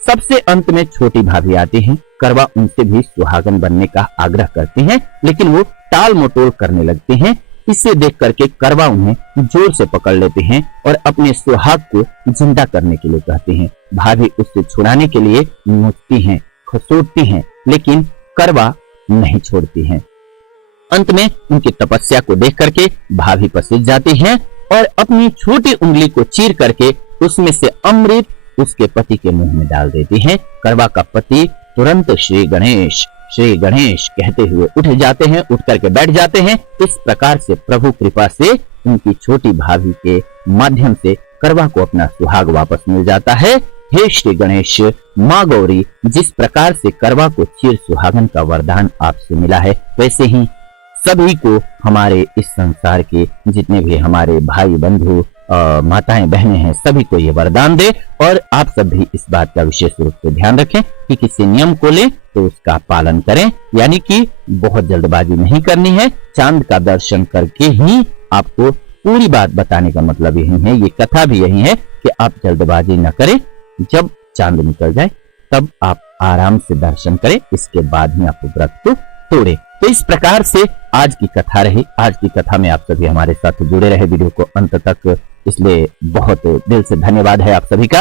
सबसे अंत में छोटी भाभी आती हैं। करवा उनसे भी सुहागन बनने का आग्रह करती हैं, लेकिन वो टाल मटोल करने लगती हैं। इसे देख करके करवा उन्हें जोर से पकड़ लेते हैं और अपने सुहाग को जिंदा करने के लिए कहती हैं। भाभी उससे छुड़ाने के लिए नोचती हैं, खसोटती हैं, लेकिन करवा नहीं छोड़ती हैं। अंत में उनकी तपस्या को देख करके भाभी पसीज जाती हैं और अपनी छोटी उंगली को चीर करके उसमें से अमृत उसके पति के मुंह में डाल देती हैं। करवा का पति तुरंत श्री गणेश कहते हुए उठ जाते हैं, उठ करके बैठ जाते हैं। इस प्रकार से प्रभु कृपा से उनकी छोटी भाभी के माध्यम से करवा को अपना सुहाग वापस मिल जाता है। हे श्री गणेश, माँ गौरी, जिस प्रकार से करवा को चिर सुहागन का वरदान आपसे मिला है, वैसे ही सभी को, हमारे इस संसार के जितने भी हमारे भाई बंधु माताएं बहनें हैं, सभी को ये वरदान दे। और आप सब भी इस बात का विशेष रूप से ध्यान रखें कि किसी नियम को ले तो उसका पालन करें, यानी कि बहुत जल्दबाजी नहीं करनी है। चांद का दर्शन करके ही आपको पूरी बात बताने का मतलब यही है, ये कथा भी यही है कि आप जल्दबाजी न करें। जब चांद निकल जाए तब आप आराम से दर्शन करें, इसके बाद ही आप व्रत को तोड़े। तो इस प्रकार से आज की कथा रही। आज की कथा में आप सभी हमारे साथ जुड़े रहे वीडियो को अंत तक, इसलिए बहुत दिल से धन्यवाद है आप सभी का।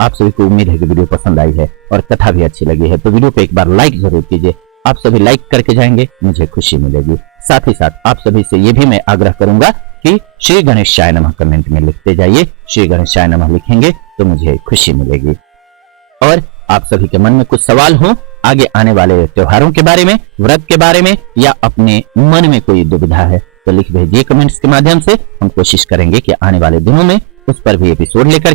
आप सभी को उम्मीद है कि वीडियो पसंद आई है और कथा भी अच्छी लगी है, तो वीडियो पे एक बार लाइक जरूर कीजिए। आप सभी लाइक करके जाएंगे, मुझे खुशी मिलेगी। साथ ही साथ आप सभी से ये भी मैं आग्रह करूंगा कि श्री गणेशाय नमः कमेंट में लिखते जाइए। श्री गणेशाय नमः लिखेंगे तो मुझे खुशी मिलेगी। और आप सभी के मन में कुछ सवाल हो आगे आने वाले त्योहारों के बारे में, व्रत के बारे में, या अपने मन में कोई दुविधा है तो लिख भेजिए कमेंट्स के माध्यम से। हम कोशिश करेंगे कि आने वाले दिनों में उस पर भी एपिसोड लेकर